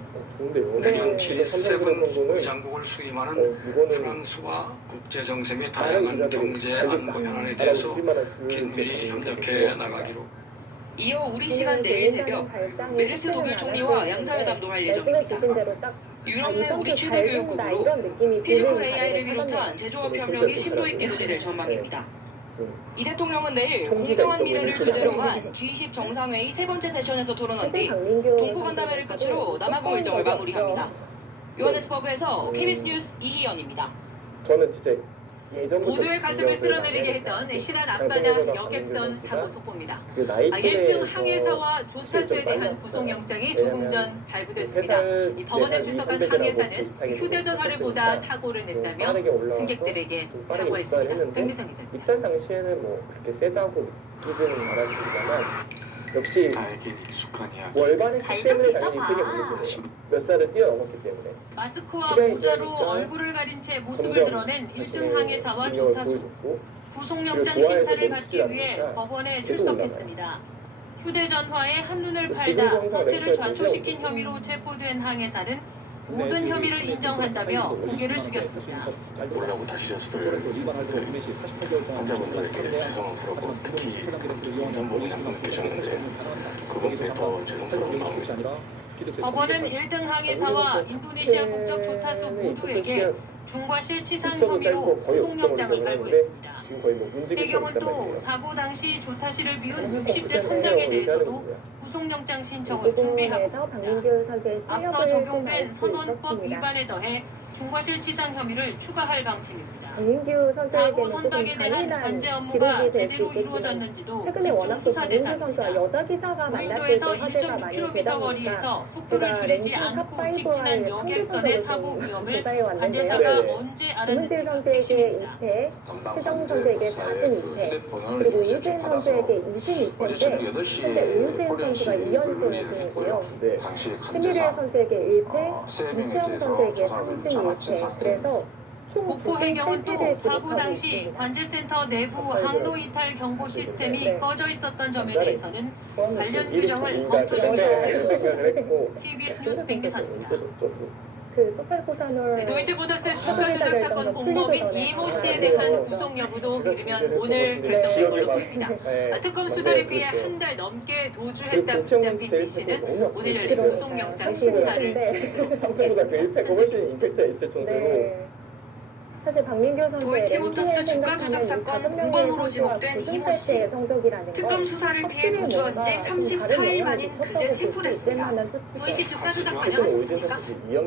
내년 G7 의장국을 수임하는 이거는 프랑스와 국제정세의 다양한 경제 안보 현안에 대해서 긴밀히 협력해 나가기로. 이어 우리 시간 내일 새벽 메르스 독일 총리와 양자회담도 할 예정입니다. 유럽 내 우리 최대 교육국으로 피지컬 AI를 비롯한 제조업 협력이 심도 있게 논의될 전망입니다. 이 대통령은 내일 총기가 공정한 있어 미래를 보이는 주제로 시간에 한 G20 정상회의 세 번째 세션에서 토론한 사실 뒤 박민규 동부간담회를 끝으로 남아공 일정을 마무리합니다. 요하네스버그에서 KBS 뉴스 이희연입니다. 저는 진짜 예전부터 모두의 가슴을 쓸어내리게 했던 신안 앞바다 여객선 사고 속보입니다. 1등 항해사와 조타수에 대한 구속영장이 조금 전 발부됐습니다. 이 법원에 출석한 항해사는 휴대전화를 보다 사고를 냈다며 승객들에게 사과했습니다. 백미성 기자입니다. 입단 당시에는 뭐 그렇게 세다고 느끼지는 않았습니다만 역시 나에겐 익숙한 이야기. 월반했기 때문에 당연히 세계 문제죠. 몇 살을 뛰어넘었기 때문에. 마스크와 시간이 모자로 지나니까 얼굴을 가린 채 모습을 점점 드러낸 1등 자신의 항해사와 능력을 조타수. 보여줬고 구속영장 그리고 심사를 도하에서 받기 멈추지 위해 않으니까 법원에 계속 출석했습니다. 휴대전화에 한눈을 지금 팔다 정상 서체를 렌즈가 좌초시킨 정신이 혐의로 체포된 항해사는 모든 혐의를 인정한다며 고개를 숙였습니다. 몰라고 다치셨을 환자분들에게 죄송스럽고 특히 힘든 부분이 한번 계셨는데 그분들이 더 죄송스러운 마음입니다. 법원은 1등 항해사와 인도네시아 국적 조타수 모두에게 중과실 치상 혐의로 구속영장을 발부했습니다. 해경은 또 사고 당시 조타실을 비운 60대 선장에 대해서도 구속영장 신청을 준비하고 있습니다. 앞서 적용된 선원법 위반에 더해 중과실 치상 혐의를 추가할 방침입니다. 박민규 사고 선수에게는 조금 선박에 대한 잔인한 관제 업무가 기록이 될 수 제대로 있겠지만 이루어졌는지도 최근에 워낙 또 수사 박민규 선수와 대상입니다. 여자 기사가 만났을 때 무인도에서 화제가 많이 되다 1.6km 보니까 거리에서 속도를 제가 줄이지 랭킹 않고 탑5와의 직진한 여객선의 사고 상대선적으로 위험을 조사해 왔는데요. 관제사가 네. 언제 김은질 알았는지가 선수에게 핵심입니다. 2패, 최정 선수에게 4승 2패, 그리고 우유진 선수에게 2승 2패인데 현재 우유진 선수가 2연승 중이고요. 네. 신미래 선수에게 1패, 김채영 선수에게 3승 1패, 그래서 총 목포 9승 해경은 8패를 또 사고 기록하고 당시 있습니다. 관제센터 내부 항로 이탈 경보 시스템이 네. 꺼져 있었던 점에 대해서는 관련 일이 규정을 인가 검토 생각을 중이라고 했고 KBS 뉴스 백미선입니다. 그 소팔코사놀 도이치모터스 주가 조작 사건 공범인 이모 씨에 대한 구속 여부도 이르면 오늘 결정될 걸로 보입니다. 특검 수사를 피해 한 달 넘게 도주했다 붙잡힌 B 씨는 오늘 열린 구속영장 심사를 평소보다 그 1패가 훨씬 임팩트가 있을 정도로 네. 사실 박민규 선수의 도이치모터스 주가 조작 사건 공범으로 지목된 이모 씨. 특검 수사를 피해 도주한 지 34일 만인 그제 체포됐습니다. 도이치 주가 조작 관여하셨습니까?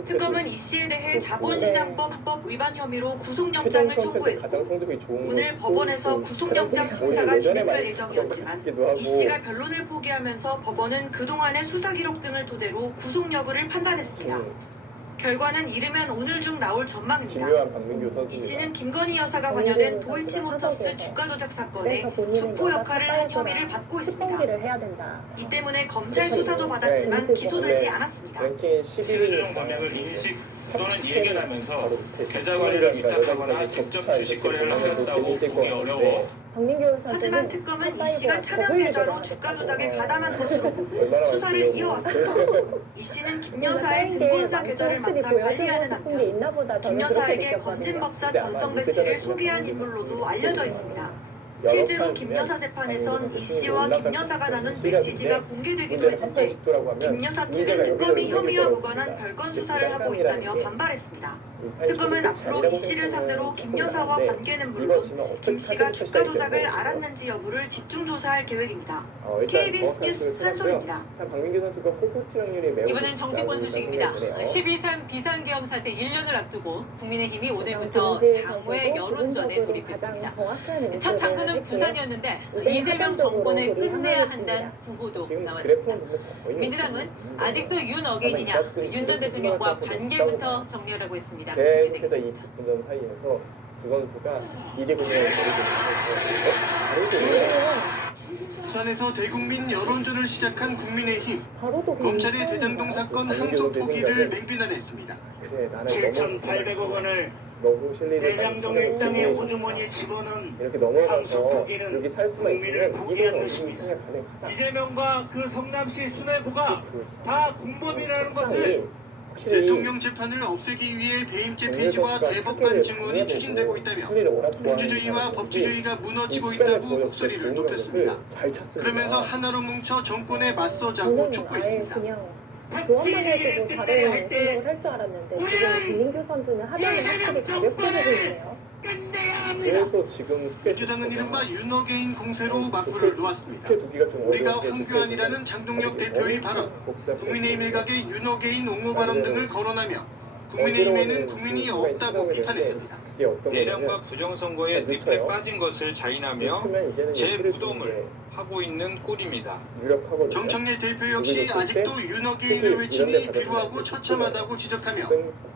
특검은 이 씨에 대해 자본시장법 위반 혐의로 구속영장을 청구했고 오늘 법원에서 구속영장 심사가 진행될 예정이었지만 이 씨가 변론을 포기하면서 법원은 그동안의 수사 기록 등을 토대로 구속 여부를 판단했습니다. 결과는 이르면 오늘 중 나올 전망입니다. 이 씨는 김건희 여사가 관여된 도이치모터스 주가 조작 사건의 촉포 역할을 한 혐의를 받고 있습니다. 이 때문에 검찰 수사도 받았지만 기소되지 않았습니다. 최종 범행을 인식 또는 예견하면서 계좌 관리를 위탁하거나 직접 주식 거래를 하였다고 보기 어려워. 하지만 특검은 이 씨가 차명 계좌로 주가 조작에 가담한 것으로 보고 수사를 이어왔습니다. 이 씨는 김 여사의 증권사 계좌를 맡아 관리하는 한편 김 여사에게 건진법사 전성배 씨를 소개한 인물로도 알려져 있습니다. 실제로 김 여사 재판에선 이 씨와 김 여사가 나눈 메시지가 공개되기도 했는데 김 여사 측은 특검이 혐의와 무관한 별건 수사를 하고 있다며 반발했습니다. 특검은 앞으로 이 씨를 상대로 김 여사와 관계는 물론 김 씨가 주가 조작을 알았는지 여부를 집중 조사할 계획입니다. KBS 뉴스 한솔입니다. 이번엔 정치권 소식입니다. 12.3 비상계엄 사태 1년을 앞두고 국민의힘이 오늘부터 장외 여론전에 돌입했습니다. 첫 장소는 부산이었는데 이재명 정권을 끝내야 한다는 구호도 나왔습니다. 민주당은 아직도 윤 어게인이냐, 윤 전 대통령과 관계부터 정리하라고 했습니다. 계속해서 이 분전 사이에서 두 선수가 2대 0을 부산에서 대국민 여론전을 시작한 국민의힘. 검찰의 대장동 사건 항소 포기를 맹비난했습니다. 7,800억 원을 대장동 일당의 호주머니에 집어넣은 항소 포기는 국민을 포기한 것입니다. 이재명과 그 성남시 수뇌부가 다 공범이라는 것을 대통령 재판을 없애기 위해 배임죄 폐지와 대법관 증언이 추진되고 있다며 민주주의와 법치주의가 무너지고 있다고 목소리를 높였습니다. 그러면서 하나로 뭉쳐 정권에 맞서자고 촉구했습니다. 교환만 해주고 다른 생각을 할 줄 알았는데 지금 김민규 선수는 하면은 확실히 가볍게 보고 있네요. 그래서 지금 민주당은 이른바 윤어게인 공세로 막부를 놓았습니다. 우리가 황교안이라는 장동혁 대표의 발언, 국민의힘 일각의 윤어게인 옹호 발언 등을 거론하며 국민의힘에는 국민이 없다고 비판했습니다. 대량과 부정선거에 늪에 빠진 것을 자인하며 재부동을 하고 있는 꼴입니다. 정청래 대표 역시 아직도 윤어게인을 외치니 비루하고 처참하다고 지적하며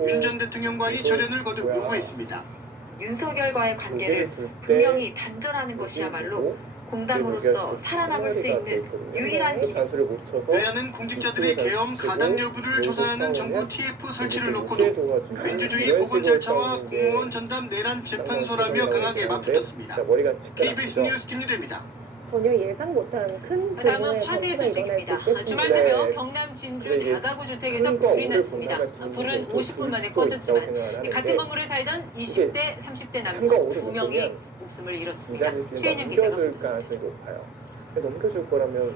윤 전 대통령과의 절연을 거듭 요구했습니다. 윤석열과의 관계를 분명히 단절하는 것이야말로 공당으로서 살아남을 수 있는 유일한 길. 여야는 공직자들의 계엄 가당 여부를 조사하는 정부 TF 설치를 놓고도 민주주의 보건 절차와 공무원 전담 내란 재판소라며 강하게 맞붙었습니다. KBS 뉴스 김유대입니다. 전혀 예상 못한 큰 다음은 화재 소식입니다. 주말 새벽 경남 진주 다가구 주택에서 불이 났습니다. 불은 50분 만에 꺼졌지만 같은 건물에 살던 20대, 30대 남성 2명이 목숨을 잃었습니다. 최인영 기자가 넘겨줄 거라면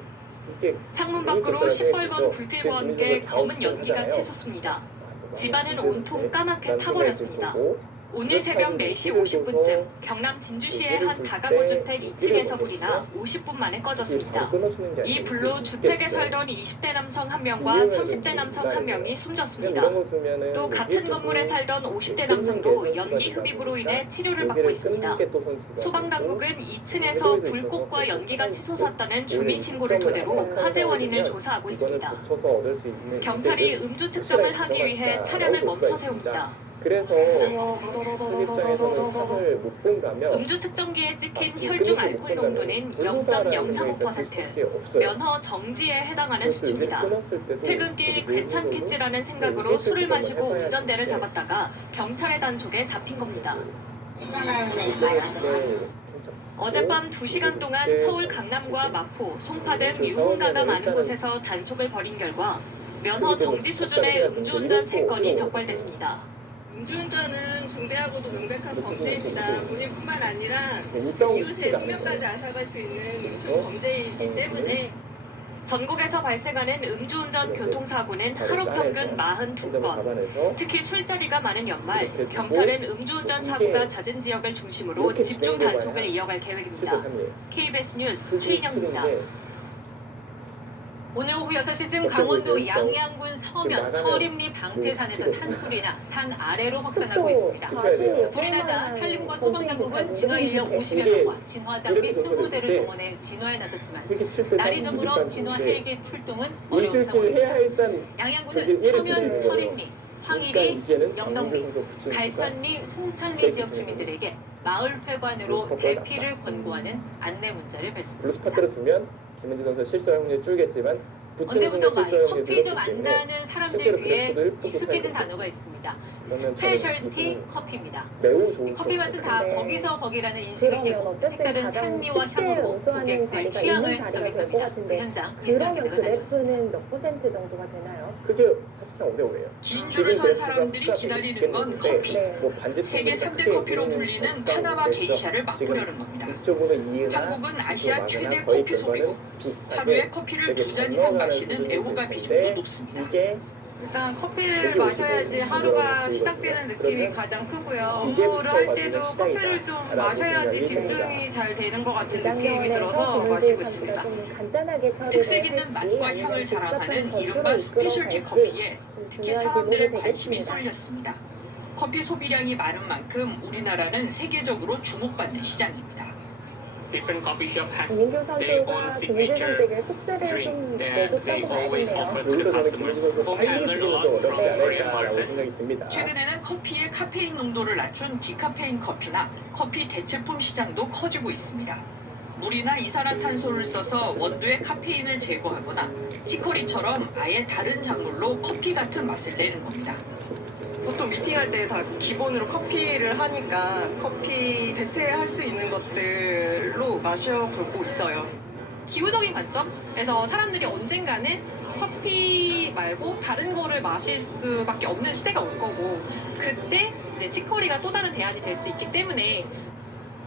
이게 창문 밖으로 시뻘건 불길과 함께 검은 연기가 치솟습니다. 집안은 온통 까맣게 타버렸습니다. 오늘 새벽 4시 50분쯤 경남 진주시의 한 다가구 주택 2층에서 불이 나 50분 만에 꺼졌습니다. 이 불로 주택에 살던 20대 남성 1명과 30대 남성 1명이 숨졌습니다. 또 같은 건물에 살던 50대 남성도 연기 흡입으로 인해 치료를 받고 있습니다. 소방당국은 2층에서 불꽃과 연기가 치솟았다는 주민신고를 토대로 화재 원인을 조사하고 있습니다. 경찰이 음주 측정을 하기 위해 차량을 멈춰 세웁니다. 그래서 그 입장에서는 탑을 못 본다면 음주 측정기에 찍힌 혈중 알코올 농도는 0.035%, 면허 정지에 해당하는 수치입니다. 퇴근길 괜찮겠지라는 생각으로 술을 마시고 운전대를 잡았다가 경찰의 단속에 잡힌 겁니다. 어젯밤 2시간 동안 서울 강남과 마포, 송파 등 유흥가가 많은 곳에서 단속을 벌인 결과 면허 정지 수준의 음주운전 3건이 적발됐습니다. 음주운전은 중대하고도 명백한 범죄입니다. 본인뿐만 아니라 이웃의 생명까지 앗아갈 수 있는 큰 범죄이기 때문에 전국에서 발생하는 음주운전 교통사고는 하루 평균 42건. 특히 술자리가 많은 연말, 경찰은 음주운전 사고가 잦은 지역을 중심으로 집중 단속을 이어갈 계획입니다. KBS 뉴스 최인영입니다. 오늘 오후 6시쯤 강원도 양양군 서면 서림리 방태산에서 산불이 나 산 아래로 확산하고 있습니다. 불이 나자 산림과 소방당국은 진화 인력 50여 명과 진화 장비 20대를 동원해 진화에 나섰지만 날이 저물어 진화 헬기 출동은 어려운 상황입니다. 양양군은 서면, 서림리, 황일리, 영덕리, 달천리, 송천리 지역 주민들에게 마을 회관으로 대피를 권고하는 안내 문자를 발송했습니다. 김은지 선수 실수할 확률이 줄겠지만 언제부턴가 커피 좀 안다는 사람들 귀에 익숙해진 단어가 있습니다. 스페셜티 커피입니다. 커피 맛은 다 거기서 거기라는 인식이 되고 색다른 산미와 향으로 고객들 취향을 저격합니다. 그 현장 이수환 기자가 다녀왔습니다. 그래프는 몇 % 정도가 되나요? 그게 사실상 5대5예요. 긴 줄을 선 사람들이 기다리는 건 커피. 세계 3대 커피로 불리는 파나마 게이샤를 맛보려는 겁니다. 한국은 아시아 최대 커피 소비국. 하루에 커피를 2잔 이상 마시는 애호가 비중도 높습니다. 일단 커피를 마셔야지 하루가 시작되는 느낌이 가장 크고요. 공부를 할 때도 커피를 좀 마셔야지 집중이 잘 되는 것 같은 느낌이 들어서 마시고 있습니다. 특색 있는 맛과 향을 자랑하는 이른바 스페셜티 커피에 특히 사람들의 관심이 쏠렸습니다. 커피 소비량이 많은 만큼 우리나라는 세계적으로 주목받는 시장입니다. Different coffee shop has 김민규 their 선수가 own 김민규 signature 선수에게 숙제를 drink 좀 that they 내줬다고 always 봐야 offer 되네요. to the customers. For me, I learned a lot from Korean market. 최근에는 커피의 카페인 농도를 낮춘 디카페인 커피나 커피 대체품 시장도 커지고 있습니다. 물이나 이산화탄소를 써서 원두의 카페인을 제거하거나 치커리처럼 아예 다른 작물로 커피 같은 맛을 내는 겁니다. 보통 미팅할 때 다 기본으로 커피를 하니까 커피 대체할 수 있는 것들로 마셔보고 있어요. 기후적인 관점에서 사람들이 언젠가는 커피 말고 다른 거를 마실 수밖에 없는 시대가 올 거고 그때 이제 치커리가 또 다른 대안이 될 수 있기 때문에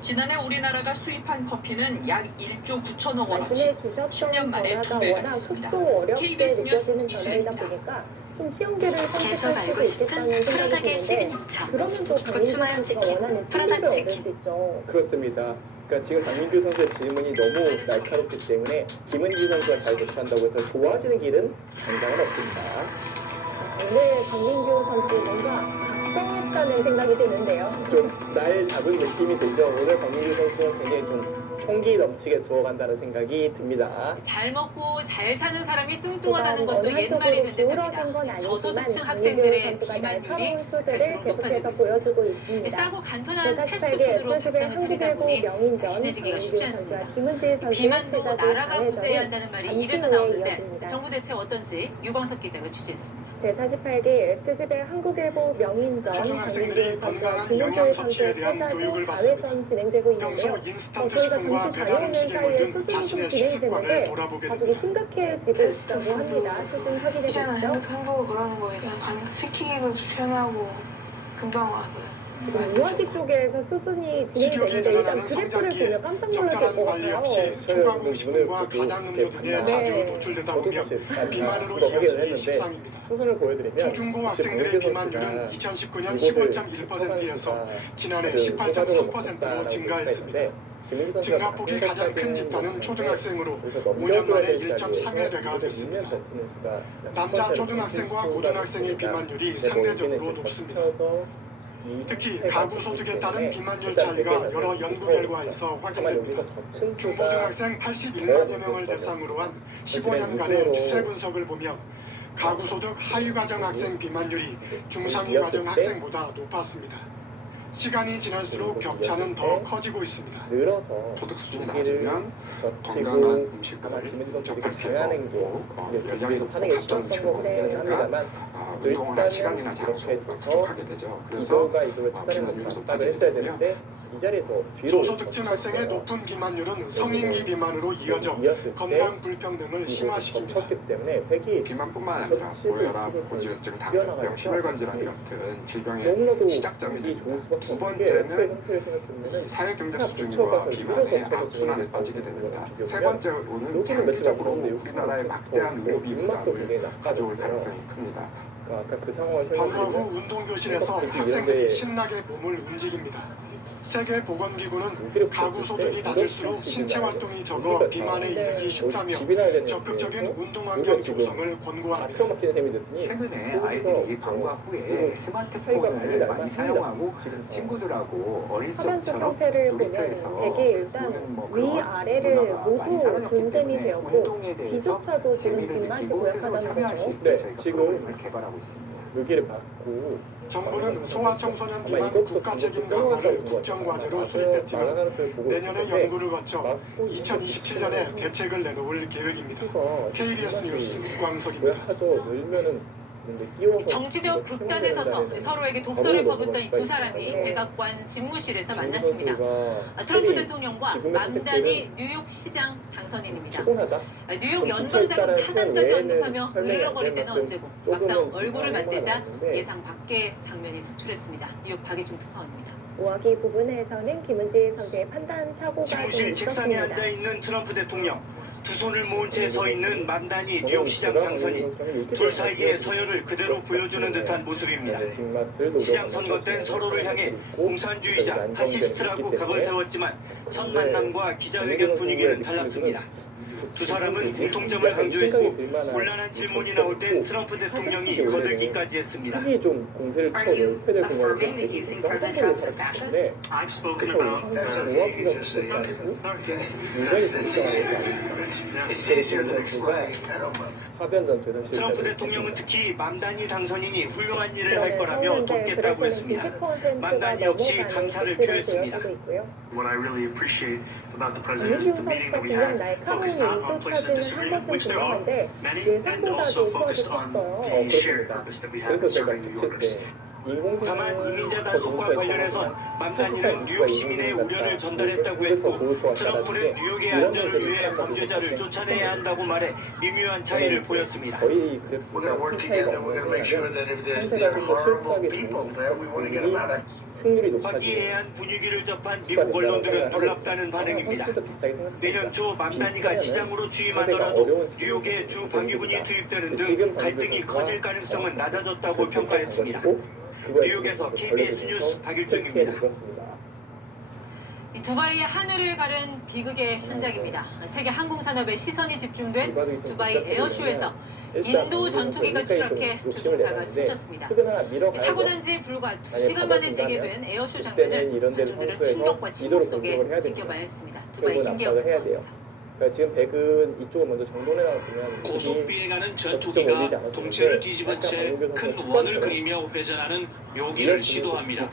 지난해 우리나라가 수입한 커피는 약 1조 9천억 원어치 10년 만에 2배가 됐습니다. KBS 뉴스 이수연입니다. 좀 쉬운 길을 계속 선택할 알고 수도 싶은 있겠다는 생각이 프라닭의 드는데 시그니처 그러면 또 강민규 고추마요 선수가 치킨, 원하는 프라닭 승리를 얻을 치킨. 수 있죠. 그렇습니다. 그러니까 지금 강민규 선수의 질문이 너무 날카롭기 때문에 김은지 선수가 잘 대처한다고 해서 좋아지는 길은 당장은 없습니다. 오늘 강민규 선수 뭔가 각성했다는 생각이 드는데요. 좀 날 잡은 느낌이 들죠. 오늘 강민규 선수는 굉장히 좀 총기 넘치게 두어간다는 생각이 듭니다. 잘 먹고 잘 사는 사람이 뚱뚱하다는 그간 것도 어느 옛말이 한쪽으로 된 기울어진 건 듯합니다. 아니지만 저소득층 강민규 학생들의 선수가 비만율이 날카로운 수들을 갈수록 계속해서 높아지고 있습니다. 보여주고 있습니다. 싸고 간편한 148개 패스트푸드로 S집의 밥상을 차리다 한국일보 보니 명인전 친해지기가 쉽지 강민규 선수와 않습니다. 김은지 선수의 비만도 패자조 나라가 구제해야 강해전은 한다는 말이 잠시 이래서 후에 나오는데 이어집니다. 정부 대책 어떤지 유광석 기자가 취재했습니다. 제48개 S집의 한국일보 명인전 초등학생들이 강민규 선수와 건강한 김은지 영양 선수의 섭취에 대한 패자조 교육을 받습니다. 4회전 진행되고 있는데요. 평소 인스턴트 저희가 식품과 잠시 배달 다녀오는 음식에 사이에 물든 수술이 좀 자신의 진행이 식습관을 되는데 돌아보게 가족이 됩니다. 심각해지고 있다고 합니다. 수준 확인해 보시죠. 햄버거 그러는 거에 그냥 시키기도 편하고 금방 와서요. 지금 우아기 쪽에서 수순이 진행이 되는데 일단 그래프를 보면 깜짝 놀랐을 적절한 것 관리 같아요. 없이 초가공식품과 가당음료 등에 자주 노출되다 보면 비만으로 이어지기 십상입니다. 수순을 보여드리면 초중고 학생들의 비만율은 2019년 15.1%에서 지난해 18.3%로 증가했습니다. 증가폭이 가장 큰 집단은 초등학생으로 5년 만에 1.3회대가 됐습니다. 남자 초등학생과 고등학생의 비만율이 상대적으로 높습니다. 특히 가구 소득에 따른 비만율 차이가 여러 연구 결과에서 확인됩니다. 중고등학생 81만여 명을 대상으로 한 15년간의 추세 분석을 보면 가구 소득 하위 과정 학생 비만율이 중상위 과정 학생보다 높았습니다. 시간이 지날수록 격차는 더 커지고 있습니다. 늘어서 소득 수준이 낮으면 건강한 음식을 접할 필요가 없고 열량이 높고 가짜 음식을 먹게 되니까 운동을 할 시간이나 장소가 부족하게 되죠. 그래서 비만율이 높아지게 되고요. 이 자리에서 저소득층 학생의 높은 비만율은 성인기 비만으로 이어져 건강 불평등을 심화시킵니다. 비만뿐만 아니라 고혈압, 고지혈증, 당뇨병, 심혈관질환 같은 질병의 시작점이 됩니다. 두 번째는 사회경제 수준과 비만의 악순환에 빠지게 됩니다. 세 번째로는 장기적으로 우리나라의 막대한 의료비 부담을 가져올 가능성이 큽니다. 방과 후 운동교실에서 학생들이 신나게 몸을 움직입니다. 세계보건기구는 가구 소득이 낮을수록 신체 활동이 적어 비만에 이르기 쉽다며 적극적인 운동 환경 조성을 권고합니다. 최근에 아이들이 방과 후에 스마트폰을 많이 사용하고 친구들하고 어릴 적처럼 놀이터에서 노는 위아래를 모두 분점이 되었고 운동에 대해서 기조차도 지금 재미를 빈맛이 느끼고 스스로 고약하다는 참여할 수 거죠. 있게 저희가 프로그램을 개발하고 있습니다. 여기를 받고 정부는 소아청소년 비만 국가 책임 강화를 국정과제로 수립했지만 내년에 연구를 거쳐 2027년에 대책을 내놓을 계획입니다. KBS 뉴스 유광석입니다. 정치적 극단에 서서 서로에게 독서를 퍼붓던 이 두 사람이 백악관 집무실에서 만났습니다. 트럼프 대통령과 맘다니 뉴욕 시장 당선인입니다. 뉴욕 연방자금 차단까지 언급하며 으르렁거릴 때는 언제고 막상 얼굴을 맞대자 예상 밖의 장면이 속출했습니다. 뉴욕 박예준 특파원입니다. 우아기 부분에서는 김은지 선수의 판단 착오가 좀 집무실 책상에 있었습니다. 앉아 있는 트럼프 대통령. 두 손을 모은 채 서 있는 맘다니 뉴욕시장 당선인. 둘 사이의 서열을 그대로 보여주는 듯한 모습입니다. 시장 선거 땐 서로를 향해 공산주의자, 파시스트라고 각을 세웠지만 첫 만남과 기자회견 분위기는 달랐습니다. 두 사람은 공통점을 강조했고 곤란한 질문이 나올 땐 트럼프 대통령이 거들기까지 했습니다. Are you affirming that you think President Trump's a fascist? I've spoken about 트럼프 대통령은 특히 맘다니 당선인이 훌륭한 일을 할 거라며 돕겠다고 했습니다. 맘다니 역시 감사를 표했습니다. What I really appreciate about the president is the meeting that we had focused not on places of disagreement, which there are many, and also focused on the shared purpose that we have in serving New Yorkers. 다만 이민자 단속과 관련해선 만단이는 뉴욕 시민의 우려를 전달했다고 했고 트럼프는 뉴욕의 안전을 위해 범죄자를 쫓아내야 한다고 말해 미묘한 차이를 보였습니다. 거의 그래프가 큰 차이가 없는 상태가 좀더 실수하게 되는 승률이 높아지는 화기애애한 분위기를 접한 미국 언론들은 놀랍다는 반응입니다. 내년 초 만단이가 시장으로 취임하더라도 뉴욕에 주 방위군이 투입되는 등 갈등이 커질 가능성은 낮아졌다고 평가했습니다. 뉴욕에서 KBS 뉴스 박일중입니다. 두바이의 하늘을 가른 비극의 현장입니다. 세계 항공산업의 시선이 집중된 두바이 에어쇼에서 인도 전투기가 추락해 조종사가 숨졌습니다. 사고 난 지 불과 2시간 만에 재개된 에어쇼 장면을 관중들은 충격과 침묵 속에 지켜봐야 했습니다. 두바이 김계영 특파원입니다. 그러니까 지금 백은 이쪽을 먼저 정돈해 놨으면 고속 비행하는 전투기가 동체를 뒤집은 채 큰 원을 그리며 회전하는 묘기를 시도합니다.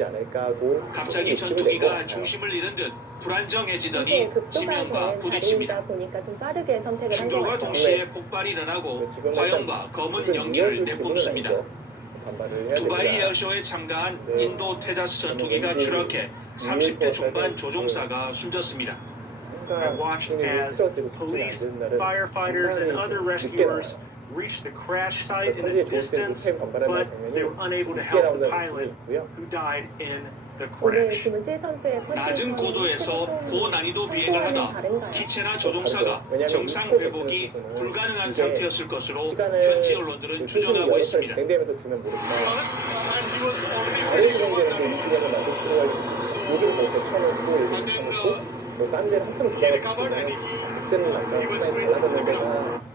갑자기 전투기가 중심을 잃은 듯 불안정해지더니 지면과 부딪힙니다. 충돌과 동시에 폭발이 일어나고 화염과 검은 연기를 내뿜습니다. 두바이 에어쇼에 참가한 인도 테자스 전투기가 추락해 30대 중반 조종사가 숨졌습니다. I watched as police, firefighters, and other rescuers reached the crash site in the distance, but they were unable to help the pilot who died in the crash. 낮은 고도에서 고난이도 비행을 하다 기체나 조종사가 정상 회복이 불가능한 상태였을 것으로 현지 언론들은 추정하고 있습니다.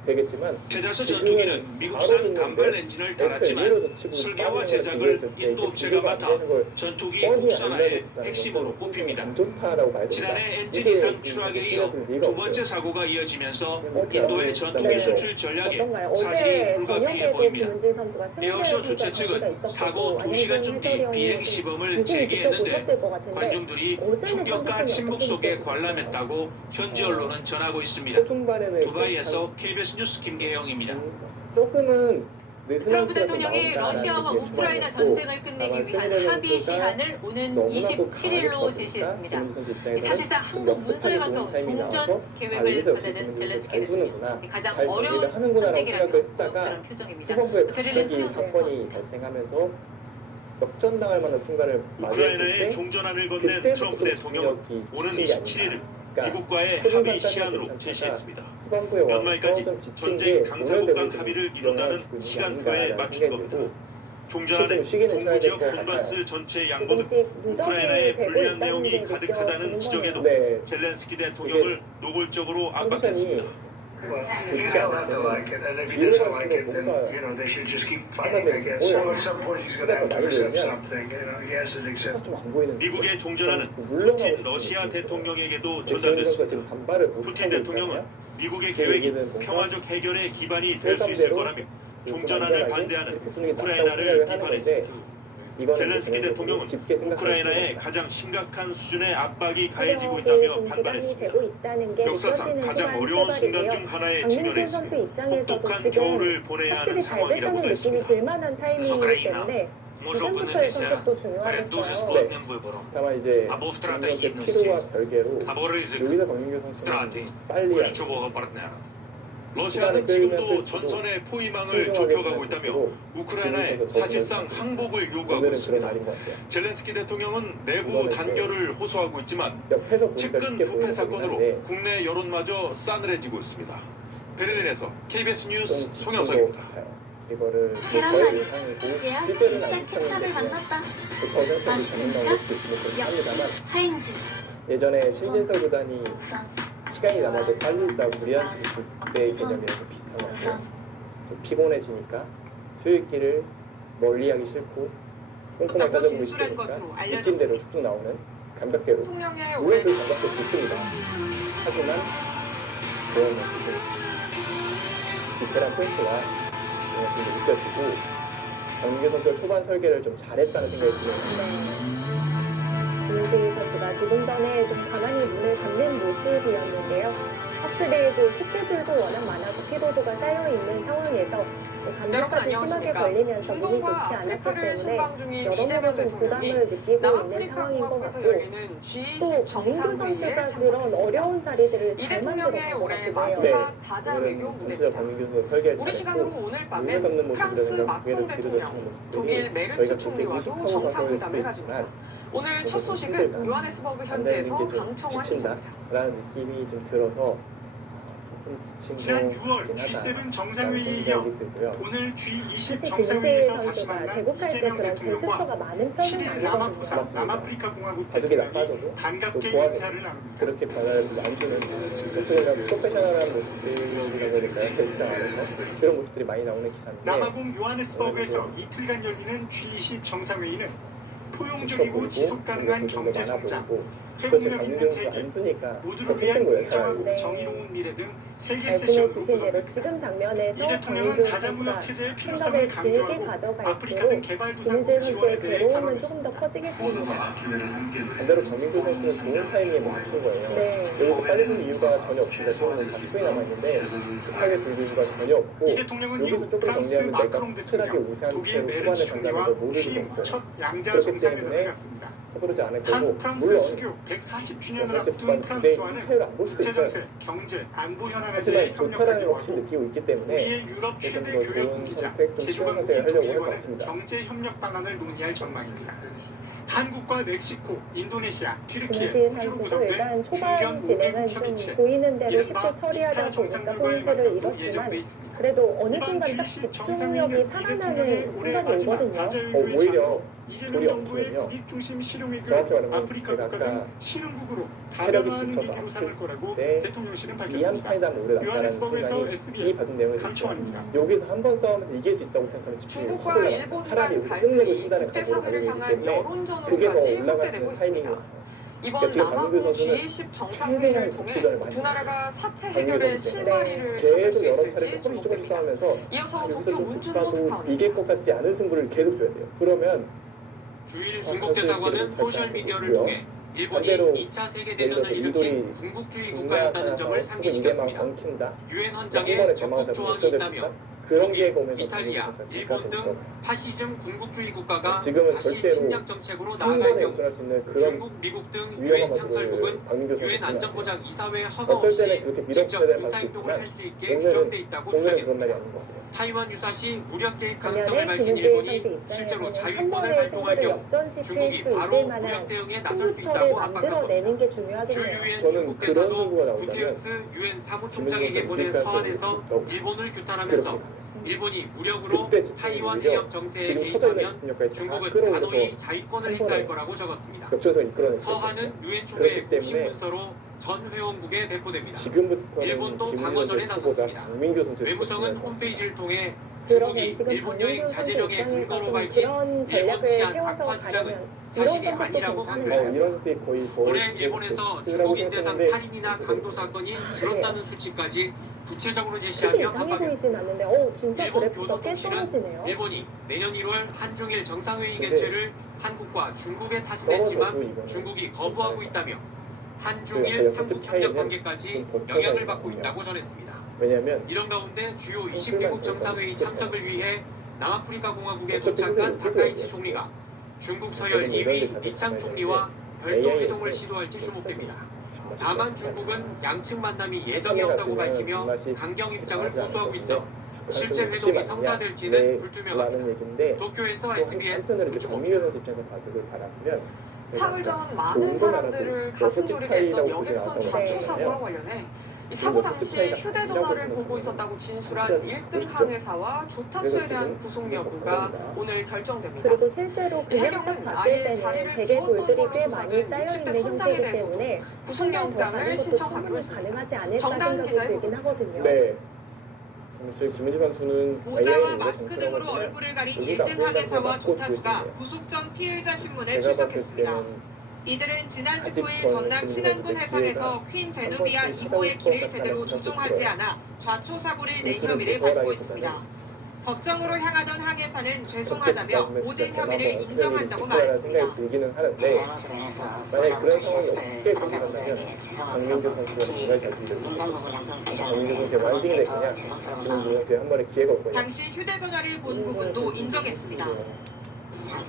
되겠지만 테자스 전투기는 미국산 단발 엔진을 달았지만 설계와 제작을 인도 업체가 맡아 전투기 국산화의 핵심으로 꼽힙니다. 지난해 엔진 이상 추락에 이어 두 번째 사고가 이어지면서 인도의 전투기 수출 전략에 사실이 불가피해 보입니다. 에어쇼 주최 측은 사고 2시간쯤 뒤 비행 시범을 재개했는데 관중들이 충격과 침묵 속에 관람했다고 현지 언론은 전하고 있습니다. 두바이에서 KBS 뉴스 김계영입니다. 조금은 트럼프 대통령이 러시아와 우크라이나 전쟁을 끝내기 위한 합의 시한을 오는 27일로 제시했습니다. 사실상 한국 문서에 가까운 종전 계획을 받아든 젤렌스키 대통령. 가장 어려운 선택이라는 고역스러운 표정입니다. 베를린 소요 사건이 발생하면서 역전당할 만한 순간을 우크라이나의 종전안을 건넨 트럼프 대통령은 오는 27일 미국과의 합의 시한으로 제시했습니다. 연말까지 전쟁 당사국 간 합의를 이룬다는 시간표에 맞춘 겁니다. 종전안은 동부 지역 돈바스 전체 양보는 우크라이나의 불리한 내용이 가득하다는 지적에도 젤렌스키 대통령을 노골적으로 압박했습니다. Well, you have to like it, and if he doesn't like it, then they should just keep fighting, I guess. So at some point he's going to have to accept something. He has to accept. 미국의 종전안은 푸틴 러시아 대통령에게도 전달됐습니다. 푸틴 대통령은 미국의 계획이 평화적 해결의 기반이 될 수 있을 거라며 종전안을 반대하는 우크라이나를 비판했습니다. 젤렌스키 대통령은 우크라이나에 가장 심각한 수준의 압박이 가해지고 있다며 반발했습니다. 역사상 가장 어려운 순간 중 하나에 직면해 있습니다. 혹독한 겨울을 보내야 하는 상황이라고도 했습니다. Може опинитися перед дуже складним вибором. Або втрата гідності, або ризик втрати ключового партнера. 러시아는 지금도 전선의 포위망을 좁혀가고 있다며 우크라이나에 사실상 항복을 요구하고 있습니다. 젤렌스키 대통령은 내부 단결을 호소하고 있지만 측근 부패 사건으로 국내 여론마저 싸늘해지고 있습니다. 베를린에서 KBS 뉴스 송영석입니다. 계란말이 지야 진짜 케찹을 만났다. 맛있습니까? 역시 하인즈. 예전에 신진서 구단이 시간이 남아도 빨리 있다고 무리한 그때의 개념이랑 좀 비슷한 것 같아요. 좀 피곤해지니까 수익기를 멀리하기 싫고 꼼꼼하게 따져보기 싫으니까 느낀 대로 쭉쭉 나오는 감각대로 물론 그 감각도 좋습니다. 하지만 그런 디테일한 포인트가 좀 느껴지고 정규 선수 초반 설계를 좀 잘했다는 생각이 드네요. 김승희 선수가 조금 전에 좀 가만히 눈을 감는 모습이었는데요. 확실히 스케줄도 워낙 많아서 피로도가 쌓여있는 상황에서 감기까지 심하게 걸리면서 몸이 좋지 않았기 아프리카를 때문에 순방 중인 여러모로 이재명 좀 대통령이 부담을 느끼고 있는 남아프리카 상황인 것 공화국에서 같고 열리는 또 G20 정인규 정상회의에 선수가 그런 참석했습니다. 어려운 자리들을 이 잘 대통령의 만들어낸 것 올해 같기도 해요. 마지막 다자 외교 무대입니다. 우리 시간으로 오늘 밤엔 프랑스 마크롱 대통령, 독일 메르츠 총리와도 정상회담을 가집니다. 오늘 첫 소식은 요하네스버그 현지에서 강청원 기자입니다. 라는 느낌이 좀 들어서 좀 지난 지친 6월 거긴 G7 하다 정상회의에 이어 라는 생각이 들고요. 오늘 G20 사실 김은지 정상회의에서 다시 선수가 만난 대국할 때 이재명 그런 대통령과 제스처가 많은 편은 10일 아니거든요. 라마포사 남아프리카 공화국 가족이 대통령이 나빠져도 또 반갑게 좋아서 인사를 나눕니다. 그렇게 변화를 안 주는 프로페셔널한 모습들이라고 해야 될까요? 대국장 안에서 그런 모습들이 많이 나오는 기사인데 남아공 요하네스버그에서 이틀간 열리는 G20 정상회의는 포용적이고 지속 가능한 경제 성장, 회복력 있는 세계, 모두를 위한 공정하고 정의로운 미래 등 세계 말씀해 세션으로 주신 대로 구성됩니다. 지금 이 장면에서 대통령은 정인규 다자무역 선수가 체제의 필요성을 생각을 길게 강조하고 가져갈수록 아프리카 등 김은지 개발도상국 지원에 선수의 대해 괴로움은 발언했습니다. 조금 더 커지겠습니다. 반대로 정민규 선수는 좋은 타이밍에 멈춘 거예요. 네. 여기서 빨리 줄 이유가 전혀 없습니다. 지금 40분이 남아있는데 급하게 줄 이유가 전혀 없고 이 대통령은 여기서 이후 조금 프랑스 정리하면 내가 마크롱 확실하게 대통령, 우세한 독일 채로 메르츠 후반에 간다는 총리와 걸 모르고 취임 있어요. 첫 양자 그렇기 정상회담을 때문에 갖습니다. 서두르지 않을 거고 한 프랑스 물론 수교 140주년을 사실 앞둔 부담 프랑스와는 차이를 안 볼 수도 국제 있어요. 정세, 경제, 안보 현안에 대해 하지만 협력하기로 좋다라는 걸 확실히 하고 느끼고 있기 때문에 우리의 유럽 최대 조금 더 교역 좋은 공기자 선택, 좀 제주가 수용을 하려고 독일에 할 것 관한 같습니다. 경제 협력 방안을 논의할 전망입니다. 한국과 멕시코, 인도네시아, 튀르키예, 김은지 호주로 선수도 구성된 일단 초반 중견 진행은 5개국 좀 협의체 보이는 대로 쉽게 이른바 처리하다 이타 보니까 정상들과의 포인트를 만남도 잃었지만 예정돼 있습니다. 그래도 어느 이번 순간 딱 G20 집중력이 정상회의는 이 살아나는 대통령의 올해 순간이 마지막 오거든요. 다자외교의 오히려 장으로 이재명 돌이 정부의 엉키면요. 국익 중심 실용외교를 정확히 말하면 아프리카 제가 국가 등 아까 신흥국으로 체력이 다변화하는 지쳐서 계기로 삼을 거라고 때 대통령실은 이한 밝혔습니다. 파이담 오래 났다는 요하네스버그에서 순간이 이 SBS 받은 내용이 있죠. 강청원입니다. 여기서 한 번 싸우면서 이길 수 있다고 생각하면 집중력이 확 중국과 올라갑니다. 일본 차라리 간 여기서 갈등이 끝내고 신다는 각오로 국제사회를 가는 향한 거기 때문에 그게 더 여론전으로까지 올라갈 수 확대되고 있는 타이밍이 있습니다. 이번 그러니까 지금 남아공 강민규 선수는 G20 정상회의를 최대한 통해 국제전을 많이 두 나라가 사태 강민규 해결의 선수 실마리를 찾을 계속 수 여러 차례 있을지 조금씩 주목됩니다. 싸우면서 이어서 여기서 도쿄 좀 문준호 짚어도 특파원입니다. 이길 것 같지 않은 승부를 계속 줘야 돼요. 그러면 주일 중국 대사관은 소셜미디어를 통해 일본이 반대로 2차 세계대전을 일으킨 궁극주의 국가였다는 점을 상기시켰습니다. 유엔 헌장에 적극 조항이 있다며 그런 게 독일, 보면서 이탈리아, 일본 등 파시즘 궁극주의 국가가 지금은 다시 절대로 침략 정책으로 한 나아갈 번에 경우 우선할 수 있는 그런 중국, 미국 등 유엔 위험한 창설국은 박민규 유엔 선수는 안전보장 이사회 허가 어떨 때는 없이 그렇게 직접 밀어붙여야 될 군사행동을 수도 할 수 있게 있지만 규정돼 있다고 오늘은 그런 날이 주장했습니다. 아닌 것 같아요. 타이완 유사시 무력 개입 가능성을 반면에 밝힌 김은지 일본이 선수 실제로 입장에서는 한 자유권을 번의 발동할 승부를 경우 역전시킬 중국이 수 바로 있을 무력 만한 대응에 나설 수 승부처를 있다고 압박한 만들어내는 겁니다. 게 중요하겠네요. 주유엔 저는 중국 그런 승부가 대사도 나온다면 구테우스 유엔 사무총장에게 보낸 김은지 서한에서 선수 일본을 규탄하면서 일본이 무력으로 그때 타이완 집중력이죠. 해협 정세에 지금 처져 있는 개입하면 집중력까지 다 중국은 끌어올려서 단호히 자위권을 한 행사할 번에 거라고 적었습니다. 겹쳐서 이끌어냈거든요. 서한은 유엔 초회의 그렇기 때문에 공식 문서로 전 회원국에 배포됩니다. 지금부터는 일본도 김은지 방어전에 선수보다 나섰습니다. 박민규 선수의 외무성은 수준을 홈페이지를 통해 그러면 중국이 지금 일본 여행 박민규 선수 자제령의 근거로 입장에서 밝힌 그런 일본 전략을 치안 세워서 악화 주장은 가려면 사실이 이런 아니라고 선택도 강조했습니다. 이런 것들이 거의 올해 일본에서 중국인 대상 살인이나 강도 사건이 줄었다는 수치까지 구체적으로 크게 제시하며 이상해 반박했습니다. 보이진 않는데 진짜 일본 그래프가 꽤 교도통신은 떨어지네요. 일본이 내년 1월 한중일 정상회의 근데 개최를 한국과 중국에 타진했지만 중국이 거부하고 있다며 한중일 그 삼국 협력 관계까지 영향을 받고 있다고 전했습니다. 왜냐하면 이런 가운데 주요 20개국 정상회의 참석을 위해 남아프리카 공화국에 도착한 다카이치 총리가 중국 서열 2위 리창 총리와 별도 회동을 시도할지 주목됩니다. 다만 중국은 양측 만남이 예정이 없다고 밝히며 강경 입장을 고수하고 있어 실제 회동이 성사될지는 불투명합니다. 도쿄에서 SBS 한편으로 문주모 박민규 선수 입장에서 봐주길 바라면 사흘 전 많은 사람들을 가슴 졸이게 했던 여객선 좌초 사고와 관련해 이 사고 당시 휴대전화를 보고 있었다고 진술한 1등 항해사와 조타수에 대한 구속 여부가 오늘 결정됩니다. 그리고 실제로 그냥 딱 해경은 봤을 아예 때는 자리를 베개 비웠던 돌들이 걸로 꽤 많이 조사된 쌓여 60대 있는 선장에 형태이기 대해서도 때문에 구속영장을 신청하기로 충분히 했습니다. 가능하지 않을까 정다은 생각이 기자의 들긴 하거든요. 네. 잠시 김은지 선수는 모자와 마스크 등으로 얼굴을 가린 1등 항해사와 조타수가 구속 전 피해자 신문에 출석했습니다. 이들은 지난 19일 전남 신안군 해상에서 퀸 제누비아 2호의 길을 제대로 조종하지 않아 좌초 사고를 낸 혐의를 받고 있습니다. 법정으로 향하던 항해사는 죄송하다며 모든 혐의를 인정한다고 생각이 말했습니다. 들기는 하는데 만약에 그런 상황이 없게 된다면 강민규 선수가 정말 잘 들리고 강민규 선수의 완승이 될 거냐 김민규 선수의 한 번의 기회가 올 거냐. 당시 휴대전화를 본 부분도 인정했습니다. 어떻게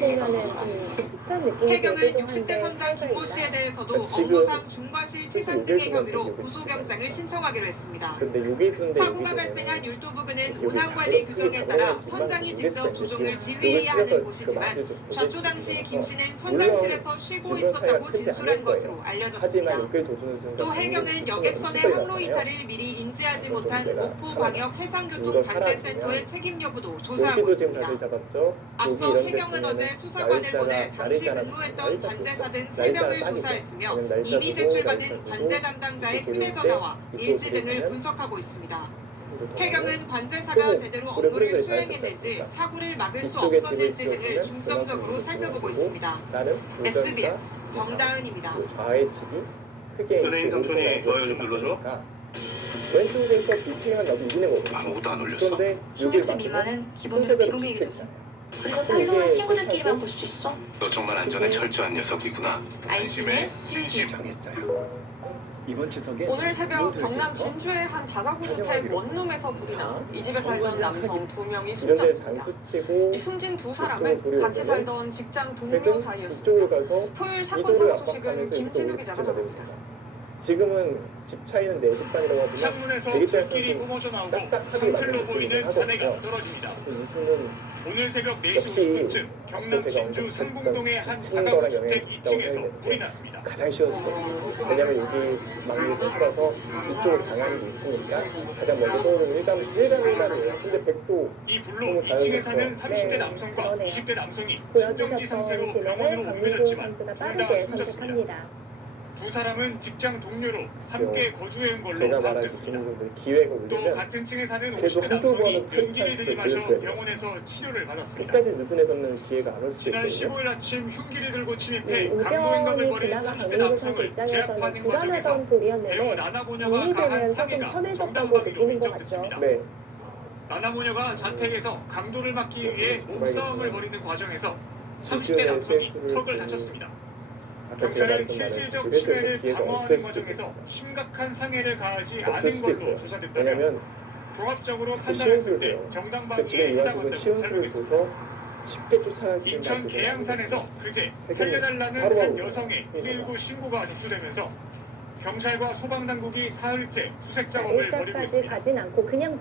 보면은 비슷한 느낌이 해경은 들기도 60대 한데 선장 김모 씨에 대해서도 지금 업무상 중과실 치상 등의 요게 혐의로 요게 고소경장을 신청하기로 했습니다. 근데 요게 있는데 사고가 발생한 율도 부근은 운항관리 규정에 따라 선장이 직접 조종을 지휘해야 하는 곳이지만 좌초 당시 김 씨는 선장실에서 쉬고 있었다고 진술한 것으로 알려졌습니다. 또 해경은 여객선의 항로 이탈을 미리 인지하지 못한 목포 광역 해상교통관제센터의 책임 여부도 조사하고 있습니다. 앞서 해경은 어제 수사관을 보내 당시 근무했던 관제사 등 3명을 조사했으며 이미 제출받은 관제 담당자의 휴대전화와 일지 등을 분석하고 있습니다. 해경은 관제사가 제대로 업무를 수행했는지 사고를 막을 수 없었는지 등을 중점적으로 살펴보고 있습니다. SBS 정다은입니다. 연예인 삼촌이 좋아요 좀 눌러줘. 왼쪽에서 비슷한 나도 이기는 거거든. 아무것도 안 올렸어. 10m 미만은 기본으로 비공개이거든. 그래서 팔로워 친구들끼리만 볼 수 있어. 너 정말 안전에 철저한 녀석이구나. 안심의 진심. 이번 추석에 오늘 새벽 경남 진주의 한 다가구 주택 원룸에서 불이 나 이 집에 살던 남성 2명이 숨졌습니다. 이 숨진 두 사람은 같이 살던 직장 동료 사이였습니다. 토요일 사건 사고 소식은 김진우 기자가 전합니다. 지금은 집 차이는 4집 단이라고 하지만 창문에서 불길이 뿜어져 나오고 창틀로 보이는 잔해가 떨어집니다. 오늘 새벽 4시 50분쯤 경남 진주 상봉동의 한 다가구 주택 2층에서 불이 났습니다. 가장 쉬웠어요. 왜냐면 여기 막리 뚫어서 이쪽으로 방향이 있으니까 가장 먼저 떠오르는 일감이에요. 근데 100도 이 불로 2층에 사는 30대 남성과 20대 남성이 심정지 상태로 병원으로 옮겨졌지만 둘 다 숨졌습니다. 두 사람은 직장 동료로 함께 거주해온 걸로 파악됐습니다. 또 같은 층에 사는 50대 남성이 연기를 들이마셔 병원에서 치료를 받았습니다. 끝까지 느슨해서는 기회가 안 올 수도 지난 있거든요. 15일 아침 흉기를 들고 침입해 강도 행각을 벌인 30대 남성을 제압하는 과정에서 배우 나나모녀가 가한 상해가 정당방위로 인정됐습니다. 나나모녀가 자택에서 강도를 막기 위해 몸싸움을 벌이는 과정에서 30대 남성이 턱을 다쳤습니다. 경찰은 실질적 침해를 방어하는 과정에서 심각한 상해를 가하지 않은 걸로 조사됐다며 종합적으로 판단했을 때 정당방위에 해당한다고 설명했습니다. 인천 계양산에서 그제 살려달라는 한 여성의 119 신고가 접수되면서 경찰과 소방당국이 사흘째 수색 작업을 벌이고 있습니다.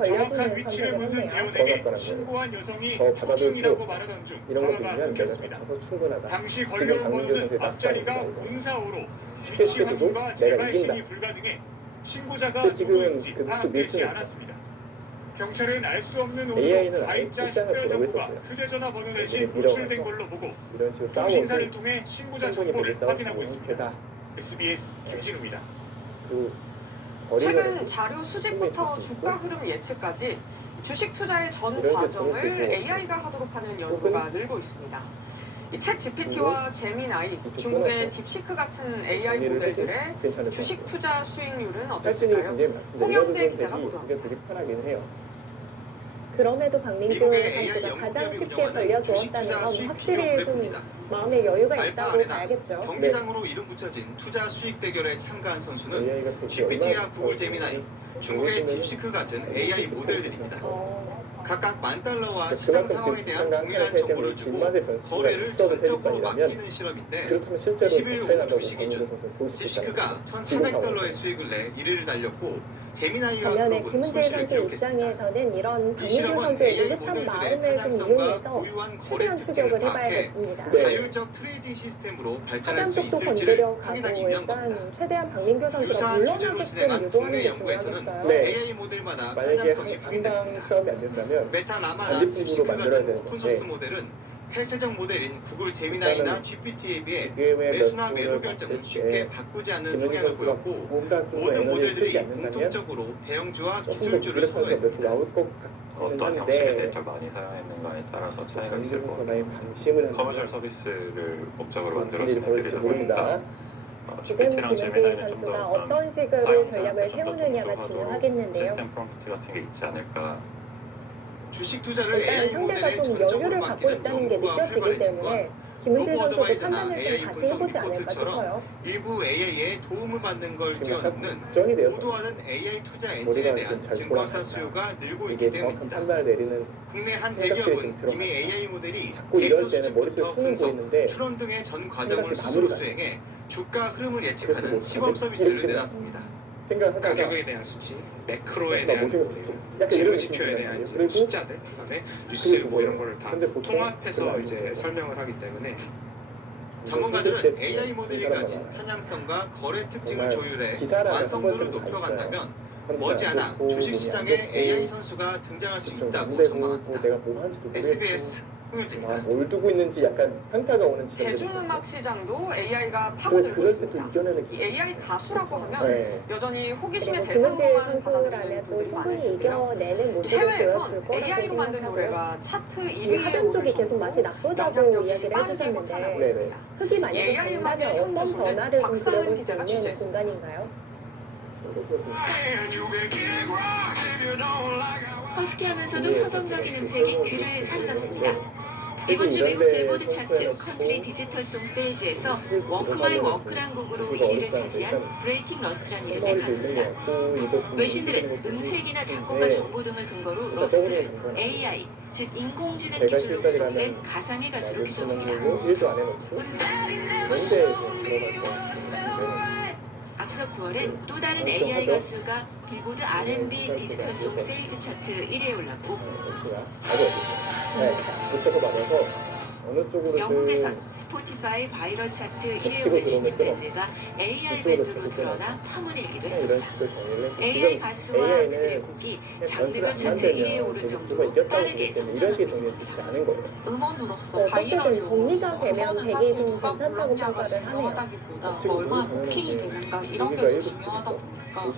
정확한 위치를 묻는 대원에게 신고한 여성이 초중이라고 말하던 중 전화가 끊겼습니다. 당시 걸려온 번호는 앞자리가 045로 위치 확인과 재발신이 불가능해 신고자가 누구인지 파악되지 않았습니다. 경찰은 알 수 없는 오류로 가입자 식별 정보가 휴대전화 번호 대신 노출된 걸로 보고 통신사를 통해 신고자 정보를 확인하고 있습니다. SBS 김진우입니다. 최근 자료 수집부터 주가 흐름 예측까지 주식 투자의 전 과정을 AI가 하도록 하는 연구가 늘고 있습니다. 이 챗 GPT와 제미나이, 중국의 딥시크 같은 AI 모델들의 주식 투자 수익률은 어떻을까요? 홍영재 기자가 보도합니다. 그럼에도 박민규 선수가 가장 쉽게 걸려두었다는 건 확실히 좀 마음의 여유가 있다고 봐야겠죠. 경기장으로 이름 붙여진 투자 수익 대결에 참가한 선수는 GPT와 구글 제미나이, 중국의 딥시크 같은 AI 모델들입니다. 각각 $10,000와 시장 상황에 대한 동일한 정보를 주고 거래를 전적으로 맡기는 실험인데 20일 오후 2시 기준 딥시크가 $1,400의 수익을 내 1위를 달렸고 제미나이와 반면에 구글은 김은재 손실을 선수 기록했습니다. 입장에서는 이런 이 박민규 실험은 선수의 AI 느긋한 모델들의 마음을 좀 편향성과 이용해서 고유한 거래 최대한 특징을 추격을 파악해 해봐야겠습니다. 자율적 트레이딩 시스템으로 발전할 수 하단 쪽도 있을지를 건드려 확인하기 가고 위한 겁니다. 일단 최대한 박민규 선수가 유사한 주제로 물러나게끔 진행한 유도하는 국내 게 연구에서는 중요하겠어요. AI 모델마다 편향성이 확인됐습니다. 싸움이 안 된다면 메타 라마나 반대쪽으로 딥시크 만들어야 같은 되는데 오픈소스 모델은 폐쇄적 모델인 구글 제미나이나 GPT에 비해 매수나 매도 결정을 쉽게 바꾸지 않는 성향을 보였고 모든 모델들이 공통적으로 대형주와 기술주를 선호했습니다. 어떤 형식의 데이터를 많이 사용했는가에 따라서 차이가 있을 것 같아요. 커머셜 서비스를 목적으로 만들어진 애들이다 보니까 지금 김은지 선수가 어떤 식으로 전략을 세우느냐가 중요하겠는데요. 시스템 프롬프트 같은 게 있지 않을까. 주식 투자를 일단 AI 상대가 모델에 좀 전적으로 여유를 갖고 맡기는 있다는 게 연구가 느껴지기 활발해진 때문에 건 김은지 로보 선수도 어드바이저나 판단을 AI 좀 다시 분석 해보지 않을까 리포트처럼 싶어요. 일부 AI의 도움을 받는 걸 지금 뛰어넘는 걱정이 되어서 고도화된 AI 투자 엔진에 머리가 대한 좀잘 증권사 돌아간다. 수요가 늘고 이게 있기 정확한 때문입니다. 판단을 내리는 국내 한 생각들이 대기업은 지금 이미 AI 모델이 자꾸 데이터 이럴 때는 머릿속에 수집부터 수능 분석, 보이는데 추론 등의 전 과정을 생각이 스스로 마무리가 수행해 주가 흐름을 그래서 예측하는 뭐 시범 다들 서비스를 이렇게 내놨습니다. 생각하다가 가격에 대한 수치, 매크로에 약간 대한 모습이 약간 재무 이런 지표에 느낌이 대한 이제 그리고 숫자들, 그다음에 뉴스 뭐 이런 거를 다 근데 보통 통합해서 그건 이제 설명을 하기 때문에 전문가들은 AI 모델이 가진 편향성과 거래 특징을 조율해 완성도를 높여간다면 머지않아 주식시장에 AI 선수가 등장할 수 있다고 전망합니다. 내가 뭐 하는지도 모르겠고 SBS 홍윤지입니다. 뭘 두고 있는지 약간 현타가 오는 지점이 대중음악 시장도 AI가 그럴 파고들고 때 또 있습니다. 이겨내는 이 AI 가수라고 하면 네. 여전히 호기심의 그리고 김은지 대상으로만 받아들이는 선수라면 또 분들이 많을 충분히 텐데요. 이겨내는 모습을 해외에선 보였을 거라고 AI로 만든 생각하고요. 노래가 차트 이 1위에 하던 쪽이 계속 맛이 나쁘다고 영향력이 이야기를 빠르게 해주셨는데 확산하고 네네. 있습니다. 흙이 많이 AI 음악의 된다면 어떤 현주소는 변화를 좀 박상은 그려볼 수 기자가 있는 취재했습니다. 공간인가요? 허스키하면서도 서정적인 음색이 귀를 사로잡습니다. 이번 주 미국 빌보드 차트 컨트리 디지털 송 세일즈에서 워크 마이 워크란 곡으로 1위를 차지한 브레이킹 러스트란 이름의 가수입니다. 외신들은 음색이나 작곡가 정보 등을 근거로 러스트를 AI, 즉 인공지능 기술로 구동된 가상의 가수로 규정합니다. 1도 안 해놓고 앞서 9월엔 또 다른 AI 가수가 빌보드 R&B 디지털 송 세일즈 차트 1위에 올랐고 고쳐서 받아서 어느 쪽으로 영국에선 스포티파이 바이럴 차트 1위에 오른 신인 밴드가 AI 밴드로 드러나 파문일기도 했습니다. AI 가수와 그들의 곡이 장르별 차트 1위에 오른 정도로 빠르게 성장합니다. 음원으로서 어떻게든 바이럴로 정리가 되면 그거는 되게 사실 좀 누가 괜찮다고 불렀냐가 평가를 하네요. 중요하다기보다 뭐 얼마나 호핑이 되는가 이런 게 더 중요하다 보니까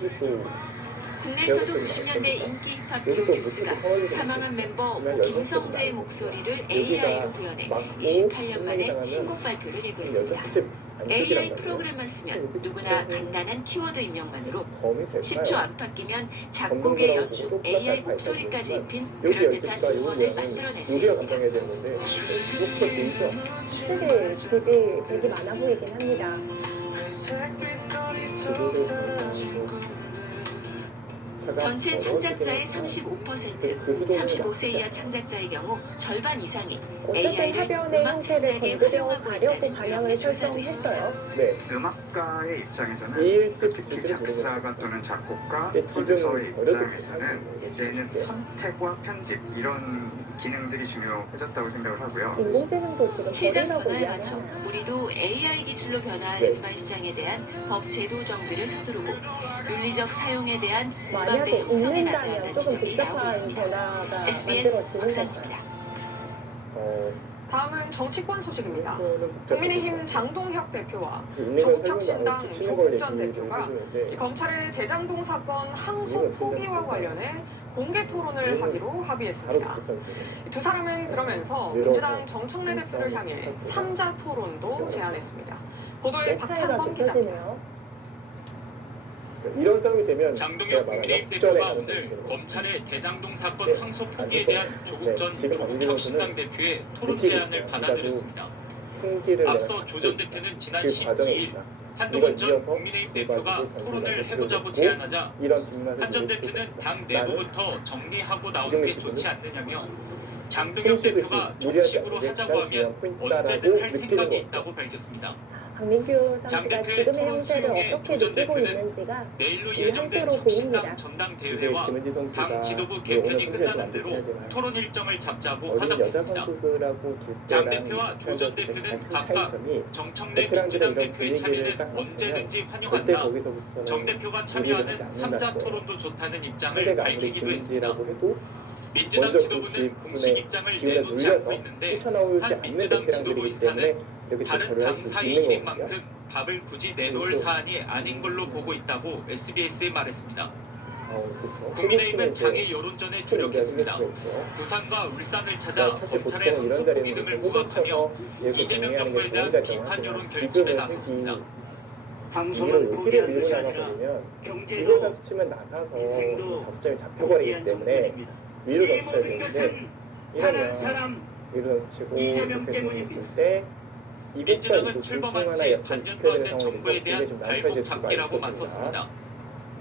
국내에서도 90년대 인기 힙합 듀오 듀스가 사망한 멤버 고 김성재의 목소리를 AI로 구현해 28년 만에 신곡 발표를 예고했습니다. AI 프로그램만 쓰면 누구나 간단한 키워드 입력만으로 10초 안팎이면 작곡에 연주, AI 목소리까지 입힌 그럴듯한 음원을 만들어낼 수 있습니다. 되게 집이 되게 많아 보이긴 합니다. 전체 참작자의 35%, 35세 이하 참작자의 경우 절반 이상이 어쨌든 AI를 하변의 음악 형태를 창작에 건드려 활용하고 가려고 있다는 방향을 그런 조사도 있습니다. 설정했어요. 네. 음악가의 입장에서는 이일집 특히 지지를 작사가 또는 작곡가, 지금 프로듀서의 어려도 입장에서는 이제는 선택과 편집 이런 기능들이 중요해졌다고 생각을 하고요. 인공지능도 지금 시장 거래라고 변화에 맞춰 이야기하나요? 우리도 AI 기술로 변화한 일반 시장에 대한 법 제도 정비를 서두르고 윤리적 사용에 대한 만약에 공감대 형성에 나서야 읽는다면 한다는 조금 지적이 나오고 복잡한 있습니다. 변화가 SBS 만들어지는 박상입니다. 다음은 정치권 소식입니다. 국민의힘 장동혁 대표와 인력을 조국혁신당 살려고 조국 전 얘기를 대표가 해주는데 이 검찰의 대장동 사건 항소 포기와 관련해 공개 토론을 하기로 합의했습니다. 두 사람은 그러면서 민주당 정청래 대표를 향해 3자 토론도 제안했습니다. 보도에 박찬범 기자입니다. 이런 싸움이 되면 장동혁 국민의힘 대표가 오늘 검찰의 대장동 사건 항소 포기에 대한 조국 전 조국혁신당 대표의 토론 제안을 받아들였습니다. 앞서 조 전 대표는 지난 12일 한동훈 전 국민의힘 대표가 토론을 해보자고 제안하자 한 전 대표는 당 내부부터 정리하고 나오는 게 좋지 않느냐며 장동혁 대표가 정식으로 하자고 하면 언제든 할 생각이 있다고 밝혔습니다. 박민규 장 선수가 대표의 지금의 토론 형태를 수용에 어떻게 조 전 느끼고 대표는 있는지가 내일로 이 예정된 항소로 혁신당 보입니다. 전당대회와 당 지도부 개편이 끝나는 대로 토론 일정을 잡자고 화답했습니다. 장 대표와 조 전 대표는 각각 정청래 민주당 대표의 참여는 언제든지 환영한다. 정 대표가 참여하는 3자 토론도 좋다는 입장을 밝히기도 했습니다. 민주당 지도부는 공식 입장을 내놓지 않고 있는데 한 민주당 지도부 인사는 다른 당 사이인인 만큼 답을 굳이 내놓을 사안이 아닌 걸로 보고 있다고 SBS에 말했습니다. 국민의힘은 장애 여론전에 주력했습니다. 부산과 울산을 찾아 검찰의 항소 포기 등을 부각하며 이재명 정부에 대한 비판 여론 결집에 나섰습니다. 방송은 포기한 것이 아니라 이걸 경제도 잡치면 나가서 인생도 답점이 잡혀버리기 포기한 때문에 정권입니다. 위로 이 덮쳐야 모든 되는데 것은 다른 이러면 사람 위로 덮치고 이재명 이렇게 때문입니다. 됐을 때 이것과 민주당은 이거 출범한 하나 지 약간 반년도 안 지켜야 된 되는 정부에 상황에서 대한 이게 좀 발목 난처해질 수가 잡기라고 있었습니다. 맞섰습니다.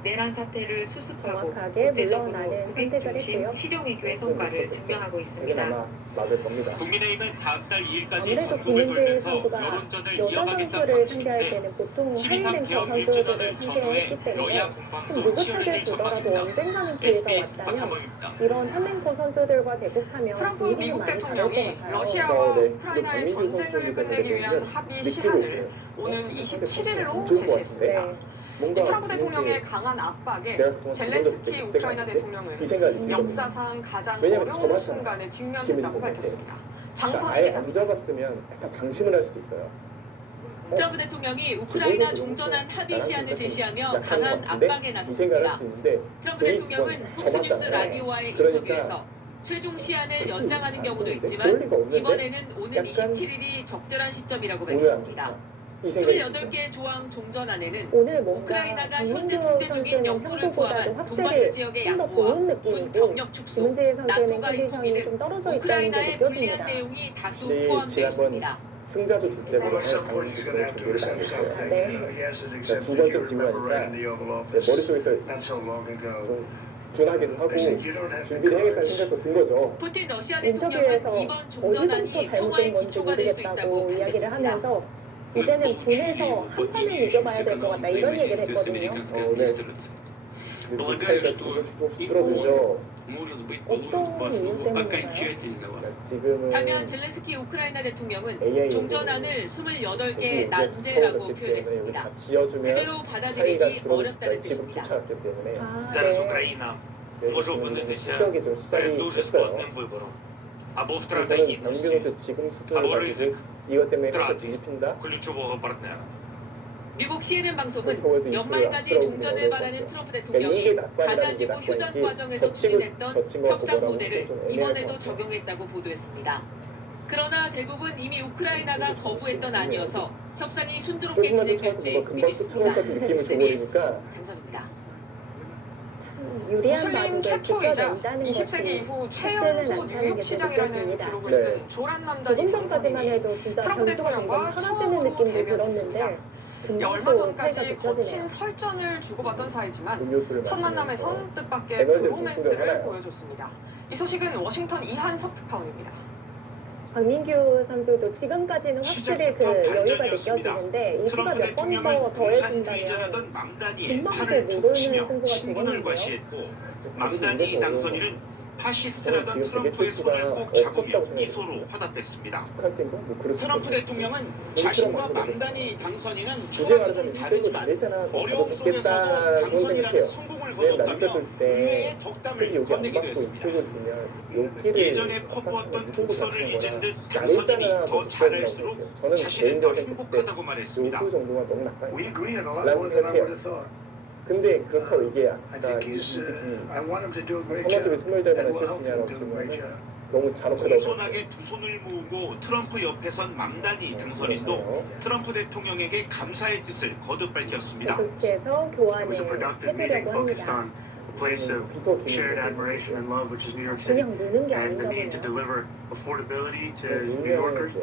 내란 사태를 수습하고 정확하게 국제적으로 물러나는 국익 선택을 중심 했고요. 실용외교의 성과를 증명하고 이게 있습니다. 아마 맞을 겁니다. 국민의힘은 다음 달 2일까지 아무래도 전국을 김은재 돌면서 선수가 여론전을 여자 이어가겠다는 선수를 상대할 방침인데 때는 보통 12.3 하이랭커 개업 선수들을 1주년을 전후해 상대했기 때문에 여야 좀 공방도 느긋하게 치열해질 보더라도 전망입니다. 언젠가는 기회가 SBS 왔다면 박찬범입니다. 이런 3랭커 선수들과 대국하면 트럼프 분위기는 미국 많이 다를 것 대통령이 같아요. 러시아와 네. 우크라이나의 이거 전쟁을 끝내기 위한 합의 느끼고 시한을 있어요. 오는 27일로 좋은 것 제시했습니다. 네. 뭔가 트럼프 대통령의 이렇게 강한 압박에 내가 그동안 젤렌스키 지켜봤을 때 우크라이나 이 대통령은 생각이 들거든요. 역사상 가장 왜냐면 어려운 저봤잖아요. 순간에 직면했다고 김일성 밝혔습니다. 그러니까 장선희 아예 기자입니다. 안 잡았으면 약간 방심을 할 수도 있어요. 트럼프 대통령이 우크라이나 종전한 합의 시한을 제시하며 강한 압박에 이 생각을 나섰습니다. 할 수 있는데 트럼프 대통령은 폭스뉴스 저봤잖아요. 라디오와의 그러니까 인터뷰에서 최종 시한을 연장하는 경우도 그럴 있지만 리가 없는데 이번에는 오는 약간 27일이 적절한 시점이라고 뭐야, 밝혔습니다. 이 생각이 28개 조항 종전안에는 오늘 뭔가 우크라이나가 현재 김은재 통제 중인 선수는 영토를 포함한 평소보다도 돈바스 확실히 지역의 좀 더 양보와 좋은 군 느낌이고 병력 축소, 김은재 선수는 나토가 컨디션이 입국비는 좀 떨어져 있다는 게 우크라이나의 불리한 느껴집니다. 내용이 다수 네, 포함되어 지난번 있습니다. 승자도 줄 때보다는 당연히 준비를 안 했어요. 그러니까 두 번째 질문하니까 머릿속에서 좀 둔하기도 하고 준비를 해야겠다는 생각도 든 거죠. 푸틴 러시아 인터뷰에서 대통령은 이번 종전안이 어디서부터 평화의 잘못된 건지 기초가 될 수 모르겠다고 있다고 이야기를 밝혔습니다. 하면서 이제는 분해서 한 판을 이겨봐야 될 것 같다 이런 얘기를 했거든요. Полагаю, что 줄어들죠. 어떤 이유 때문인가요? 지금은 반면 젤렌스키 우크라이나 대통령은 AI 종전안을 여기 28개 이제 난제라고 처음이었기 때문에 표현했습니다. 다 지어주면 그대로 차이가 받아들이기 줄어들 수가 어렵다는 지금 뜻입니다. 쫓아왔기 때문에 아, Зараз 네. Україна 네, може 지금 опинитися 실력이 좀 시작이 перед дуже 됐어요. складним вибором. Або втрата 저는 гідності, 남규 선수 지금 수준을 або 가지고 ризик 이것 때문에 втрати 계속 뒤집힌다? ключового партнера. 미국 CNN 방송은 그거에서 연말까지 이틀 종전을 앞으로 바라는 어려울 트럼프 그러니까 대통령이 이게 낙관이라는 게 가자지구 휴전 낙관이지 과정에서 젖힌 추진했던 거 협상 뭐라고 모델을 좀 애매할 것 이번에도 같아요. 적용했다고 보도했습니다. 그러나 대부분 이미 우크라이나가 거부했던 안이어서 협상이 순조롭게 조금만 더 진행될지 참아서 금방 쫓아갈 것 미지수입니다. 같은 느낌이 SBS 들어오니까 장선입니다. 유리한 무슬림 바둑을 최초이자 지켜낸다는 20세기 것이 이후 쉽지는 최연소 않다는 뉴욕 게 시장이라는 느껴집니다. 기록을 네. 쓴 조란 남단이 조금 전까지만 당선인이 해도 진짜 트럼프 변수가 점점 대통령과 사라지는 처음으로 느낌도 대면했습니다. 들었는데 얼마 금방 또 차이가 전까지 좁혀지네요. 거친 설전을 주고받던 사이지만 음료수를 첫 마시면서 만남에선 뜻밖의 에너지를 좀 브로맨스를 충전하나요? 보여줬습니다. 이 소식은 워싱턴 이한석 특파원입니다. 박민규 선수도 지금까지는 확실히 그 시작부터 여유가 반전이었습니다. 느껴지는데 이수가 트럼프 몇 번 대통령은 더 더해진다면 공산주의자라던 맘다니의 금방도 팔을 모르는 툭 치며 승부가 신분을 되겠는데요. 과시했고 맘다니 당선인은 파시스트라던 트럼프의 손을 꼭 잡으며 미소로 화답했습니다. 트럼프 대통령은 자신과 맘다니 당선인은 초랑은 좀 다르지만 어려움 속에서도 당선이라는 성공을 거뒀다며 의외의 덕담을 건네기도 했습니다. 예전에 퍼부었던 독서를 잊은 듯 당선인이 더 잘할수록 자신은 더 행복하다고 말했습니다. 그 정도가 너무 We agree on a lot 라고 more than I would 생각해요. have thought. 근데 그렇다고 이게 I 아까 think I want him to do a great 선거집에 job. 스물 될 만한 And we'll help him 실수냐고 do a great 질문하면 job. 너무 잔혹하다고 공손하게 두 손을 모으고 트럼프 옆에 선 맘다니 당선인도 트럼프 대통령에게 감사의 뜻을 거듭 밝혔습니다. 계속해서 교환을 해주려고 합니다. A place of shared admiration and love, which is New York City, 그냥 느는 게 and the 아닌가 need to 보네요. deliver affordability to New Yorkers.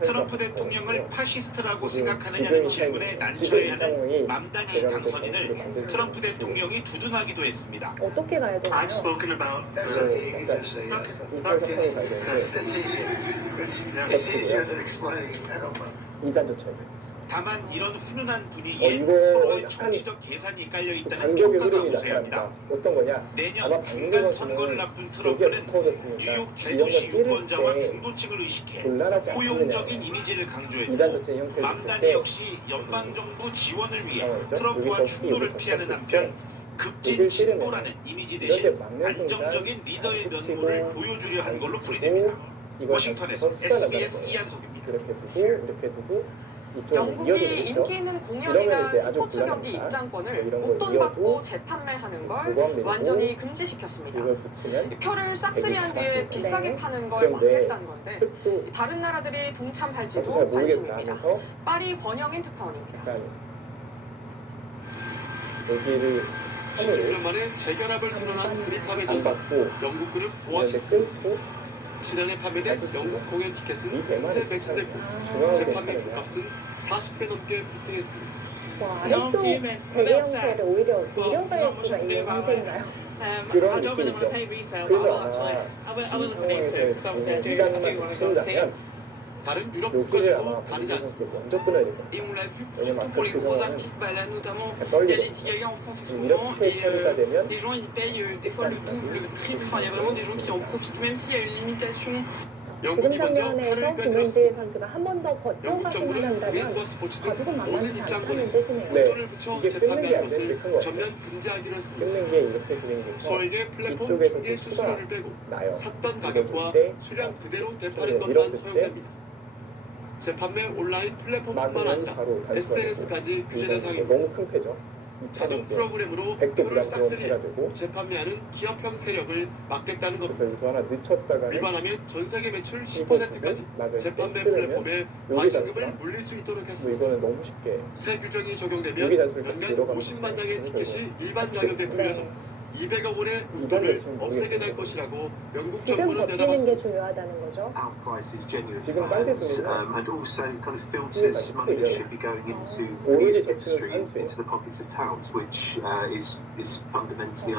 트럼프 대통령을 파시스트라고 생각하느냐는 질문에 난처해하는 맘다니 당선인을 트럼프 대통령이 두둔하기도 했습니다. 어떻게 가야 되나요? I've spoken about That's okay. You can just say yes. Okay. It's easier. It's easier than explaining it. I don't mind. 이단저처 다만 이런 훈훈한 분위기에 이거 서로의 약간 정치적 계산이 깔려 있다는 반격의 평가가 흐름이 우세합니다. 나타납니다. 어떤 거냐? 내년 아마 중간 박근혜 선거를 선수는 앞둔 여기가 트럼프는 붙어졌으니까 뉴욕 대도시 이런 걸 유권자와 찌를 때 중도층을 의식해 곤란하지 포용적인 이미지를 강조했고 이단저처 형태를 맘다니 때 역시 연방정부 지원을 위해 상황이죠. 트럼프와 여기서 충돌을 여기서 피하는 쳤을 한편 때 급진 이걸 진보라는 찌르면 이미지 이런데 대신 막는 안정적인 순간 리더의 안 면모를 붙이고 보여주려 한 걸로 안 풀이됩니다. 붙이고 이걸 워싱턴에서 다시 더 SBS 쏟아나가는 이한석입니다. 이렇게 두고 이쪽으로 영국이 이어지겠죠? 인기 있는 이러면 공연이나 이제 아주 스포츠 경기 곤란합니다. 입장권을 이런 걸 웃돈받고 이어도 재판매하는 걸 조각내고 완전히 금지시켰습니다. 이걸 붙이면 표를 싹쓸이한 뒤에 맞습니다. 비싸게 네. 파는 걸 그런데 막겠다는 건데 또 다른 나라들이 저도 잘 동참할지도 모르겠다 관심입니다. 하면서 파리 권영인 특파원입니다. 약간 여기를 16년 만에 재결합을 선언한 그립팝의 안 전설 받고 영국 그룹 이렇게 오아시스. 끊고 지난해 판매된 영국 공연 티켓은 공세 매진됐고 중앙으로 재판매 괜찮아요. 값은 40배 넘게 급등했습니다. 와, 아래쪽 베개 형태를 오히려 내려갈 수가 있는 형태인가요? 그런 느낌이죠. 그래서 상황에서 인간만 친다면 다른 유럽 여기를 아마 국가들도 다르지 않습니다. 먼저 끊어야 될 거예요. Et on l'a vu 왜냐면 surtout pour les 아까 gros 그거는 artistes, bah là notamment il y a 떨리거든요. Lady Gaga en France en ce moment 이렇게 et 처리가 되면 les gens ils payent des fois le double, le triple, enfin il y a vraiment des gens qui en profitent même s'il y a une limitation. 지금 영국이 먼저 장면에서 칼을 김현지 빼들었습니다. 선수가 한 번 더 영국 버텨가기만 정부는 한다면 공연과 스포츠도 바둑은 모든 만만치 입장권에 않다는 뜻이네요. 네. 돈을 붙여 이게 끊는 게 재판매하는 안 되는 게 큰 것을 것 전면 같아요. 금지하기로 했습니다. 끊는 게 이렇게 진행돼서 소액의 플랫폼 이쪽에서 중개 수수료를 빼고 나요. 샀던 가격과 때 수량 그대로 되파는 것만 밀었을 때 허용됩니다. 재판매 온라인 플랫폼뿐만 막으면 아니라 바로 갈 수가 SNS까지 있고 규제 이건 대상이고 너무 큰 패죠. 자동 프로그램으로 100도 표를 싹쓸이 부담스러운 해가지고 재판매하는 기업형 세력을 막겠다는 겁니다. 그래서 여기서 하나 늦췄다가 위반하면 전 세계 매출 10%까지 재판매 플랫폼에 과징금을 물릴 수 있도록 뭐 했습니다. 이거는 너무 쉽게 새 규정이 여기 적용되면 단순히 연간 들어가면 50만 장의 되는 티켓이 일반 가격에 풀려서 200억 원의 웃돈을 없애게 될 것이라고 영국 지금 정부는 버티는 내다봤습니다. 게 중요하다는 거죠. 지금 딴 데서는 오로지 저층을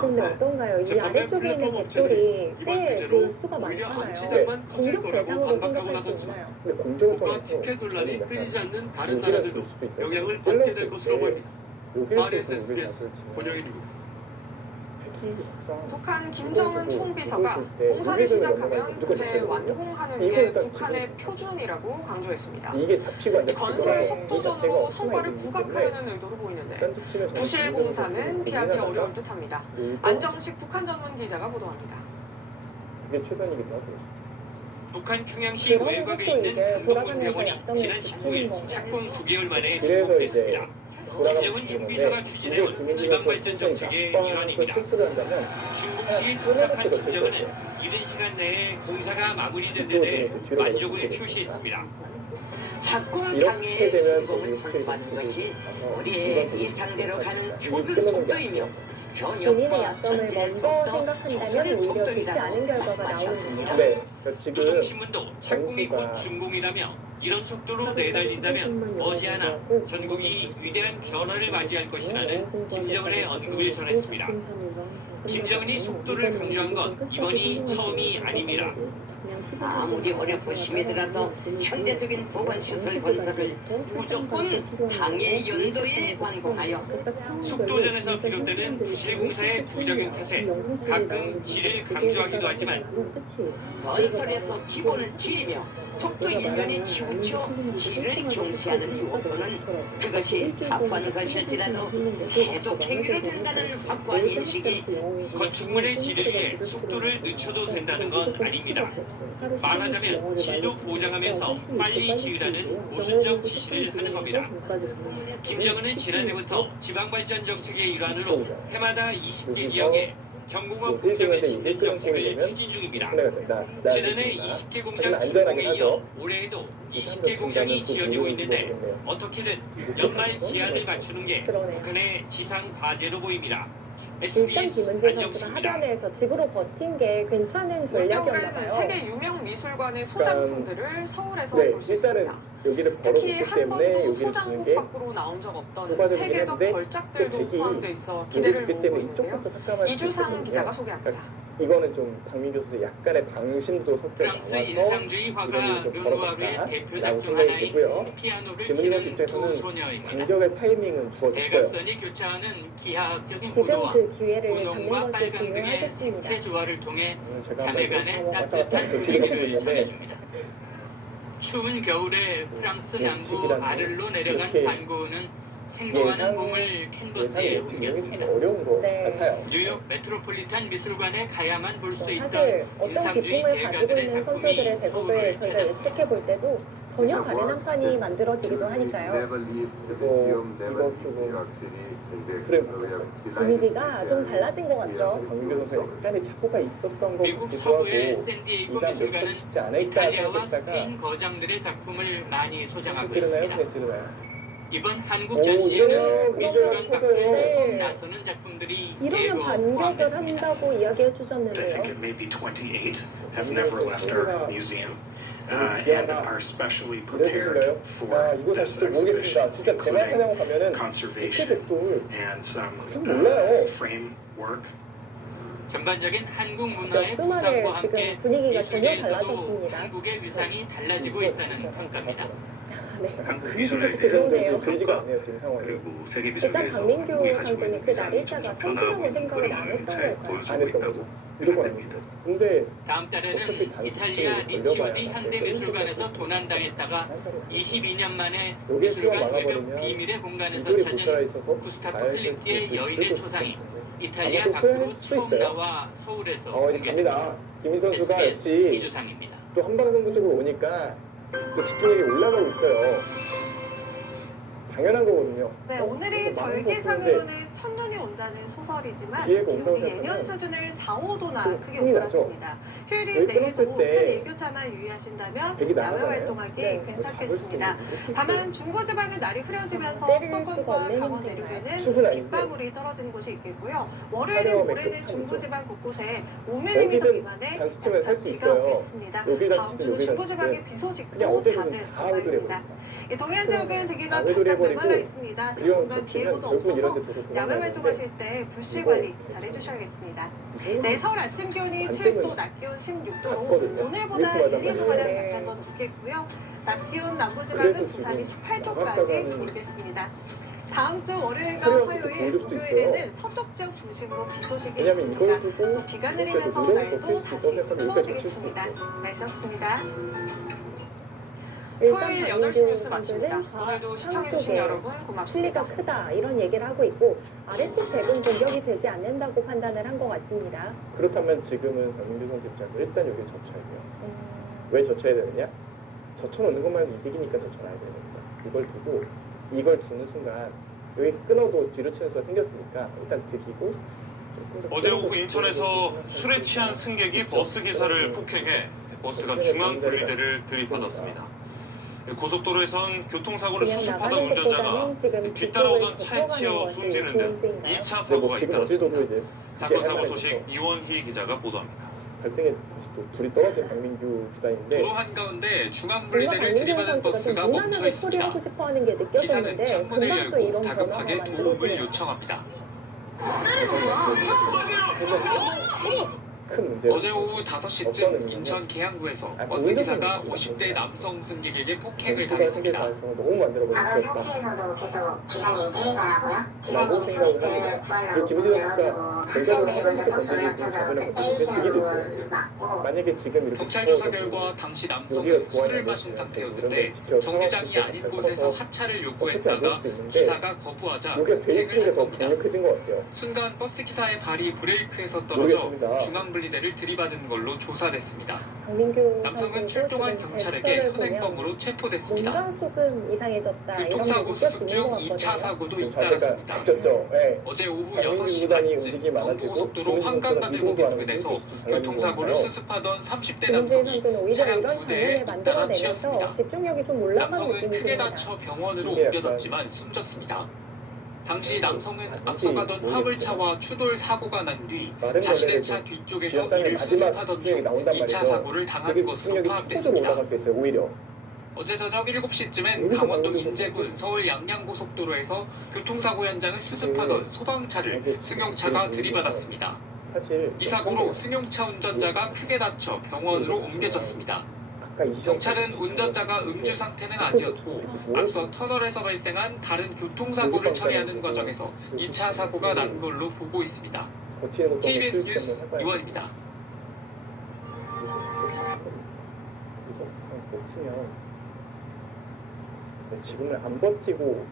근데 어떤가요? 이 재판매 아래쪽에 있는 플랫폼 업체들이 객들이 이번 꽤 규제로 수가 오히려 많잖아요. 안치장만 커질 공격 거라고 대상으로 반박하고 생각할 수 나섰지만 있나요? 근데 국가 공정성에서 티켓 논란이 끊이지 않는 다른 여기를 나라들도 줄 수도 있다. 영향을 받게 될 것으로 보입니다. 여기를 RS 좀 우리가 SBS 그렇지만 권영일입니다. 북한 김정은 총비서가 공사를 시작하면 그해 완공하는 게 북한의 표준이라고 강조했습니다. 이게 잡히고 안 잡히고 건설 속도전으로 성과를 부각하려는 의도로 보이는데 부실 공사는 피하기 어려울 듯합니다. 안정식 북한 전문 기자가 보도합니다. 이게 최선이기도 하고. 북한 평양시 외곽에 있는 강동군병원이 지난 19일 착공 9개월 만에 그래서 준공됐습니다. 이제 김정은 총비서가 추진해온 지방발전 정책의 일환입니다. 중국 측에 참석한 김정은은 이른 시간 내에 공사가 마무리된 데 대해 만족을 표시했습니다. 착공 당해 성공을 선포한 것이 우리의 예상대로 가는 표준 속도이며 본인의 변혁과 약점을 전진의 먼저 속도, 생각한다면 조선의 오히려 좋지 않은 속도이라고 결과가 말씀하셨습니다. 네, 지금 노동신문도 착공이 곧 준공이라며 이런 속도로 내달린다면 머지않아 전국이 위대한 변화를 맞이할 것이라는 김정은의 언급을 전했습니다. 김정은이 속도를 강조한 건 이번이 처음이 아닙니다. 아무리 어렵고 심하더라도 현대적인 보건시설 건설을 무조건 당해 연도에 완공하여 속도전에서 비롯되는 부실공사의 부작용 탓에 가끔 질을 강조하기도 하지만 건설에서 기본은 질이며 속도 인연이 치우쳐 질을 경시하는 요소는 그것이 사소한 것일지라도 해독 행위로 된다는 확고한 인식이 건축물의 질을 위해 속도를 늦춰도 된다는 건 아닙니다. 말하자면 질도 보장하면서 빨리 지으라는 모순적 지시를 하는 겁니다. 김정은은 지난해부터 지방발전 정책의 일환으로 해마다 20개 지역에 경공업 공장을 짓는 정책을 추진 중입니다. 지난해 20개 공장 준공에 이어 올해에도 20개 공장이 지어지고 있는데 어떻게든 연말 기한을 맞추는 게 북한의 지상 과제로 보입니다. 일단 SBS 김은지 선수가 안정수입니다. 하전에서 지구로 버틴 게 괜찮은 전략이었나 올겨울에는 봐요. 세계 유명 미술관의 소장품들을 서울에서 네, 볼 수 일단은 있습니다. 여기를 특히 걸어놓기 한 때문에 번도 여기를 주는 소장국 게 밖으로 나온 적 없던 효과적이긴 세계적 한데 걸작들도 또 포함돼 있어 기대를 여기 있기 모으고 때문에 있는데요. 이쪽부터 삭감할 수 이주상 있거든요. 기자가 소개합니다. 이거는 좀 박민 교수의 약간의 방심도 섞여 프랑스 나와서 인상주의 화가 이거는 좀 르누아르의 걸어봤다라고 대표작 중 생각이 하나인 들고요. 피아노를 김은희 치는 선수 두 입장에서는 소녀입니다. 반격의 타이밍은 주어졌어요. 대각선이 교차하는 기하학적인 지금 구도와 그 기회를 잡는 분홍과 것이 빨강 등의 중요하겠습니다. 색채 조화를 통해 제가 자매 한번 간의 이거 따뜻한 왔다 분위기를 갔다 전해줍니다. 추운 겨울에 프랑스 남부 예측이라는 아를로 내려간 이렇게 반고우는 생동하는 봄을 캔버스에 옮겼습니다. 어려운 거 네. 같아요. 뉴욕 메트로폴리탄 미술관에 가야만 볼 수 사실 있던 어떤 인상주의 기쁨을 가지고 일가들의 있는 작품이 선수들의 대국을 서울을 저희가 찾았습니다. 예측해 볼 때도 전혀 다른 한 판이 만들어지기도 하니까요. 분위기가 좀 달라진 것 같죠. 강민규 선수 약간의 착오가 있었던 것 미국 같기도 서부의 하고 샌디에이고 이단 미술관은 몇점 치지 않을까 이탈리아와 생각했다가 스페인 거장들의 작품을 많이 소장하고 찌르나요? 있습니다. 그냥 찌르나요? 이번 한국 전시회는 미술관 밖에 처음 네. 나서는 작품들이 이러면 대거 반격을 포함됐습니다. 한다고 이야기해 I 주셨는데요. think it may be 28 have never left our museum and are specially prepared for this exhibition, including conservation and some framework. 전반적인 한국 문화의 수만의 부상과 지금 함께 분위기가 전혀 미술계에서도 달라졌습니다. 한국의 위상이 달라지고 있다는 평가입니다. 네. 한국 미술에 그러네요. 들지가 않네요 지금 상황이. 그리고 세계 일단 미술계에서 박민규 한국이 가지고 선수는 있는 그 위상이 날일자가 점점 변화하고 선수라고 있는 생각을 안 그림을 했던 잘 걸까요? 보여주고 있다고 무조건 판단됩니다. 근데 다음 달에는 이탈리아 리치오디 현대미술관에서 도난당했다가 22년 만에 미술관 외벽 비밀의 공간에서 찾은 구스타프 클림트의 여인의 초상이 이탈리아 밖으로 처음 나와 서울에서 공개됩니다. 갑니다. 김민 선수가 SBS 역시 이주상입니다. 또 한방 선수 쪽으로 오니까 또 집중력이 올라가고 있어요. 당연한 거거든요. 네, 오늘이 절기상으로는 첫눈이 온다는 소설이지만 기획 기록이 온다고 예년 수준을 4, 5도나 크게 흥이 못 나죠. 올랐습니다. 휴일인 여기 내일도 끊었을 큰 때 일교차만 유의하신다면 백이 야외 나가잖아요. 활동하기 네, 괜찮겠습니다. 다만 중부지방은 날이 흐려지면서 때릴 수도권과 수가 없는 강원 힘든가요? 내륙에는 출근 아닌데. 빗방울이 떨어지는 곳이 있겠고요. 월요일인 화려함의 모레는 끝판이죠. 중부지방 곳곳에 5mm 어디든 미만의 단수치면 살 약간 수 비가 있어요. 오겠습니다. 여기 다음 단수치면 주는 여기 중부지방의 단수치면 비 소식도 그냥 어디든 잦을 다 오도록 전망입니다. 동해안 지역은 대기가 아무래도 바짝 해버리고 메말라 있습니다. 그리고 당분간 기회도 결국은 없어서 이런 데 도로 야외 돌아가야 활동하실 때 불씨 관리 잘 해주셔야겠습니다. 네, 서울 아침 기온이 7도, 낮 기온 16도로 오늘보다 1, 2도가량 낮은 건 없겠고요. 낮 기온 남부지방은 부산이 18도까지 오르겠습니다. 다음 주 월요일과 화요일, 목요일에는 서쪽 지역 중심으로 비 소식이 왜냐면 이걸 있습니다. 두고 또 비가 내리면서 이렇게 날도 다시 추워지겠습니다. 날씨였습니다. 토요일 8시 뉴스 마칩니다. 오늘도 시청해주신 여러분 고맙습니다. 실리가 크다 이런 얘기를 하고 있고 아래쪽 백은 공격이 되지 않는다고 판단을 한 것 같습니다. 그렇다면 지금은 박민규 선수 입장에서 일단 여기 젖혀야 돼요. 왜 젖혀야 되느냐? 젖혀놓는 것만 이득이니까 젖혀놔야 됩니다. 이걸 두고 이걸 두는 순간 여기 끊어도 뒤로 치는 수가 생겼으니까 일단 들이고 어제 오후 인천에서 술에 취한 승객이 버스 기사를 폭행해 버스가 중앙 분리대를 들이받았습니다. 고속도로에선 교통사고를 수습하던 운전자가 뒤따라오던 차에 치여 숨지는 등 2차 사고가 잇따랐습니다. 사건 사고 소식 이원희 기자가 보도합니다. 발등에 다시 또 불이 떨어진 박민규 구단인데 도로 한가운데 중앙 분리대를 들이받은 버스가 멈춰 있습니다. 기사는 창문을 열고 다급하게 도움을 요청합니다. 큰 문제. 어제 오후 5시쯤 인천 계양구에서 버스기사가 50대 남성 승객에게 폭행을 당했습니다. 너무 만들어버렸다. 속에서도 계속 기사님이 때리더라고요. 라고 생각을 합니다. 김민재 선수가 학생들이 먼저 버스를 놔줘서 때리시는 맞고 만약에 지금 이렇게 경찰 조사 결과 당시 남성은 술을 마신 상태였는데 정류장이 아닌 곳에서 하차를 요구했다가 기사가 거부하자 폭행을 한 겁니다. 순간 버스 기사의 발이 브레이크에서 떨어져 중앙 분리대를 들이받은 걸로 조사됐습니다. 남성은 출동한 경찰에게 현행범으로 체포됐습니다. 뭔가 조금 이상해졌다. 교통사고 수습 중 2차 사고도 잇따랐습니다. 어제 오후 6시 반쯤 경부고속도로 한강가들목의 부근에서 교통사고를 수습하던 30대 남성이 차량 2대에 잇따라 치였습니다. 집중력이 좀 올라가는 남성은 느낌이 크게 듭니다. 다쳐 병원으로 옮겨졌지만 숨졌습니다. 당시 남성은 앞서가던 화물차와 추돌 사고가 난 뒤 자신의 차 뒤쪽에서 이를 수습하던 중 2차 사고를 당한 것으로 파악됐습니다. 어제 저녁 7시쯤엔 강원도 인제군 서울 양양고속도로에서 교통사고 현장을 수습하던 소방차를 승용차가 들이받았습니다. 이 사고로 승용차 운전자가 크게 다쳐 병원으로 옮겨졌습니다. 경찰은 운전자가 음주 상태는 아니었고 앞서 터널에서 발생한 다른 교통사고를 처리하는 과정에서 2차 사고가 난 걸로 보고 있습니다. KBS 뉴스 이원입니다. 지금은 안 버티고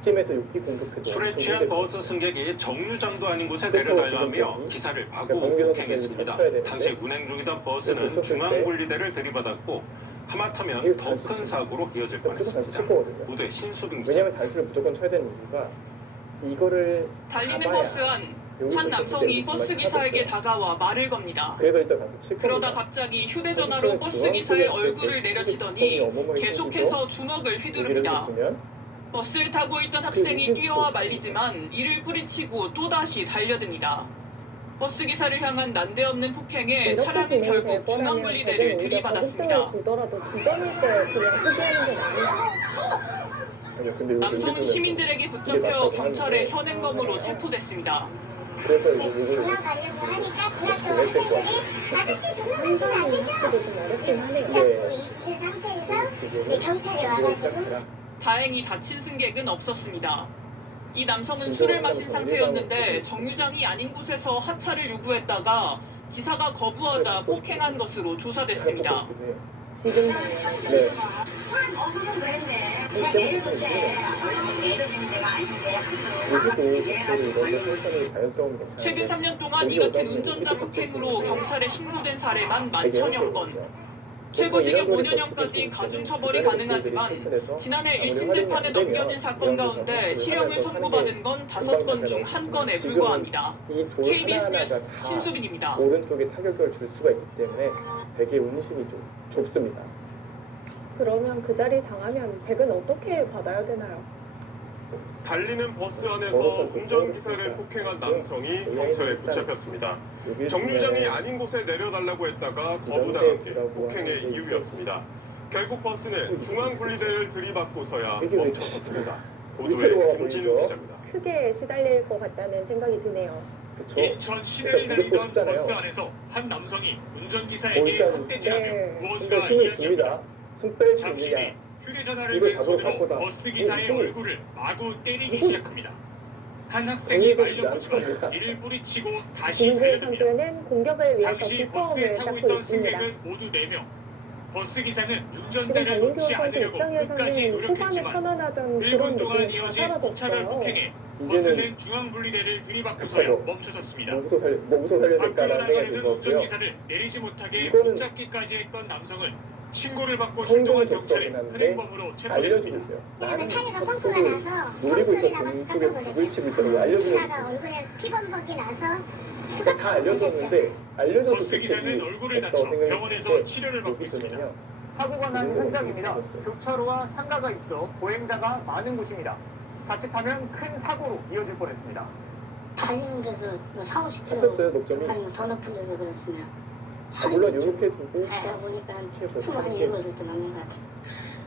이쯤에서 욕기 공격해도 술에 취한 버스 승객이 정류장도 아닌 곳에 내려달라며 기사를 마구 폭행했습니다. 당시 운행 중이던 버스는 중앙 분리대를 들이받았고 하마터면 더 큰 사고로 이어질 뻔했습니다. 모두의 신수빙 기자. 왜냐하면 단수를 무조건 쳐야 되는 이유가 이거를 달리는 버스 안 한 남성이 버스 기사에게 다가와 말을 겁니다. 그래서 일단 가서 칠 그러다 겁니다. 갑자기 휴대전화로 버스 기사의 얼굴을 내려치더니 계속해서 주먹을 휘두릅니다. 버스에 타고 있던 학생이 뛰어와 말리지만 이를 뿌리치고 또다시 달려듭니다. 버스 기사를 향한 난데없는 폭행에 차량은 결국 중앙분리대를 들이받았습니다. 주더라도 주전일 때 그냥 포기하는 게 나아요. 남성은 시민들에게 붙잡혀 경찰의 현행범으로 체포됐습니다. 그래서 이제 이걸 가려고 하니까 지나가는 학생들이 아저씨 도망가시면 안 되죠? 좀 어렵긴 하네요. 이 상태에서 경찰이 와가지고 다행히 다친 승객은 없었습니다. 이 남성은 술을 마신 상태였는데 정류장이 아닌 곳에서 하차를 요구했다가 기사가 거부하자 폭행한 것으로 조사됐습니다. 지금 네. 술 먹으면 그랬네. 그냥 내려도 돼. 내려주는 데가 아닌데. 최근 3년 동안 이 같은 운전자 폭행으로 경찰에 신고된 사례만 11,000여 건. 최고징역 5년형까지 가중 처벌이 가능하지만 지난해 1심 재판에 넘겨진 사건 가운데 실형을 선고받은 건 5건 중 1건에 불과합니다. KBS 뉴스 신수빈입니다. 오른쪽에 타격을 줄 수가 있기 때문에 되게 운심이 좀 좁습니다. 그러면 그 자리 당하면 백은 어떻게 받아야 되나요? 달리는 버스 안에서 운전기사를 폭행한 남성이 경찰에 붙잡혔습니다. 정류장이 아닌 곳에 내려달라고 했다가 거부당한 게 폭행의 이유였습니다. 결국 버스는 중앙분리대를 들이받고서야 멈춰섰습니다. 보도에 김진우 기자입니다. 크게 시달릴 것 같다는 생각이 드네요. 인천 시내를 달리던 버스 안에서 한 남성이 운전기사에게 삿대질하며 무언가 이야기합니다. 잠시 뒤 휴대전화를 든 손으로 버스 기사의 얼굴을 마구 때리기 시작합니다. 한 학생이 말려보지만 이를 뿌리치고 다시 김은재 달려듭니다. 선수는 공격을 위해서 당시 버스에 뒷보험을 타고 쌓고 있던 있습니다. 승객은 모두 4명. 버스 기사는 지금 운전대를 박민규 놓지 선수 않으려고 끝까지 입장에서는 초반에 노력했지만 편안하던 1분 그런 동안 느낌이 다 이어진 차량 사라졌어요. 폭행에 버스는 중앙분리대를 들이받고서야 멈춰섰습니다. 뭐부터 살려야 밖으로 될까라는 생각이 나가려는 들었고요. 운전기사를 내리지 못하게 이거는 붙잡기까지 했던 남성은 신고를 받고 출동한 경찰이 현행범으로 체포됐습니다. 나는 타이어가 펑크가 나서 노리고 있던 펑크를 공쪽에 북을 치고 있다고 알려주는 기사가 얼굴에 피범벅이 나서 다 알려줬는데 알려줘도 버스 기사는 얼굴을 다쳐 병원에서 치료를 받고 있습니다. 사고가 난 현장입니다. 교차로와 상가가 있어 보행자가 많은 곳입니다. 자칫하면 큰 사고로 이어질 뻔했습니다. 달리는 데서 뭐 40km 잡혔어요, 독점이. 아니면 더 높은 데서 그랬으면 물론 이렇게 두고 가다 보니까 한 27, 8대 맞는 것 같아.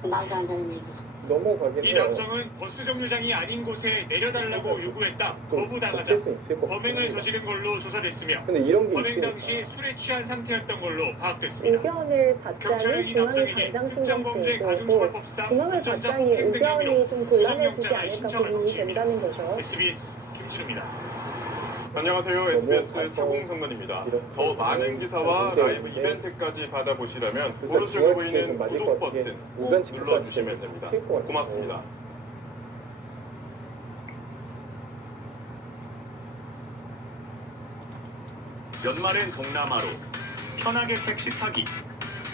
말도 안 되는 얘기지. 넘어가긴 이 해요. 남성은 버스 정류장이 아닌 곳에 내려달라고 요구했다 거부당하자 범행을 저지른 걸로 조사됐으며 근데 이런 게 범행 있으니까. 당시 술에 취한 상태였던 걸로 파악됐습니다. 의견을 받자니 경찰은 이 중앙이 남성에게 가장 신경 특정범죄 쓰이고 또 가중처벌법상 중앙을 운전자 받자니 폭행 등 혐의로 의견이 좀 곤란해지지 구속영장을 않을까 신청을 고민이 거칩니다. 된다는 거죠. SBS 김진우입니다. 안녕하세요. SBS 사공성관입니다. 더 많은 기사와 라이브 이벤트까지 받아보시려면 오른쪽에 보이는 구독 버튼 꾹 눌러주시면 됩니다. 고맙습니다. 연말엔 동남아로 편하게 택시 타기,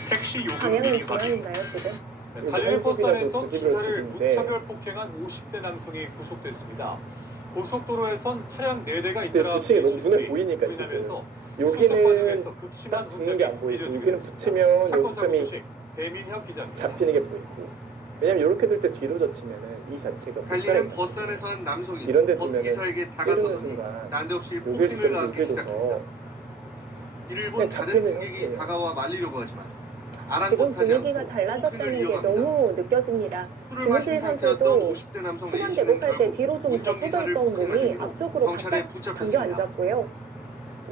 택시 요금 방향이 미리 확인. 불안인가요 지금? 달리는 버스 안에서 그 기사를 집을 무차별 폭행한 50대 남성이 구속됐습니다. 고속도로에선 차량 4대가 근데 잇따라 붙이기 너무 눈에 보이니까 지금 여기는 딱 붙는 게 안 보이고 여기는 붙이면 요점이 대민혁 기자입니다. 잡히는 게 보이고 왜냐면 이렇게 들 때 뒤로 젖히면은 이 자체가 달리는 버스 안에서 한 남성이 이런 데 버스 두면은 기사에게 때리는 다가서더니 순간 난데없이 여길 폭행을 수도 가하기 여기도 시작합니다. 더 이를 본 그냥 다른 잡히는 승객이 형태예요. 다가와 말리려고 하지만 지금 아랑곳하지 분위기가 않고 달라졌다는 게 이어갑니다. 너무 느껴집니다. 술을 마신 김은재 상태였던 선수도 50대 남성 초반 A씨는 대복할 때 결국 뒤로 좀 운전기사를 젖혀졌던 폭행한 몸이 이후로 앞쪽으로 경찰에 바짝 붙잡혔습니다. 당겨 앉았고요.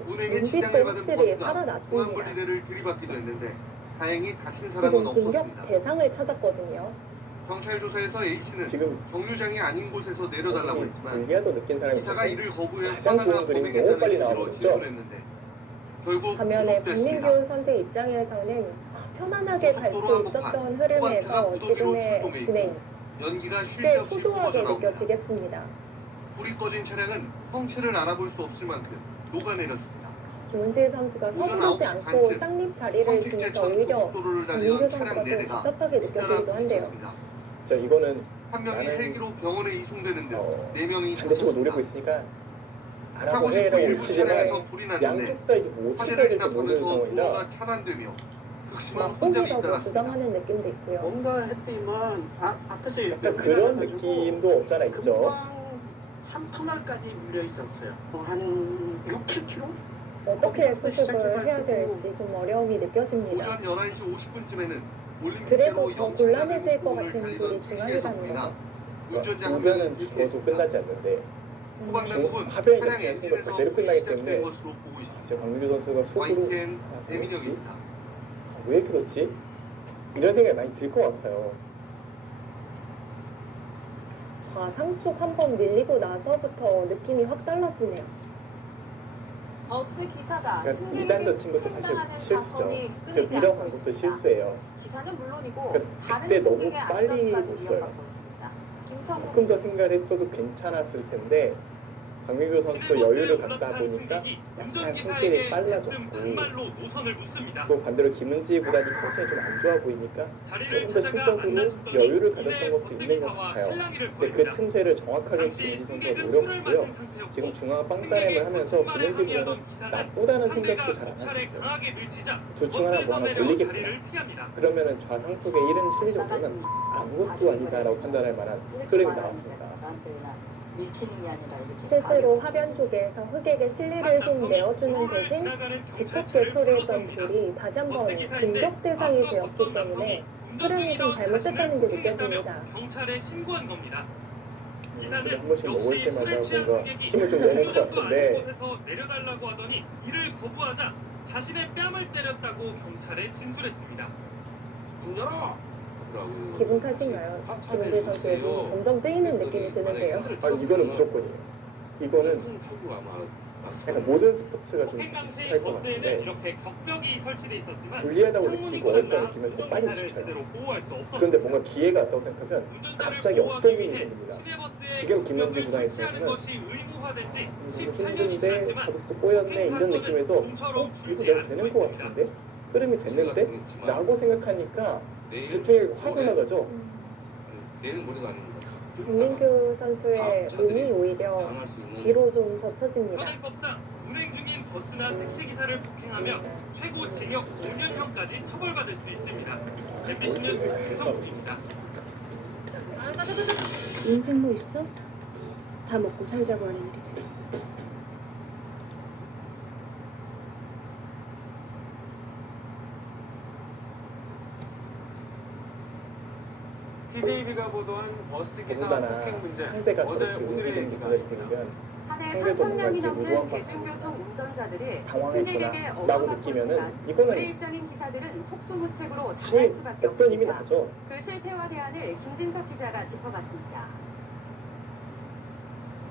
운행에 눈빛도 지장을 받은 확실히 버스가 살아났습니다. 중앙분리대를 들이받기도 했는데 다행히 다친 사람은 지금 공격 없었습니다. 대상을 찾았거든요. 경찰 조사에서 A씨는 지금 정류장이 아닌 곳에서 내려달라고 했지만 불리하도 느낀 사람이 기사가 있는데 이를 거부해 가장 화나나 좋은 그림이 너무 범행했다는 빨리 취지로 나오죠. 진술했는데 결국 반면에 구속됐습니다. 박민규 선수의 입장에서는 편안하게 갈 수 고속도로 있었던 한복판, 흐름에서 후반차가 지금의 무더기로 진행 연기가 쉴 새 꽤 없이 초조하게 뿜어져 나옵니다. 느껴지겠습니다. 불이 꺼진 차량은 형체를 알아볼 수 없을 만큼 녹아내렸습니다. 김은재 선수가 오전 서두르지 9시 않고 반쯤 쌍립 자리를 선택제 주면서 전 오히려 고속도로를 박민규 달리던 선수가 차량 좀 4대가 답답하게 느껴지기도 잇따라 한데요. 부딪혔습니다. 자 이거는 한 명이 나는 헬기로 병원에 이송되는 등 4명이 반대쪽으로 노리고 다쳤습니다. 있으니까 알아서 사고 직후 해라고 일부 치지만 차량에서 불이 났는데 양쪽 다 이게 뭐 어떻게 해야 화재를 될지 모르는 진압하면서 상황이라 도로가 차단되며 극심한 혼잡이 맞서기라고 잇따랐습니다. 주장하는 느낌도 있고요. 뭔가 했더니만 아까시 약간 그런 느낌도 없잖아 있죠. 금방 3터널까지 밀려 있었어요. 한 6, 7km? 어떻게 수습을 해야 될지 좀 어려움이 느껴집니다. 오전 11시 50분쯤에는 그래도 더 곤란해질 것 같은 길이 중앙이라는 거죠. 운전자 한 우변은 명은 죽어도 위태했습니다. 끝나지 않는데 후방 당국은 하변이 차량 그냥 엔진에서 순간 그대로 끝나기 때문에 시작된 것으로 보고 있습니다. 이제 강민규 선수가 속으로 YTN 그렇지? 에민혁입니다. 왜 이렇게 좋지? 이런 생각이 많이 들 것 같아요. 좌상 쪽 한번 밀리고 나서부터 느낌이 확 달라지네요. 버스 기사가 그러니까 승객에게 이단저 친구도 사실 횡단하는 실수죠. 사건이 그 끊이지 밀어간 않고 것도 있습니다. 실수예요. 기사는 물론이고 그때 다른 너무 승객의 빨리 안전까지 했어요. 위협받고 있습니다. 김성국 조금 더 생각을 했어도 괜찮았을 텐데 강민규 선수도 여유를 갖다 보니까 약간 손길이 빨라졌고 또 반대로 김은지 구단이 컨디션이 좀 안 좋아 보이니까 조금 더 심적으로 여유를 가졌던 것도 있는 것 같아요. 근데 그 틈새를 정확하게 김은지 선수가 노렸고요. 지금 중앙 빵따임을 하면서 김은지 구단은 나쁘다는 생각도 잘 안 하셨어요. 둘 중 하나 뭐 하나 걸리겠구나. 그러면은 좌상 쪽에 이런 실력은 아무것도 아니다라고 판단할 만한 흐름이 나왔습니다. 밀치는 게 아니라 이렇게 실제로 하변 쪽에서 흑에게 실리를 좀 내어주는 대신 두텁게 처리했던 불이 다시 한번 공격 대상이 되었기 때문에 흐름이 좀 잘못됐다는 게 느껴집니다. 경찰에 신고한 겁니다. 한 기사는 번씩 역시 먹을 술에 때마다 취한 뭔가 승객이 힘을 좀 내는 것 운전도 아닌 같은데 곳에서 내려달라고 하더니 이를 거부하자 자신의 뺨을 때렸다고 경찰에 진술했습니다. 기분 탓인가요? 김은지 선수의 몸이 점점 뜨이는 느낌이 드는데요. 아 이거는 무조건이에요. 이거는 약간 모든 스포츠가 좀 폭행 당시 비슷할 것 버스에는 같은데 이렇게 격벽이 설치돼 있었지만 불리하다고 창문이 느끼고 어떤 고장나 느낌을 더 빨리 운전기사를 시켜요. 제대로 보호할 수 그런데 없었습니다. 뭔가 기회가 왔다고 생각하면 운전자를 갑자기 보호하기 어떤 일이 위해 생깁니다. 시내버스에 지금 김현지 격벽을 구단에 설치하는 있어서는 것이 의무화된 지 이거 18년이 힘든데 지났지만 가족도 꼬였네 폭행 이런 사건은 느낌에서 좀처럼 이거 줄지 내가 않고 되는 것 있습니다. 같은데? 흐름이 됐는데? 라고 생각하니까 집중이 확 올라가죠? 내일 모레가 아닙니다. 김민규 선수의 몸이 오히려 뒤로 좀 젖혀집니다. 현행법상 운행 중인 버스나 택시 기사를 폭행하며 최고 징역 5년형까지 처벌받을 수 있습니다. MBC 뉴스 김성국입니다. 인생 뭐 있어? 다 먹고 살자고 하는 일이지. TJB가 보도한 버스 기사 더군다나 폭행 문제. 상대가 어제 저렇게 오늘의 움직이는 얘기가 모델이 보면 한 해 상대도 뭔가 3,000명이 이렇게 넘는 무도한 대중교통 운전자들이 당황했구나 승객에게 라고 얻어맞고 느끼면은 있지만 이거는 의뢰 입장인 기사들은 속수무책으로 당할 사실 수밖에 어떤 힘이 없습니다. 나죠. 그 실태와 대안을 김진석 기자가 짚어봤습니다.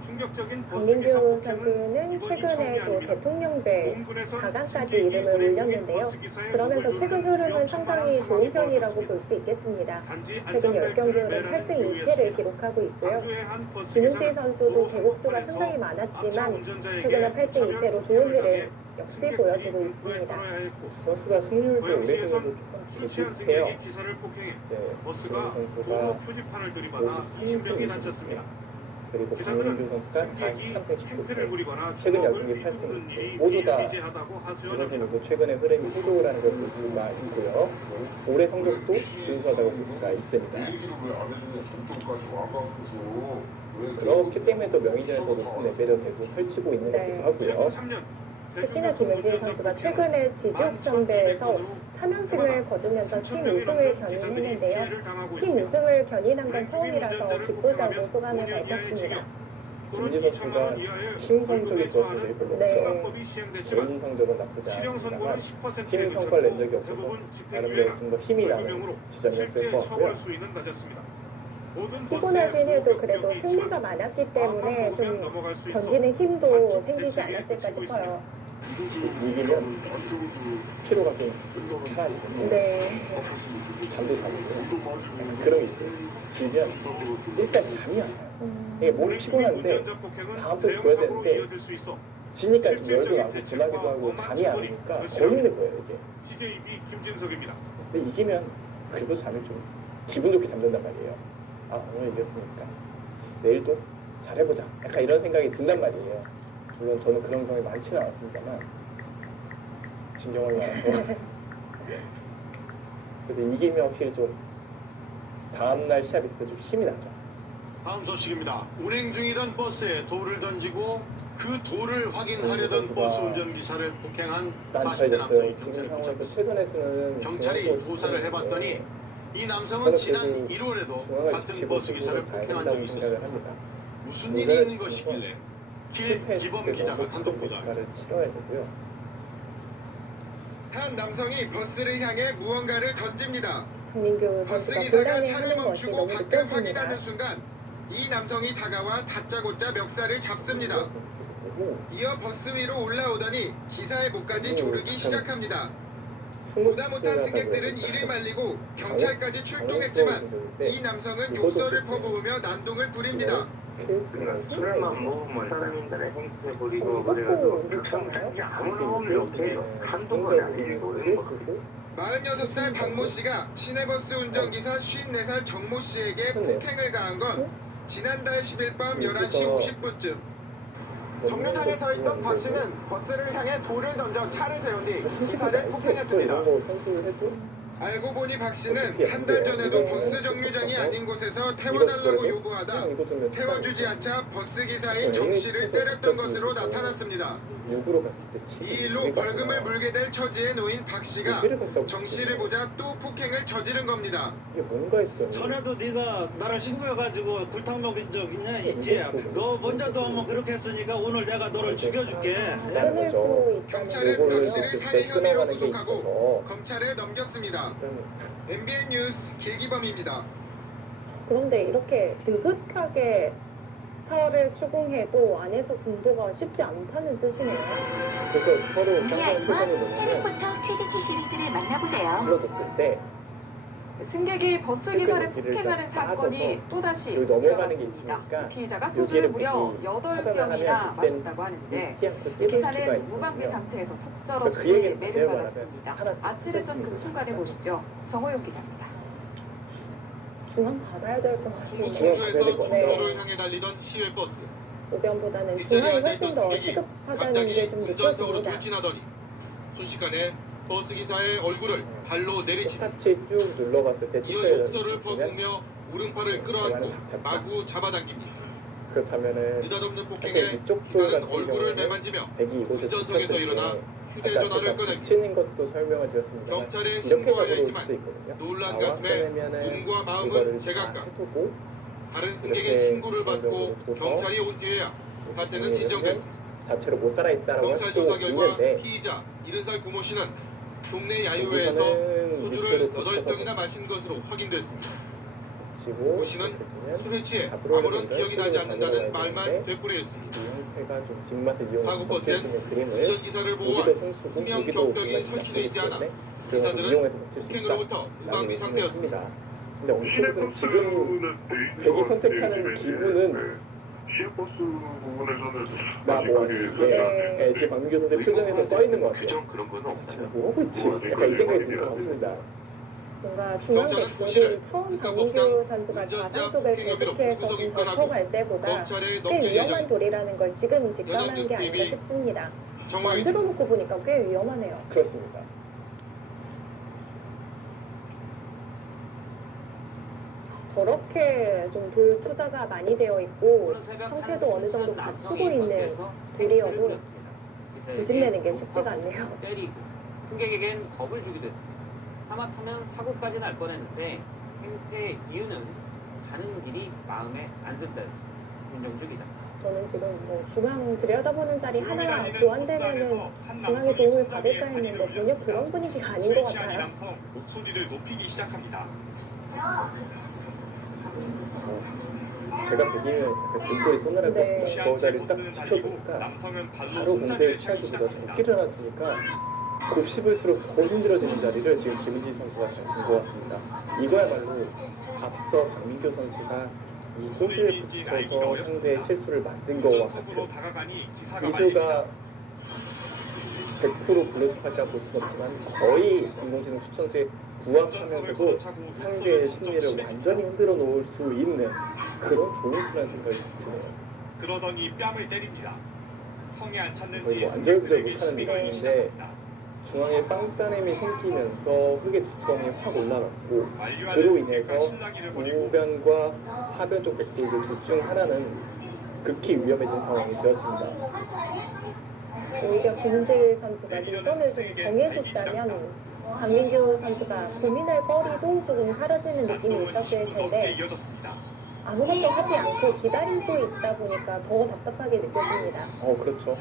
충격적인 버스 강민규 기사 폭행은 선수는 이번이 처음이 최근에 또 아닙니다. 대통령배 공군에선 4강까지 승객이 이름을 운행 중인 올렸는데요. 버스 기사의 그러면서 목을 최근 조르는 흐름은 상당히 위험천만한 좋은 상황이 편이라고 벌어졌습니다. 볼 수 있겠습니다. 단지 최근 안전벨트를 10경기로는 매라는 8승 2패를 교육이었습니다. 기록하고 있고요. 광주의 한 버스 김은지 기사는 선수도 도로 개국수가 한복판에서 상당히 앞차 많았지만 운전자에게 최근에 8승 차별 2패로 좋은 폭행을 흐름 당해 역시 승객들이 보여주고 공포에 있습니다. 떨어야 했고 선수가 승률도 오래 고양시에선 생겨도 조금 술 취한 비슷해요. 승객이 기사를 폭행해 이제 버스가 김은지 도로 선수가 표지판을 들이받아 53승 20명이 다쳤습니다. 그리고 기사들은 강민규 선수가 승객이 43승 행패를 19패 부리거나 최근 주먹을 경기 휘두르는 8승 일이 모두 다 비일비재하다고 하소연합니다. 김선진도 최근의 흐름이 호조라는 걸 볼 수가 있고요. 올해 성적도 준수하다고 볼 수가 있습니다. 그렇기 때문에 또 명의전에서 높은 레벨을 대고 펼치고 있는 것 같기도 하고요. 특히나 김은지 선수가 최근에 지지옥션배에서 3연승을 거두면서 팀 우승을 견인했는데요. 팀 우승을 견인한 건 처음이라서 기쁘다고 소감을 밝혔습니다. 김은지 선수가 팀 성적이 좋았던 적이 별로 없죠. 개인 성적은 나쁘지 않습니다만 팀 성과를 낸 적이 없어서 나름대로 좀 더 힘이 나는 지점이었을 것 같고요. 피곤하긴 해도 그래도 승리가 많았기 때문에 좀 견디는 힘도 생기지 않았을까 싶어요. 이기면 피로가 좀 사라지거든요. 네. 잠도 잘 오고 그런 게 있어요. 지면 일단 잠이 안 와요. 이게 몸이 피곤한데 다음 또 줘야 되는데 지니까 좀 열도 나고 불나기도 하고 잠이 안 오니까 더 힘든 거예요 이게. TJB 김진석입니다. 근데 이기면 그래도 잠이 좀 기분 좋게 잠든단 말이에요. 아 오늘 이겼으니까 내일도 잘해보자. 약간 이런 생각이 든단 말이에요. 물론 저는 그런 경험이 많지는 않았습니다만 진경험이 많아서 근데 이기면 확실히 좀 다음날 시합 있을 때 좀 힘이 나죠. 다음 소식입니다. 운행 중이던 버스에 돌을 던지고 그 돌을 확인하려던 버스 운전기사를 폭행한 40대 남성이 경찰에 붙잡혔습니다. 경찰이 조사를 해봤더니 이 남성은 지난 1월에도 같은 버스기사를 폭행한 적이 있었습니다. 무슨 일이 있는 것이길래 김기범 기자가 단독 보도합니다. 한 남성이 버스를 향해 무언가를 던집니다. 박민규 버스 선수가 기사가 곤란해 차를 하는 것이 멈추고 너무 밖을 느껴집니다. 확인하는 순간 이 남성이 다가와 다짜고짜 멱살을 잡습니다. 이어 버스 위로 올라오더니 기사의 목까지 조르기 시작합니다. 보다 못한 승객들은 이를 말리고 경찰까지 출동했지만 이 남성은 욕설을 퍼부으며 난동을 부립니다. 술만 먹으면 사람들의 행세 부리고 그래가지고 그게 아무런 이렇게 한두 번이 아니고 46살 박모 씨가 시내버스 운전기사 54살 정모 씨에게 폭행을 가한 건 지난달 10일 밤 11시 50분쯤. 정류장에 서 있던 박 씨는 버스를 향해 돌을 던져 차를 세운 뒤 기사를 폭행했습니다. 알고 보니 박 씨는 한 달 전에도 버스 정류장이 아닌 곳에서 태워달라고 요구하다 태워주지 않자 버스 기사인 정 씨를 때렸던 것으로 나타났습니다. 이 일로 벌금을 물게 될 처지에 놓인 박 씨가 정 씨를 보자 또 폭행을 저지른 겁니다. 전에도 네가 나를 신고해가지고 굴탕 먹인 적 있냐? 있지? 너 먼저도 한번 그렇게 했으니까 오늘 내가 너를 죽여줄게. 경찰은 박 씨를 살해 혐의로 구속하고 검찰에 넘겼습니다. MBN 뉴스 길기범입니다. 그런데 이렇게 느긋하게 사활을 추궁해도 안에서 분도가 쉽지 않다는 뜻이네요. 그래서 서로 우리 아이와 해리포터 퀴디치 시리즈를 만나보세요. 불러줬을 때 승객이 버스 기사를 폭행하는 사건이 또다시 일어났습니다. 피의자가 소주를 무려 8병이나 마셨다고 하는데 기사는 무방비 상태에서 속절없이 매를 맞았습니다. 아찔했던 그 순간을 보시죠. 정호용 기자입니다. 중앙 받아야 될 것 같아요. 충주에서 청주를 향해 달리던 시외버스. 우변보다는 뒷자리에 중앙이 앉아있던 훨씬 더 승객이 시급하다는 갑자기 게 좀 운전석으로 느껴집니다. 돌진하더니 순식간에 버스기사의 얼굴을 발로 내리치고 쭉 눌러봤을 때 이어 욕설을 퍼부으며 오른팔을 끌어안고 마구 잡아당깁니다. 그렇다면은 느닷없는 폭행에 기사는 얼굴을 매만지며 운전석에서 일어나 휴대전화를 꺼냅니다. 붙이는 것도 설명을 드렸습니다. 경찰에 신고하려 했지만 놀란 가슴에 몸과 마음은 제각각. 다른 승객의 신고를 받고 경찰이 온 뒤에야 사태는 진정됐습니다. 자체로 못 살아있다라고 경찰 조사 결과 피의자 70살 구모 씨는 동네 야유회에서 소주를 8병이나 마신 것으로 확인됐습니다. 구 씨는 술에 취해 아무런 기억이 나지 않는다는 말만 되풀이했습니다. 사고 버스엔 운전기사를 보호한 투명 격벽이 설치되어 있지 않아 기사들은 폭행으로부터 무방비 상태였습니다. 근데 어쨌든 지금 백이 선택하는 기분은 시외버스 부분에서는 지금 박민규 선수의 표정에서 써있는 것 같아요. 지금 뭐하고 있지? 약간 이 생각이 드는 것 같습니다. 뭔가 중앙 백돌이 처음 박민규 선수가 좌상 쪽을 계속해서 좀 젖혀갈 때보다 꽤 위험한 돌이라는 걸 지금 직감한 게 아닌가 싶습니다. 만들어 놓고 보니까 꽤 위험하네요. 그렇습니다. 저렇게 좀 돌 투자가 많이 되어 있고 형태도 어느 정도 갖추고 있는 돌이어도 부집내는 게 쉽지가 않네요. 때리고 승객에겐 겁을 주기도 했습니다. 하마터면 사고까지 날 뻔했는데 행패의 이유는 가는 길이 마음에 안 든다였습니다. 윤정주 기자. 저는 지금 뭐 중앙 들여다보는 자리 하나 교환되면은 중앙의 도움을 받을까 했는데 전혀 그런 분위기가 아닌 것 같아요. 목소리를 높이기 시작합니다. 제가 보기에는 뒷골이 손을 해서 저 자리를 딱 지켜보니까 바로 공세를 취하기보다 적기를 놔두니까 곱씹을수록 더 힘들어지는 자리를 지금 김희지 선수가 잘 준 것 같습니다. 이거야말로 앞서 박민규 선수가 이 골을 붙여서 상대의 실수를 만든 것과 같은 이슈가 100% 블루스팟이라고 볼 수는 없지만 거의 인공지능 추천수에 부합하면서도 상대의 심리를 완전히 흔들어 놓을 수 있는 그런 좋은 수라는 생각이 드네요. 그러더니 뺨을 때립니다. 성에 안 거의 찼는지 뭐 안절부절 승객들에게 못하는 시비 걸기 느낌인데 시작합니다. 중앙에 빵따냄이 생기면서 흙의 두성이 확 올라갔고 만류하는 그로 승객과 인해서 신랑이를 버리고 우변과 하변 쪽 백돌들 둘 중 하나는 극히 위험해진 상황이 되었습니다. 오히려 김재일 선수가 노선을 좀 정해줬다면 강민규 선수가 고민할 거리도 조금 사라지는 느낌이 있었을 텐데 아무것도 하지 않고 기다리고 있다 보니까 더 답답하게 느껴집니다. 그렇죠.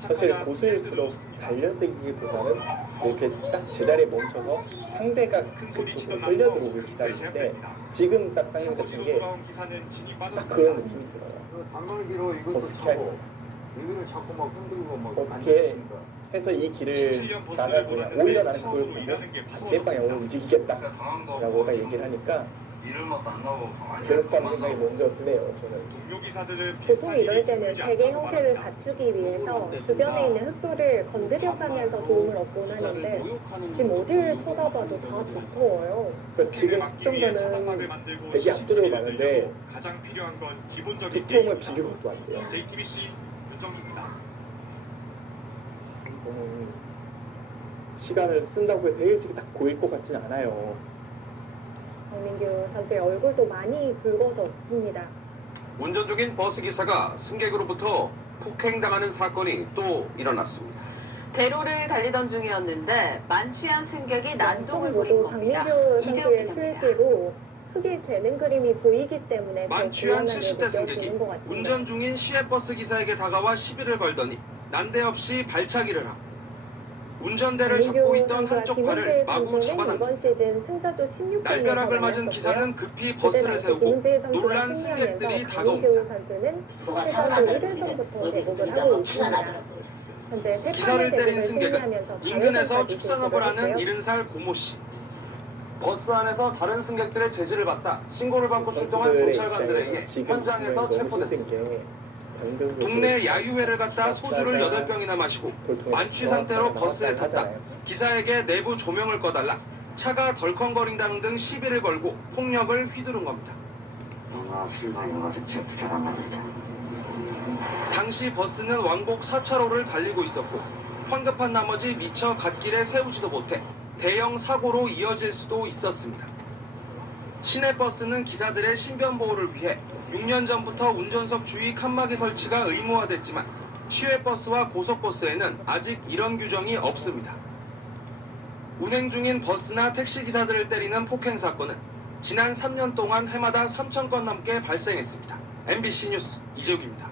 사실 고수일수록 달려들기보다는 이렇게 딱 제자리에 멈춰서 상대가 그쪽으로 끌려들어오길 기다리는데 지금 딱 상황 같은 게 딱 그런 느낌이 들어요. 단말기로 이것도 어떻게 차고 여기를 자꾸 막 흔들고 막 어떻게 해서 이 길을 나가느냐. 오히려 나는 그걸 보고 반대 방향으로 움직이겠다라고 딱 얘기를 하니까 그렇다는 생각이 먼저 드네요. 저는. 보통 이럴 때는 대게 형태를 갖추기 위해서 주변에 있는 흙돌을 건드려가면서 도움을 얻곤 하는데 지금 어딜 쳐다봐도 다 두터워요. 그러니까 지금 정도는 되게 압도적으로 많은데 가장 필요한 건 기본적인 두통은 비교도 안 돼요. JTBC 윤정수입니다. 시간을 쓴다고 해서 일찍 딱 보일 것 같지는 않아요. 강민규 선수의 얼굴도 많이 붉어졌습니다. 운전 중인 버스 기사가 승객으로부터 폭행당하는 사건이 또 일어났습니다. 대로를 달리던 중이었는데 만취한 승객이 난동을 부린 모두 겁니다. 강민규 이재욱 선수의 기자입니다. 실기로 흙이 되는 그림이 보이기 때문에 더 만취한 불안하게 70대 승객이 느껴지는 것 같습니다. 운전 중인 시외버스 기사에게 다가와 시비를 걸더니 난데없이 발차기를 하고 운전대를 잡고 있던 한쪽 팔을 마구 잡아당겨 이번 시즌 승자조 16등에서 날벼락을 맞은 기사는 급히 버스를 세우고 놀란 승객들이 다가옵니다. 선수는 승자조 1일 전부터 대국을 하고 있습니다. 현재 세 기사를 판의 때린 대국을 승객은 승리하면서 인근에서 4회전까지 축산업을 하는 진출을 70살 고모 씨. 버스 안에서 다른 승객들의 제지를 받다 신고를 받고 출동한 경찰관들에 의해 현장에서 체포됐습니다. 동네 야유회를 갔다 소주를 8병이나 마시고 만취 상태로 버스에 탔다. 기사에게 내부 조명을 꺼달라. 차가 덜컹거린다는 등 시비를 걸고 폭력을 휘두른 겁니다. 당시 버스는 왕복 4차로를 달리고 있었고 황급한 나머지 미처 갓길에 세우지도 못해 대형 사고로 이어질 수도 있었습니다. 시내버스는 기사들의 신변 보호를 위해 6년 전부터 운전석 주위 칸막이 설치가 의무화됐지만 시외버스와 고속버스에는 아직 이런 규정이 없습니다. 운행 중인 버스나 택시기사들을 때리는 폭행 사건은 지난 3년 동안 해마다 3,000건 넘게 발생했습니다. MBC 뉴스 이재욱입니다.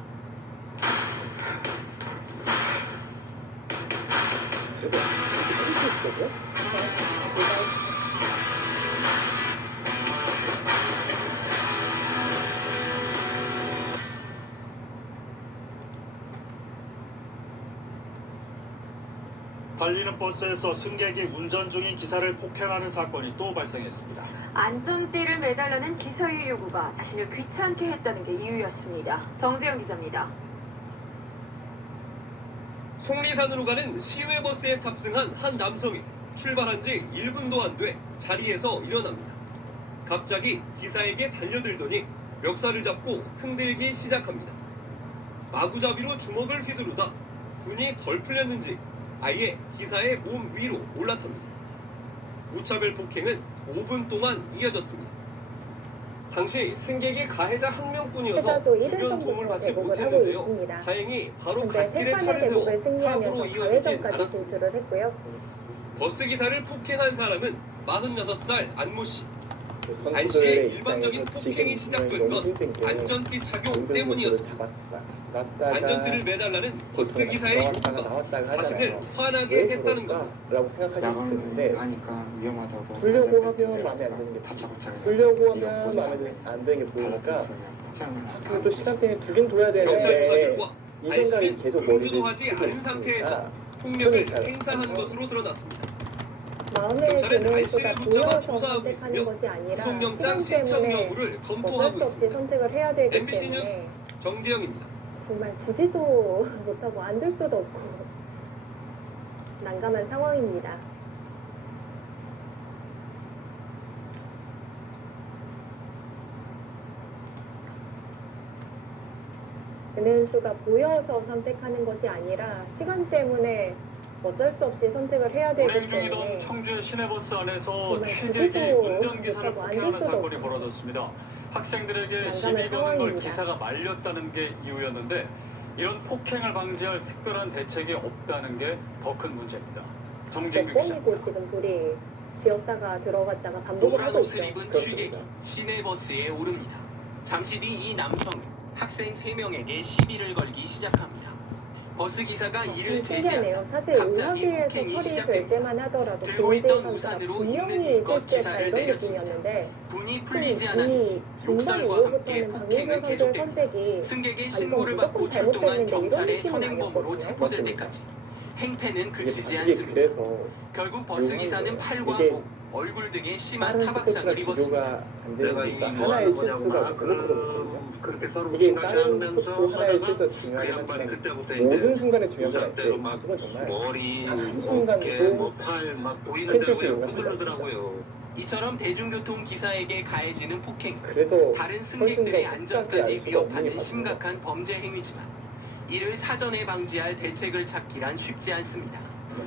달리는 버스에서 승객이 운전 중인 기사를 폭행하는 사건이 또 발생했습니다. 안전띠를 매달라는 기사의 요구가 자신을 귀찮게 했다는 게 이유였습니다. 정재영 기자입니다. 속리산으로 가는 시외버스에 탑승한 한 남성이 출발한 지 1분도 안 돼 자리에서 일어납니다. 갑자기 기사에게 달려들더니 멱살을 잡고 흔들기 시작합니다. 마구잡이로 주먹을 휘두르다 분이 덜 풀렸는지 아예 기사의 몸 위로 올라탑니다. 무차별 폭행은 5분 동안 이어졌습니다. 당시 승객이 가해자 한 명뿐이어서 주변 도움을 받지 못했는데요. 다행히 바로 갓길에 차를 세워 사고로 이어지진 않았습니다. 진출을 했고요. 버스 기사를 폭행한 사람은 46살 안모 씨. 안 선수들의 씨의 일반적인 입장에서 폭행이 지금 시작된 너무 건 힘든 게 안전띠 착용 때문이었습니다. 안전띠를 매달라는 버스 기사의 요구가 자신을 화나게 했다는 겁니다. 라고 생각하실 수 있는데 위험하다고 풀려고 하면 마음에 안 드는 게 풀려고 하면 마음에 안 드는 게 보이니까 또 시간대에 두긴 둬야 경찰 조사 되는데 결과 이 안 생각이 씨는 계속 음주도 머리를 하지 치고 않은 상태에서 있으니까 폭력을 잘 행사한 것으로 드러났습니다. 마음의 경찰은 안 기능보다 씨를 붙잡아 보여서 조사하고 선택하는 있으며 것이 아니라 구속영장 시간 신청 때문에 여부를 어쩔 검토하고 수 없이 있습니다. 선택을 해야 되기 MBC 때문에 뉴스 정재영입니다. 정말 두지도 못하고 안 둘 수도 없고 난감한 상황입니다. 않은 수가 보여서 선택하는 것이 아니라 시간 때문에 어쩔 수 없이 선택을 해야 되기 운행 때문에 중이던 청주의 시내버스 안에서 정말 취객이 굳이도 운전기사를 그렇다고 폭행하는 앉을 수도 사건이 없고 벌어졌습니다. 학생들에게 난감한 시비 거는 걸 상황입니다. 기사가 말렸다는 게 이유였는데 이런 폭행을 방지할 특별한 대책이 없다는 게 더 큰 문제입니다. 정진규 기자. 몇 번이고 지금 둘이 지었다가 들어갔다가 반복을 노란 하고 옷을 있죠. 입은 취객이 시내버스에 오릅니다. 잠시 뒤 이 남성이 학생 3명에게 시비를 걸기 시작합니다. 버스 기사가 이를 신기하네요. 제지하자 사실 갑자기 의학위에서 폭행이 처리될 시작됩니다. 때만 하더라도 들고 김재희 있던 선수가 우산으로 분명히 있는 힘껏 실수했다 기사를 이런 내려칩니다. 느낌이었는데 분이 풀리지 않았는지 중반 욕설과 함께 이후부터는 박민규 폭행은 선수의 계속됩니다. 선택이 승객의 이건 신고를 무조건 받고 출동한 잘못됐는데 이런 경찰의 느낌은 현행범으로 아니었거든요. 체포될 때까지 행패는 그치지 이게 않습니다. 그래서 결국 버스 기사는 팔과 이게 목, 얼굴 등에 심한 다른 타박상을 스포츠랑 입었습니다. 비교가 안 되는 이유가 하나의 실수가 그거거든요. 이게 다른 스포츠도 하나의 실수가 중요하긴 하지만 모든 순간에 중요한 건 아닌데 그건 정말 한순간도 큰 실수 용납하지 이처럼 대중교통 기사에게 가해지는 폭행, 그래서 다른 승객들의 선수가 안전까지 끝까지 알 수가 없는 위협하는 게 심각한 범죄 행위지만 이를 사전에 방지할 대책을 찾기란 쉽지 않습니다.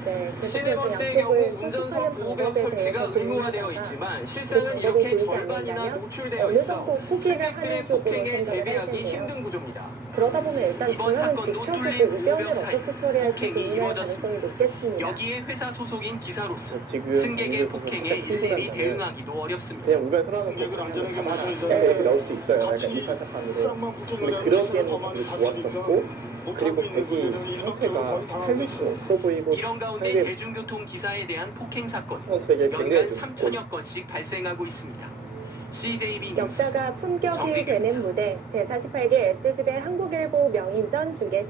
네, 시내버스의 경우 운전석 보호벽 설치가 의무화되어 있지만 실상은 이렇게 절반이나 노출되어 있어 승객들의 폭행에 대비하기 힘든 구조입니다. 그러다 보면 일단 이번 중요한 사건도 지켜보고 뚫린 의견을 보호벽 사이 어떻게 처리할지 폭행이 고민할 이루어졌습니다. 가능성이 높겠습니다. 여기에 회사 소속인 기사로서 지금 승객의 폭행에 일일이 대응하기도 어렵습니다. 그냥 우리가 서로하는 이렇게 나올 수도 있어요. 약간 이판사판으로 근데 그런 게는 좋았었고 그리고 백이 형태가 살릴 수 없어 보이고 이런 가운데 상대 대중교통 기사에 대한 폭행 사건이 선수에게 연간 굉장히 3천여 건씩 발생하고 있습니다. CJB 뉴스 역사가 품격이 정지규입니다. 되는 무대 제48개 S집의 한국일보 명인전 중계